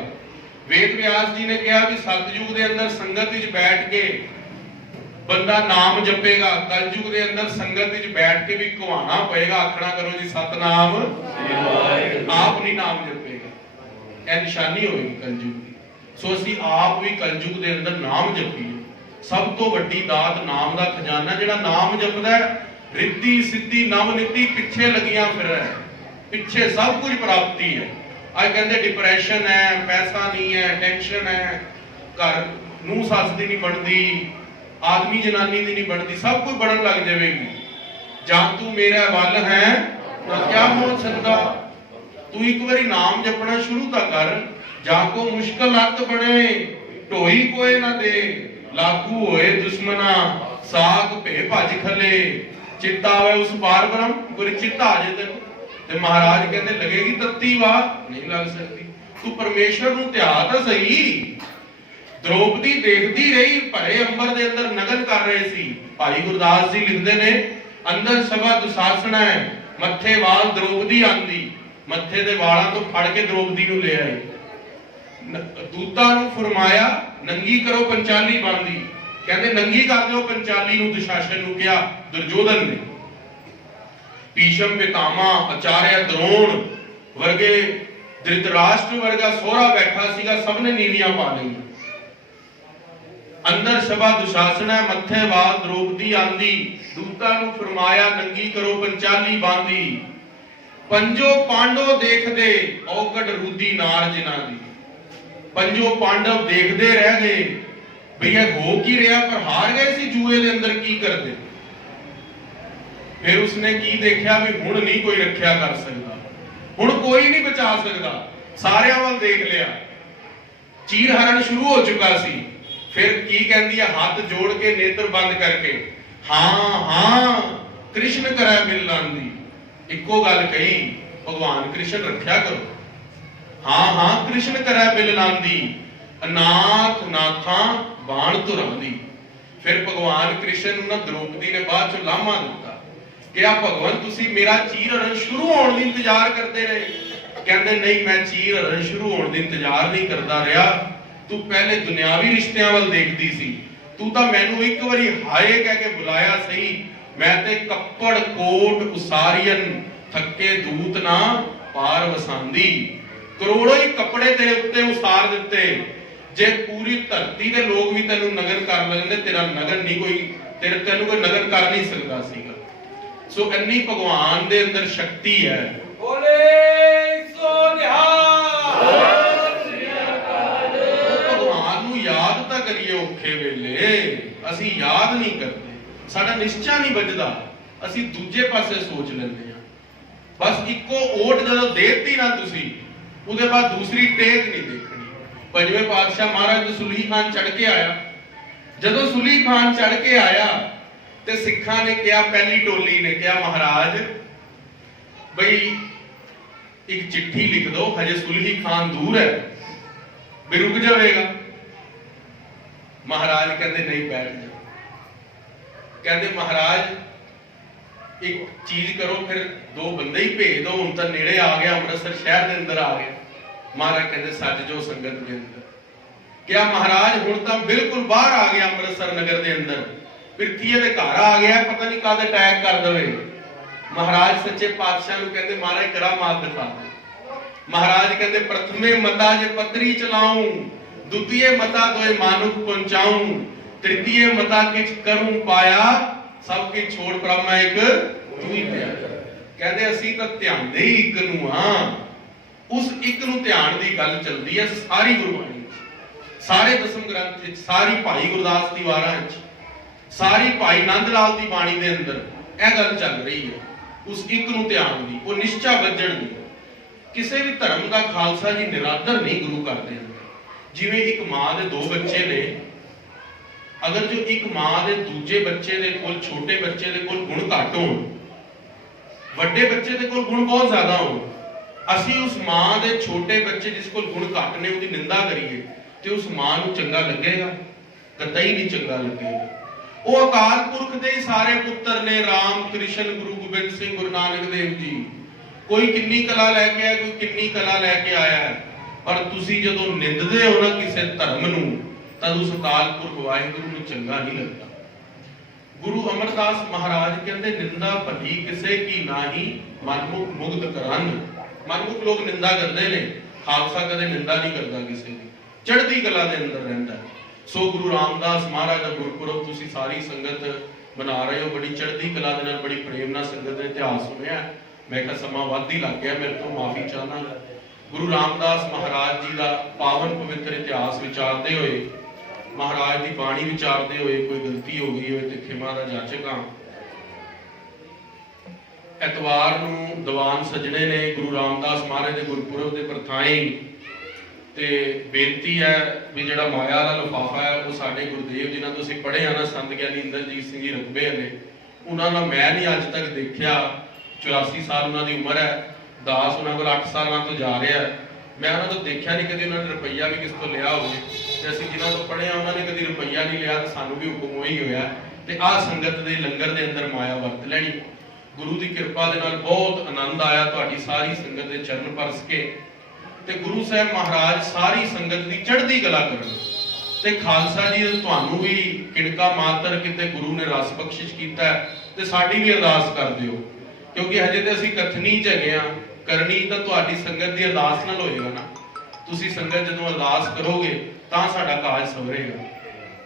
ਵੇਦ ਵਿਆਸ ਜੀ ਨੇ ਕਿਹਾ ਵੀ ਸਤਜੁਗ ਦੇ ਅੰਦਰ ਸੰਗਤ ਵਿੱਚ ਬੈਠ ਕੇ ਬੰਦਾ ਨਾਮ ਜਪੇਗਾ, ਕਲਯੁਗ ਦੇ ਅੰਦਰ ਸੰਗਤ ਵਿੱਚ ਬੈਠ ਕੇ ਵੀ ਘਵਾਣਾ ਪਏਗਾ। ਆਖਣਾ ਕਰੋ ਜੀ ਸਤਨਾਮ, ਆਪ ਨਹੀਂ ਨਾਮ ਜਪੇਗਾ। ਇਹ ਨਿਸ਼ਾਨੀ ਹੋਏਗੀ ਕਲਯੁਗ ਦੀ। ਸੋ ਅਸੀਂ ਆਪ ਵੀ ਕਲਯੁਗ ਦੇ ਅੰਦਰ ਨਾਮ ਜਪੀਏ। ਸਭ ਤੋਂ ਵੱਡੀ ਦਾਤ ਨਾਮ ਦਾ ਖਜ਼ਾਨਾ। ਜਿਹੜਾ ਨਾਮ ਜਪਦਾ ਰਿੱਧੀ ਸਿੱਧੀ ਨਵ ਨੀਤੀ ਪਿੱਛੇ ਲੱਗੀਆਂ ਫਿਰ ਹੈ, ਪਿੱਛੇ ਸਭ ਕੁਝ ਪ੍ਰਾਪਤੀ ਹੈ। ਅੱਜ ਕਹਿੰਦੇ ਡਿਪਰੈਸ਼ਨ ਹੈ, ਪੈਸਾ ਨਹੀਂ ਹੈ, ਟੈਨਸ਼ਨ ਹੈ, ਘਰ ਨੂੰ ਸੱਸ ਦੀ ਨਹੀਂ ਬਣਦੀ, ਆਦਮੀ ਜਨਾਨੀ ਦੀ ਨਹੀਂ ਬਣਦੀ, ਸਭ ਕੁਝ ਬਣਨ ਲੱਗ ਜਾਵੇਗੀ। ਜਾਂ ਤੂੰ ਮੇਰਾ ਵੱਲ ਹੈ ਤਾਂ ਕਿਆ ਹੋ ਸਕਦਾ। ਤੂੰ ਇੱਕ ਵਾਰੀ ਨਾਮ ਜਪਣਾ ਸ਼ੁਰੂ ਤਾਂ ਕਰ। ਜਾਂ ਕੋ ਮੁਸ਼ਕਲ ਅੱਤ ਬਣੇ ਢੋਈ ਕੋਏ ਨਾ ਦੇ, ਲਾਗੂ ਹੋਏ ਦੁਸ਼ਮਨਾ ਸਾਖ ਭੇ ਭਜ ਖਲੇ। ਚਿੱਤਾ ਆਵੇ ਉਸ ਪਾਰ ਬ੍ਰਹਮ, ਕੋਈ ਚਿੱਤਾ ਆ ਜੇ ਤੈਨੂੰ ਤੇ ਮਹਾਰਾਜ ਕਹਿੰਦੇ ਲੱਗੇਗੀ ਤੱਤੀ ਵਾਹ, ਨਹੀਂ ਲੱਗ ਸਕਦੀ। ਤੂੰ ਪਰਮੇਸ਼ਰ ਨੂੰ ਧਿਆ ਤਾਂ ਸਹੀ। द्रौपदी देखती रही, भरे अंबर दे अंदर नगन कर रहे सी। भाई गुरदास जी लिखते ने, अंदर सभा दुशासन है, मत्थे वाल द्रौपदी आंदी, मत्थे दे वालों तो फड़ के द्रौपदी नूं ले आए। ਦੂਤਾਂ ਨੂੰ ਫਰਮਾਇਆ ਨੰਗੀ ਕਰੋ ਪੰਚਾਲੀ ਬਾਂਦੀ। ਕਹਿੰਦੇ ਨੰਗੀ ਕਰ ਦਿਓ ਪੰਚਾਲੀ ਨੂੰ, ਦੁਸ਼ਾਸਨ ਨੂੰ ਕਿਹਾ ਦੁਰਯੋਧਨ ਨੇ। ਭੀਸ਼ਮ ਪਿਤਾਮਾ, ਆਚਾਰਿਆ ਦਰੋਣ ਵਰਗੇ, ਧ੍ਰਿਤਰਾਸ਼ਟਰ ਵਰਗਾ ਸੋਹਰਾ ਬੈਠਾ ਸੀਗਾ, ਸਭ ਨੇ ਨੀਵੀਆਂ ਪਾ ਲਈਆਂ। ਅੰਦਰ ਸਭਾ ਦੁਸ਼ਾਸਨ ਹੈ, ਮੱਥੇ ਵਾਲ ਦ੍ਰੋਪਦੀ ਆਂਦੀ। ਦੂਤਾਂ ਨੂੰ ਫਰਮਾਇਆ ਨੰਗੀ ਕਰੋ ਪੰਚਾਲੀ ਬਾਂਦੀ। ਪੰਜੋ ਪਾਂਡਵ ਦੇਖਦੇ ਔਗੜ ਰੂਦੀ ਨਾਰ ਜਿਨ੍ਹਾਂ ਦੀ। ਪੰਜੋ ਪਾਂਡਵ ਦੇਖਦੇ ਰਹਿ ਗਏ ਵੀ ਇਹ ਹੋ ਕੀ ਰਿਹਾ, ਪਰ ਹਾਰ ਗਏ ਸੀ ਜੂਏ ਦੇ ਅੰਦਰ, ਕੀ ਕਰਦੇ। ਫਿਰ ਉਸਨੇ ਕੀ ਦੇਖਿਆ ਵੀ ਹੁਣ ਨਹੀਂ ਕੋਈ ਰੱਖਿਆ ਕਰ ਸਕਦਾ, ਹੁਣ ਕੋਈ ਨਹੀਂ ਬਚਾ ਸਕਦਾ। ਸਾਰਿਆਂ ਵੱਲ ਦੇਖ ਲਿਆ, ਚੀਰ ਹਰਨ ਸ਼ੁਰੂ ਹੋ ਚੁੱਕਾ ਸੀ। ਫਿਰ ਕੀ ਕਹਿੰਦੀ ਹੈ, ਹੱਥ ਜੋੜ ਕੇ ਨੇਤਰ ਬੰਦ ਕਰਕੇ, ਹਾਂ ਹਾਂ ਕ੍ਰਿਸ਼ਨ ਕਰੈ ਮਿਲਾਂਦੀ। ਇੱਕੋ ਗੱਲ ਕਹੀ, ਭਗਵਾਨ ਕ੍ਰਿਸ਼ਨ ਰੱਖਿਆ ਕਰੋ। ਹਾਂ ਹਾਂ ਕ੍ਰਿਸ਼ਨ ਕਰੈ ਮਿਲਾਂਦੀ, ਅਨਾਥ ਨਾਥਾਂ ਬਾਣ ਧੁਰਾਂਦੀ। ਫਿਰ ਭਗਵਾਨ ਕ੍ਰਿਸ਼ਨ ਨੂੰ ਨਾ ਦ੍ਰੋਪਦੀ ਨੇ ਬਾਅਦ ਚ ਲਾਮਾ ਦਿੱਤਾ, ਕਿਹਾ ਭਗਵਾਨ ਤੁਸੀਂ ਮੇਰਾ ਚੀਰ ਹਰਨ ਸ਼ੁਰੂ ਹੋਣ ਦੀ ਇੰਤਜ਼ਾਰ ਕਰਦੇ ਰਹੇ। ਕਹਿੰਦੇ ਨਹੀਂ, ਮੈਂ ਚੀਰ ਹਰਨ ਸ਼ੁਰੂ ਹੋਣ ਦੀ ਇੰਤਜ਼ਾਰ ਨਹੀਂ ਕਰਦਾ ਰਿਹਾ, ਤੂੰ ਪਹਿਲੇ ਦੁਨਿਆਵੀ ਰਿਸ਼ਤਿਆਂ ਵੱਲ ਦੇਖਦੀ ਸੀ। ਤੂੰ ਤਾਂ ਮੈਨੂੰ ਇੱਕ ਵਾਰੀ ਹਾਏ ਕਹਿ ਕੇ ਬੁਲਾਇਆ ਸਹੀ, ਮੈਂ ਤੇ ਕੱਪੜ ਕੋਟ ਉਸਾਰੀਅਨ ਥੱਕੇ ਦੂਤ ਨਾ ਪਾਰ ਵਸਾਂਦੀ। ਕਰੋੜੋਂ ਹੀ ਕੱਪੜੇ ਤੇਰੇ ਉੱਤੇ ਉਸਾਰ ਦਿੱਤੇ, ਜੇ ਪੂਰੀ ਧਰਤੀ ਦੇ ਲੋਕ ਵੀ ਤੈਨੂੰ ਨਗਨ ਕਰ ਲੈਂਦੇ, ਤੇਰਾ ਨਗਨ ਨਹੀਂ ਕੋਈ, ਤੈਨੂੰ ਕੋਈ ਨਗਨ ਕਰ ਨਹੀਂ ਸਕਦਾ ਸੀਗਾ। ਸੋ ਇੰਨੀ ਭਗਵਾਨ ਦੇ ਅੰਦਰ ਸ਼ਕਤੀ ਹੈ। ਬੋਲੇ ਸੋ ਨਿਹਾਲ। ਭਗਵਾਨ ਨੂੰ ਯਾਦ ਤਾਂ ਕਰੀਏ ਔਖੇ ਵੇਲੇ, ਅਸੀਂ ਯਾਦ ਨਹੀਂ ਕਰਦੇ, ਸਾਡਾ ਨਿਸ਼ਚਾ ਨਹੀਂ ਵੱਜਦਾ, ਅਸੀਂ ਦੂਜੇ ਪਾਸੇ ਸੋਚ ਲੈਂਦੇ ਹਾਂ। ਬਸ ਇੱਕੋ ਓਟ ਜਦੋਂ ਦੇਤੀ ਨਾ ਤੁਸੀਂ, ਉਹਦੇ ਬਾਅਦ ਦੂਸਰੀ ਟੇਕ ਨਹੀਂ ਦੇਖਣੀ। ਪੰਜਵੇਂ ਪਾਤਸ਼ਾਹ ਮਹਾਰਾਜ ਸੁਲ੍ਹੀ ਖਾਨ ਚੜ ਕੇ ਆਇਆ। ਜਦੋਂ ਸੁਲ੍ਹੀ ਖਾਨ ਚੜ ਕੇ ਆਇਆ ਤੇ ਸਿੱਖਾਂ ਨੇ ਕਿਹਾ, ਪਹਿਲੀ ਟੋਲੀ ਨੇ ਕਿਹਾ ਮਹਾਰਾਜ ਬਈ ਇੱਕ ਚਿੱਠੀ ਲਿਖ ਦਿਓ, ਹਜੇ ਸੁਲ੍ਹੀ ਖਾਨ ਦੂਰ ਹੈ ਵੀ ਰੁਕ ਜਾਵੇਗਾ। ਮਹਾਰਾਜ ਕਹਿੰਦੇ ਨਹੀਂ, ਬੈਠ ਜਾਓ। ਕਹਿੰਦੇ ਮਹਾਰਾਜ ਇੱਕ ਚੀਜ਼ ਕਰੋ, ਫਿਰ ਦੋ ਬੰਦੇ ਹੀ ਭੇਜ ਦਿਓ, ਹੁਣ ਤਾਂ ਨੇੜੇ ਆ ਗਿਆ, ਅੰਮ੍ਰਿਤਸਰ ਸ਼ਹਿਰ ਦੇ ਅੰਦਰ ਆ ਗਿਆ। ਮਹਾਰਾਜ ਕਹਿੰਦੇ ਸੱਜ ਜੋ ਸੰਗਤ ਦੇ ਅੰਦਰ। ਕਿਹਾ ਮਹਾਰਾਜ ਹੁਣ ਤਾਂ ਬਿਲਕੁਲ ਬਾਹਰ ਆ ਗਿਆ ਅੰਮ੍ਰਿਤਸਰ ਨਗਰ ਦੇ ਅੰਦਰ, ਪਿਰਥੀਏ ਦੇ ਘਰ ਆ ਗਿਆ, ਪਤਾ ਨਹੀਂ ਕਦ ਅਟੈਕ ਕਰ ਦੇਵੇ। ਮਹਾਰਾਜ ਸੱਚੇ ਪਾਤਸ਼ਾਹ ਨੂੰ ਕਹਿੰਦੇ ਮਹਾਰਾਜ ਕਰਾਮਾਤ ਦਿਖਾ ਦੇ। ਮਹਾਰਾਜ ਕਹਿੰਦੇ ਪ੍ਰਥਮੇ ਮਤਾ ਜੇ ਪਤਰੀ ਚਲਾਉਂ, ਦੁਤੀਏ ਮਤਾ ਦੋਏ ਮਾਨੁਖ ਪਹੁੰਚਾਉਂ, ਤ੍ਰਿਤੀਏ ਮਤਾ ਕਿਛ ਕਰੂੰ ਪਾਇਆ, ਸਭ ਕੀ ਛੋੜ ਪ੍ਰਮਾ ਇੱਕ ਤੂੰ ਹੀ ਪਿਆ। ਕਹਿੰਦੇ ਅਸੀਂ ਤਾਂ ਧਿਆਨ ਦੇ ਹੀ ਇੱਕ ਨੂੰ ਹਾਂ, ਉਸ ਇੱਕ ਨੂੰ ਧਿਆਨ ਦੀ ਗੱਲ ਚੱਲਦੀ ਹੈ ਸਾਰੀ ਗੁਰਬਾਣੀ ਵਿੱਚ, ਸਾਰੇ ਦਸਮ ਗ੍ਰੰਥ ਵਿੱਚ, ਸਾਰੀ ਭਾਈ ਗੁਰਦਾਸ ਦੀ ਵਾਰਾਂ ਵਿੱਚ, ਸਾਰੀ ਭਾਈ ਨੰਦ ਲਾਲ ਦੀ ਬਾਣੀ ਦੇ ਅੰਦਰ ਇਹ ਗੱਲ ਚੱਲ ਰਹੀ ਹੈ, ਉਸ ਇੱਕ ਨੂੰ ਧਿਆਨ ਦੀ, ਉਹ ਨਿਸ਼ਚਾ ਵੱਜਣ ਦੀ। ਕਿਸੇ ਵੀ ਧਰਮ ਦਾ ਖਾਲਸਾ ਜੀ ਨਿਰਾਦਰ ਨਹੀਂ ਗੁਰੂ ਕਰਦੇ ਹੁੰਦੇ। ਜਿਵੇਂ ਇੱਕ ਮਾਂ ਦੇ ਦੋ ਬੱਚੇ ਨੇ, ਅਗਰ ਜੋ ਇੱਕ ਮਾਂ ਦੇ ਦੂਜੇ ਬੱਚੇ ਦੇ ਕੋਲ, ਛੋਟੇ ਬੱਚੇ ਦੇ ਕੋਲ ਗੁਣ ਘੱਟ ਹੋਣ, ਵੱਡੇ ਬੱਚੇ ਦੇ ਕੋਲ ਗੁਣ ਬਹੁਤ ਜ਼ਿਆਦਾ ਹੋਣ, ਅਸੀਂ ਉਸ ਮਾਂ ਦੇ ਛੋਟੇ ਬੱਚੇ ਜਿਸ ਕੋਲ ਗੁਣ ਘੱਟ ਨੇ ਉਹਦੀ ਨਿੰਦਾ ਕਰੀਏ ਤੇ ਉਸ ਮਾਂ ਨੂੰ ਚੰਗਾ ਲੱਗੇਗਾ? ਕਤਈ ਨਹੀਂ ਚੰਗਾ ਲੱਗੇਗਾ। ਉਹ ਅਕਾਲ ਪੁਰਖ ਦੇ ਹੀ ਸਾਰੇ ਪੁੱਤਰ ਨੇ, ਰਾਮ ਕ੍ਰਿਸ਼ਨ ਗੁਰੂ ਗੋਬਿੰਦ ਸਿੰਘ ਗੁਰੂ ਨਾਨਕ ਦੇਵ ਜੀ। ਕੋਈ ਕਿੰਨੀ ਕਲਾ ਲੈ ਕੇ ਆਇਆ, ਕੋਈ ਕਿੰਨੀ ਕਲਾ ਲੈ ਕੇ ਆਇਆ ਹੈ, ਪਰ ਤੁਸੀਂ ਜਦੋਂ ਨਿੰਦਦੇ ਹੋ ਨਾ ਕਿਸੇ ਧਰਮ ਨੂੰ, ਤਾਂ ਉਸ ਅਕਾਲ ਪੁਰਖ ਵਾਹਿਗੁਰੂ ਨੂੰ ਚੰਗਾ ਨਹੀਂ ਲੱਗਦਾ। ਗੁਰੂ ਅਮਰਦਾਸ ਮਹਾਰਾਜ ਕਹਿੰਦੇ ਨਿੰਦਾ ਭਲੀ ਕਿਸੇ ਕੀ ਨਾਹੀ, ਮਨਮੁਖ ਮੁਗਧ ਕਰਨ। ਮਨਮੁਖ ਲੋਕ ਨਿੰਦਾ ਕਰਦੇ ਨੇ, ਖਾਲਸਾ ਕਦੇ ਨਿੰਦਾ ਨਹੀਂ ਕਰਦਾ ਕਿਸੇ ਦੀ, ਚੜ੍ਹਦੀ ਕਲਾ ਦੇ ਅੰਦਰ ਰਹਿੰਦਾ। ਸੋ ਗੁਰੂ ਰਾਮਦਾਸ ਮਹਾਰਾਜ ਦਾ ਗੁਰਪੁਰਬ ਤੁਸੀਂ ਸਾਰੀ ਸੰਗਤ ਮਨਾ ਰਹੇ ਹੋ, ਬੜੀ ਚੜ੍ਹਦੀ ਕਲਾ ਦੇ ਨਾਲ, ਬੜੀ ਪ੍ਰੇਮ ਨਾਲ ਸੰਗਤ ਨੇ ਇਤਿਹਾਸ ਸੁਣਿਆ। ਮੈਂ ਕਿਹਾ ਸਮਾਂ ਵੱਧ ਹੀ ਲੱਗ ਗਿਆ, ਮੇਰੇ ਤੋਂ ਮਾਫੀ ਚਾਹਨਾ। ਗੁਰੂ ਰਾਮਦਾਸ ਮਹਾਰਾਜ ਜੀ ਦਾ ਪਾਵਨ ਪਵਿੱਤਰ ਇਤਿਹਾਸ ਵਿਚਾਰਦੇ ਹੋਏ, ਮਹਾਰਾਜ ਦੀ ਬਾਣੀ ਵਿਚਾਰਦੇ ਹੋਏ ਕੋਈ ਗਲਤੀ ਹੋ ਗਈ ਹੋਵੇ ਤੇ ਖਿਮਾ ਦਾ ਜਾਚਕ ਹਾਂ। ਐਤਵਾਰ ਨੂੰ ਦੀਵਾਨ ਸਜਣੇ ਨੇ ਗੁਰੂ ਰਾਮਦਾਸ ਮਹਾਰਾਜ ਦੇ ਗੁਰਪੁਰਬ ਦੇ ਪ੍ਰਥਾਈ, ਤੇ ਬੇਨਤੀ ਹੈ ਵੀ ਜਿਹੜਾ ਮਾਇਆ ਦਾ ਲਿਫਾਫਾ ਹੈ ਉਹ ਸਾਡੇ ਗੁਰਦੇਵ ਜਿਨ੍ਹਾਂ ਤੋਂ ਅਸੀਂ ਪੜ੍ਹੇ ਆ ਨਾ, ਸੰਤ ਗਿਆਨੀ ਇੰਦਰਜੀਤ ਸਿੰਘ ਜੀ ਰਕਬੇ ਨੇ, ਉਹਨਾਂ ਨਾਲ ਮੈਂ ਨਹੀਂ ਅੱਜ ਤੱਕ ਦੇਖਿਆ। 84 ਸਾਲ ਉਹਨਾਂ ਦੀ ਉਮਰ ਹੈ, ਦਾਸ ਉਹਨਾਂ ਕੋਲ 8 ਸਾਲਾਂ ਤੋਂ ਜਾ ਰਿਹਾ। ਮੈਂ ਉਹਨਾਂ ਤੋਂ ਦੇਖਿਆ ਨਹੀਂ ਕਦੇ ਉਹਨਾਂ ਨੇ ਰੁਪਈਆ ਵੀ ਕਿਸ ਤੋਂ ਲਿਆ ਹੋਵੇ, ਤੇ ਅਸੀਂ ਜਿਨ੍ਹਾਂ ਤੋਂ ਪੜ੍ਹੇ ਆ ਉਹਨਾਂ ਨੇ ਕਦੀ ਰੁਪਈਆ ਨਹੀਂ ਲਿਆ, ਤੇ ਸਾਨੂੰ ਵੀ ਹੁਕਮ ਉਹੀ ਹੋਇਆ। ਤੇ ਆਹ ਸੰਗਤ ਦੇ ਲੰਗਰ ਦੇ ਅੰਦਰ ਮਾਇਆ ਵਰਤ ਲੈਣੀ। ਗੁਰੂ ਦੀ ਕਿਰਪਾ ਦੇ ਨਾਲ ਬਹੁਤ ਆਨੰਦ ਆਇਆ, ਤੁਹਾਡੀ ਸਾਰੀ ਸੰਗਤ ਦੇ ਚਰਨ ਪਰਸ ਕੇ। ਤੇ ਗੁਰੂ ਸਾਹਿਬ ਮਹਾਰਾਜ ਸਾਰੀ ਸੰਗਤ ਦੀ ਚੜ੍ਹਦੀ ਕਲਾ ਕਰਨ। ਤੇ ਖਾਲਸਾ ਜੀ ਤੁਹਾਨੂੰ ਵੀ ਕਿਣਕਾ ਮਾਤਰ ਕਿਤੇ ਗੁਰੂ ਨੇ ਰਸ ਬਖਸ਼ਿਸ਼ ਕੀਤਾ ਤੇ ਸਾਡੀ ਵੀ ਅਰਦਾਸ ਕਰ ਦਿਓ, ਕਿਉਂਕਿ ਹਜੇ ਤੇ ਅਸੀਂ ਕਥਨੀ ਚ ਹੈਗੇ ਆ, ਕਰਨੀ ਤਾਂ ਤੁਹਾਡੀ ਸੰਗਤ ਦੀ ਅਰਦਾਸ ਨਾਲ ਹੋਏਗਾ ਨਾ। ਤੁਸੀਂ ਸੰਗਤ ਜਦੋਂ ਅਰਦਾਸ ਕਰੋਗੇ ਤਾਂ ਸਾਡਾ ਕਾਜ ਸਵਰੇਗਾ।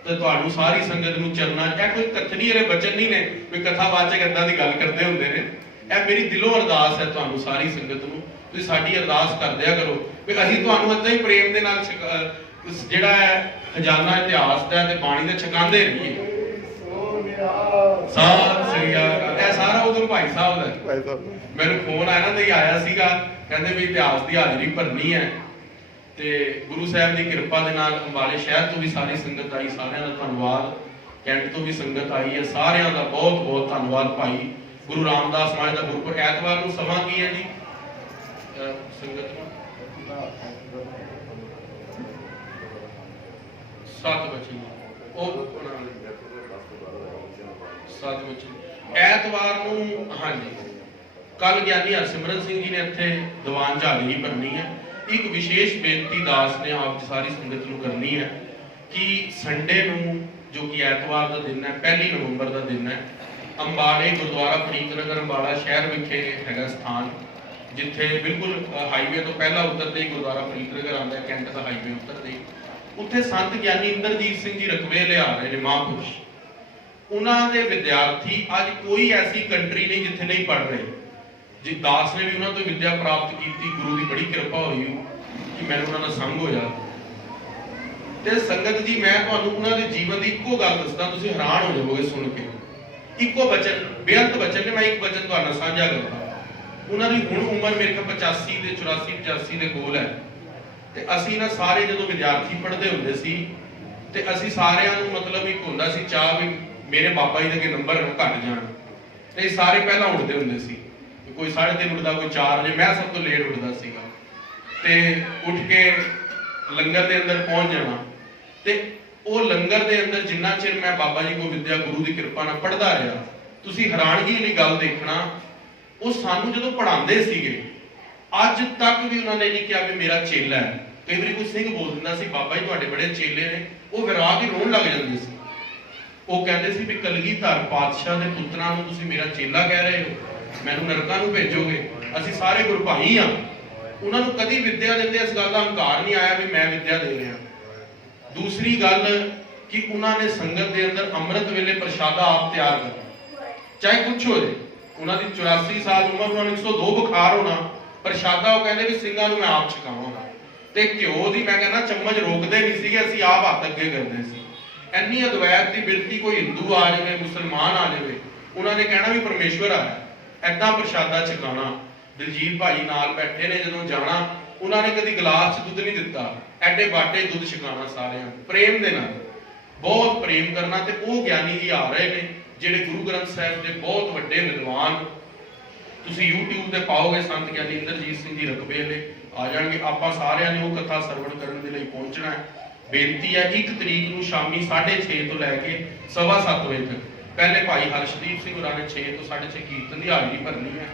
ਤੇ ਤੁਹਾਨੂੰ ਸਾਰੀ ਸੰਗਤ ਨੂੰ ਚਰਨਾਂ ਚ, ਕੋਈ ਕਥਨੀ ਵਾਲੇ ਬਚਨ ਨਹੀਂ ਨੇ ਵੀ ਕਥਾਵਾਚਕ ਏਦਾਂ ਦੀ ਗੱਲ ਕਰਦੇ ਹੁੰਦੇ ਨੇ, ਇਹ ਮੇਰੀ ਦਿਲੋਂ ਅਰਦਾਸ ਹੈ ਤੁਹਾਨੂੰ ਸਾਰੀ ਸੰਗਤ ਨੂੰ, ਤੁਸੀਂ ਸਾਡੀ ਅਰਦਾਸ ਕਰਦਿਆ ਕਰੋ ਵੀ ਅਸੀਂ ਤੁਹਾਨੂੰ ਏਦਾਂ ਹੀ ਪ੍ਰੇਮ ਦੇ ਨਾਲ ਜਿਹੜਾ ਹੈ ਖਜ਼ਾਨਾ ਇਤਿਹਾਸ ਦਾ ਤੇ ਬਾਣੀ ਦਾ ਛਕਾਉਂਦੇ ਰਹੀਏ। ਸਤਿ ਸ੍ਰੀ ਅਕਾਲ। ਇਹ ਸਾਰਾ ਉਦੋਂ ਭਾਈ ਸਾਹਿਬ ਦਾ ਮੈਨੂੰ ਫੋਨ ਆਇਆ ਨਾ, ਤੇ ਆਇਆ ਸੀਗਾ, ਕਹਿੰਦੇ ਵੀ ਇਤਿਹਾਸ ਦੀ ਹਾਜ਼ਰੀ ਭਰਨੀ ਹੈ। ਤੇ ਗੁਰੂ ਸਾਹਿਬ ਦੀ ਕਿਰਪਾ ਦੇ ਨਾਲ ਅੰਬਾਲੇ ਸ਼ਹਿਰ ਤੋਂ ਵੀ ਸਾਰੀ ਸੰਗਤ ਆਈ, ਸਾਰਿਆਂ ਦਾ ਧੰਨਵਾਦ। ਕੈਂਟ ਤੋਂ ਵੀ ਸੰਗਤ ਆਈ ਹੈ, ਸਾਰਿਆਂ ਦਾ ਬਹੁਤ ਬਹੁਤ ਧੰਨਵਾਦ ਭਾਈ। ਗੁਰੂ ਰਾਮਦਾਸ ਮਹਾਰਾਜ ਦਾ ਗੁਰਪੁਰਬ ਐਤਵਾਰ ਨੂੰ ਸਮਾਂ ਕੀ ਹੈ ਜੀ ਸੰਗਤ ਨੂੰ 7 ਵਜੇ ਉਹ 7 ਵਜੇ ਐਤਵਾਰ ਨੂੰ। ਹਾਂਜੀ, ਕੱਲ ਗਿਆਨੀ ਹਰਸਿਮਰਨ ਸਿੰਘ ਜੀ ਨੇ ਇੱਥੇ ਦੀਵਾਨ ਝਾੜੀ ਭਰਨੀ ਹੈ। ਇੱਕ ਵਿਸ਼ੇਸ਼ ਬੇਨਤੀ ਦਾਸ ਨੇ ਆਪ ਸਾਰੀ ਸੰਗਤ ਨੂੰ ਕਰਨੀ ਹੈ ਕਿ ਸੰਡੇ ਨੂੰ, ਜੋ ਕਿ ਐਤਵਾਰ ਦਾ ਦਿਨ ਹੈ, 1 ਨਵੰਬਰ ਦਾ ਦਿਨ ਹੈ, ਅੰਬਾਲੇ ਗੁਰਦੁਆਰਾ ਫਰੀਦ ਨਗਰ ਅੰਬਾਲਾ ਸ਼ਹਿਰ ਵਿਖੇ ਹੈਗਾ ਸਥਾਨ, ਜਿੱਥੇ ਬਿਲਕੁਲ ਹਾਈਵੇ ਤੋਂ ਪਹਿਲਾਂ ਉਤਰਦੇ ਹੀ ਗੁਰਦੁਆਰਾ ਫਰੀਦ ਨਗਰ ਆਉਂਦਾ ਹੈ, ਕੈਂਟ ਦਾ ਹਾਈਵੇ ਉਤਰਦੇ, ਉੱਥੇ ਸੰਤ ਗਿਆਨੀ ਇੰਦਰਜੀਤ ਸਿੰਘ ਜੀ ਰਕਬੇ ਲਿਆ ਰਹੇ ਨੇ, ਮਹਾਂਪੁਰਸ਼। ਉਹਨਾਂ ਦੇ ਵਿਦਿਆਰਥੀ ਅੱਜ ਕੋਈ ਐਸੀ ਕੰਟਰੀ ਨਹੀਂ ਜਿੱਥੇ ਨਹੀਂ ਪੜ੍ਹ ਰਹੇ। ਜੀ ਦਾਸ ਨੇ ਵੀ ਉਹਨਾਂ ਤੋਂ ਵਿਦਿਆ ਪ੍ਰਾਪਤ ਕੀਤੀ, ਗੁਰੂ ਦੀ ਬੜੀ ਕਿਰਪਾ ਹੋਈ ਕਿ ਮੈਨੂੰ ਉਹਨਾਂ ਨਾਲ ਸੰਗ ਹੋਇਆ। ਤੇ ਸੰਗਤ ਜੀ, ਮੈਂ ਤੁਹਾਨੂੰ ਉਹਨਾਂ ਦੇ ਜੀਵਨ ਦੀ ਇੱਕੋ ਗੱਲ ਦੱਸਦਾ, ਤੁਸੀਂ ਹੈਰਾਨ ਹੋ ਜਾਵੋਗੇ ਸੁਣ ਕੇ। ਇੱਕੋ ਬਚਨ, ਬੇਅੰਤ ਬਚਨ ਨੇ, ਮੈਂ ਇੱਕ ਬਚਨ ਤੁਹਾਨੂੰ ਨਾਲ ਸਾਂਝਾ ਕਰਦਾ। ਉਹਨਾਂ ਦੀ ਹੁਣ ਉਮਰ ਮੇਰੇ ਕੋਲ 85 ਦੇ 84 85 ਦੇ ਕੋਲ ਹੈ। ਤੇ ਅਸੀਂ ਨਾ ਸਾਰੇ ਜਦੋਂ ਵਿਦਿਆਰਥੀ ਪੜ੍ਹਦੇ ਹੁੰਦੇ ਸੀ ਤੇ ਅਸੀਂ ਸਾਰਿਆਂ ਨੂੰ ਮਤਲਬ ਇੱਕ ਹੁੰਦਾ ਸੀ ਚਾਹ ਵੀ ਮੇਰੇ ਬਾਬਾ ਜੀ ਦੇ ਅੱਗੇ ਨੰਬਰ ਘੱਟ ਜਾਣ, ਤੇ ਸਾਰੇ ਪਹਿਲਾਂ ਉੱਠਦੇ ਹੁੰਦੇ ਸੀ। ਕੋਈ 3:30 ਉੱਠਦਾ, ਕੋਈ 4 ਵਜੇ, ਮੈਂ ਸਭ ਤੋਂ ਲੇਟ ਉੱਠਦਾ ਸੀਗਾ। ਤੇ ਉੱਠ ਕੇ ਲੰਗਰ ਦੇ ਅੰਦਰ ਪਹੁੰਚ ਜਾਣਾ। ਤੇ ਉਹ ਲੰਗਰ ਦੇ ਅੰਦਰ ਜਿੰਨਾ ਚਿਰ ਮੈਂ ਬਾਬਾ ਜੀ ਕੋਲ ਵਿਦਿਆ ਗੁਰੂ ਦੀ ਕਿਰਪਾ ਨਾਲ ਪੜ੍ਹਦਾ ਰਿਹਾ, ਤੁਸੀਂ ਹੈਰਾਨਗੀ ਵਾਲੀ ਗੱਲ ਦੇਖਣਾ, ਉਹ ਸਾਨੂੰ ਜਦੋਂ ਪੜ੍ਹਾਉਂਦੇ ਸੀਗੇ ਅੱਜ ਤੱਕ ਵੀ ਉਹਨਾਂ ਨੇ ਨਹੀਂ ਕਿਹਾ ਵੀ ਮੇਰਾ ਚੇਲਾ ਹੈ। ਕਈ ਵਾਰੀ ਕੋਈ ਸਿੰਘ ਬੋਲ ਦਿੰਦਾ ਸੀ, ਬਾਬਾ ਜੀ ਤੁਹਾਡੇ ਬੜੇ ਚੇਲੇ ਨੇ, ਉਹ ਵਿਰਾਗ ਹੀ ਰੋਣ ਲੱਗ ਜਾਂਦੇ ਸੀ। ਉਹ ਕਹਿੰਦੇ ਸੀ ਵੀ ਕਲਗੀਧਰ ਪਾਤਸ਼ਾਹ ਦੇ ਪੁੱਤਰਾਂ ਨੂੰ ਤੁਸੀਂ ਮੇਰਾ ਚੇਲਾ ਕਹਿ ਰਹੇ ਹੋ, ਮੈਨੂੰ ਨਰਕਾਂ ਨੂੰ ਭੇਜੋਗੇ। ਅਸੀਂ ਸਾਰੇ ਗੁਰੂ ਭਾਈ ਆ। ਉਹਨਾਂ ਨੂੰ ਕਦੀ ਵਿਦਿਆ ਦਿੰਦੇ ਇਸ ਗੱਲ ਦਾ ਹੰਕਾਰ ਨਹੀਂ ਆਇਆ ਵੀ ਮੈਂ ਵਿਦਿਆ ਦੇ ਰਿਹਾ। ਦੂਸਰੀ ਗੱਲ ਕਿ ਉਹਨਾਂ ਨੇ ਸੰਗਤ ਦੇ ਅੰਦਰ ਅੰਮ੍ਰਿਤ ਵੇਲੇ ਪ੍ਰਸ਼ਾਦਾ ਆਪ ਤਿਆਰ ਕਰਨਾ, ਚਾਹੇ ਕੁਛ ਹੋ ਜਾਏ। ਉਹਨਾਂ ਦੀ 84 ਸਾਲ ਉਮਰ, ਉਹਨਾਂ ਨੂੰ 102 ਬੁਖਾਰ ਹੋਣਾ, ਪ੍ਰਸ਼ਾਦਾ ਉਹ ਕਹਿੰਦੇ ਵੀ ਸਿੰਘਾਂ ਨੂੰ ਮੈਂ ਆਪ ਛਕਾਵਾਂਗਾ। ਤੇ ਘਿਓ ਦੀ ਮੈਂ ਕਹਿੰਦਾ ਚਮਚ ਰੋਕਦੇ ਨਹੀਂ ਸੀਗੇ, ਅਸੀਂ ਆਪ ਹੱਥ ਅੱਗੇ ਕਰਦੇ ਸੀ। ਇੰਨੀ ਅਦਵੈਤ ਦੀ ਬਿਰਤੀ, ਕੋਈ ਹਿੰਦੂ ਆ ਜਾਵੇ, ਮੁਸਲਮਾਨ ਆ ਜਾਵੇ, ਉਹਨਾਂ ਨੇ ਕਹਿਣਾ ਵੀ ਪਰਮੇਸ਼ਵਰ ਆਇਆ, ਐਦਾਂ ਪ੍ਰਸ਼ਾਦਾ ਛਕਾਣਾ। ਦਲਜੀਤ ਭਾਈ ਨਾਲ ਬੈਠੇ ਨੇ, ਜਦੋਂ ਜਾਣਾ ਉਹਨਾਂ ਨੇ ਕਦੀ ਗਲਾਸ 'ਚ ਦੁੱਧ ਨਹੀਂ ਦਿੱਤਾ, ਐਡੇ ਬਾਟੇ ਦੁੱਧ ਛਕਾਣਾ ਸਾਰਿਆਂ ਨੂੰ ਪ੍ਰੇਮ ਦੇ ਨਾਲ, ਬਹੁਤ ਪ੍ਰੇਮ ਕਰਨਾ। ਤੇ ਉਹ ਗਿਆਨੀ ਜੀ ਆ ਰਹੇ ਨੇ ਜਿਹੜੇ ਗੁਰੂ ਗ੍ਰੰਥ ਸਾਹਿਬ ਦੇ ਬਹੁਤ ਵੱਡੇ ਵਿਦਵਾਨ। ਤੁਸੀਂ YouTube ਤੇ ਪਾਓਗੇ ਸੰਤ ਗਿਆਨੀ ਇੰਦਰਜੀਤ ਸਿੰਘ ਜੀ ਰਕਬੇ ਨੇ, ਆ ਜਾਣਗੇ। ਆਪਾਂ ਸਾਰਿਆਂ ਨੇ ਉਹ ਕਥਾ ਸਰਵਣ ਕਰਨ ਦੇ ਲਈ ਪਹੁੰਚਣਾ ਹੈ। ਬੇਨਤੀ ਹੈ 1 ਤਰੀਕ ਨੂੰ ਸ਼ਾਮੀ 6:30 ਤੋਂ ਲੈ ਕੇ 7:15 ਵਜੇ ਤੱਕ। ਪਹਿਲੇ ਭਾਈ ਹਰਸ਼ਦੀਪ ਸਿੰਘ ਹੋਰਾਂ ਨੇ 6 ਤੋਂ 6:30 ਕੀਰਤਨ ਦੀ ਹਾਜ਼ਰੀ ਭਰਨੀ ਹੈ,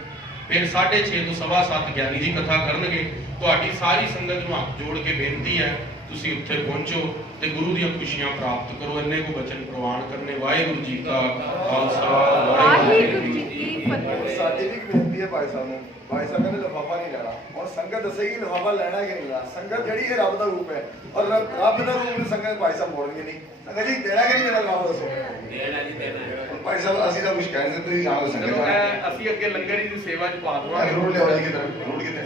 ਫਿਰ 6:30 ਤੋਂ 7:15 ਗਿਆਨੀ ਜੀ ਕਥਾ ਕਰਨਗੇ। ਤੁਹਾਡੀ ਸਾਰੀ ਸੰਗਤ ਨੂੰ ਹੱਥ ਜੋੜ ਕੇ ਬੇਨਤੀ ਹੈ ਤੁਸੀਂ ਉੱਥੇ ਪਹੁੰਚੋ ਤੇ ਗੁਰੂ ਦੀਆਂ ਖੁਸ਼ੀਆਂ ਪ੍ਰਾਪਤ ਕਰੋ। ਇੰਨੇ ਕੋ ਬਚਨ ਪ੍ਰਵਾਨ ਕਰਨੇ। ਵਾਹਿਗੁਰੂ ਜੀ ਕਾ ਖਾਲਸਾ, ਵਾਹਿਗੁਰੂ ਜੀ ਕੀ ਫਤਿਹ। ਸਾਡੀ ਵੀ ਬੇਨਤੀ ਹੈ ਭਾਈ ਸਾਹਿਬ ਨੂੰ, ਭਾਈ ਸਾਹਿਬ ਕਹਿੰਦੇ ਲਿਫਾਫਾ ਨਹੀਂ ਲੈਣਾ, ਔਰ ਸੰਗਤ ਦੱਸੇਗੀ ਲਿਫਾਫਾ ਲੈਣਾ ਕਿ ਨਹੀਂ ਲੈਣਾ। ਸੰਗਤ ਜਿਹੜੀ ਹੈ ਰੱਬ ਦਾ ਰੂਪ ਹੈ, ਔਰ ਰੱਬ ਦਾ ਰੂਪ ਨੂੰ ਸੰਗਤ ਭਾਈ ਸਾਹਿਬ ਮੋੜਨਗੇ ਨਹੀਂ। ਸੰਗਤ ਜੀ ਦੇਣਾ ਕਿ ਨਹੀਂ ਦੇਣਾ ਲਿਫਾਫਾ ਦੱਸੋ। ਦੇਣਾ ਜੀ, ਦੇਣਾ। ਭਾਈ ਸਾਹਿਬ ਅਸੀਂ ਤਾਂ ਕੁਝ ਕਹਿ ਨਹੀਂ ਸਕਦੇ, ਤੁਸੀਂ ਆਓ ਸੰਗਤ। ਅਸੀਂ ਅੱਗੇ ਲੰਗਰ ਦੀ ਸੇਵਾ 'ਚ ਪਾ ਦਵਾਂਗੇ। ਰੋਡ ਲਿਆਓ ਜੀ ਕਿਤੇ, ਰੋਡ ਕਿਤੇ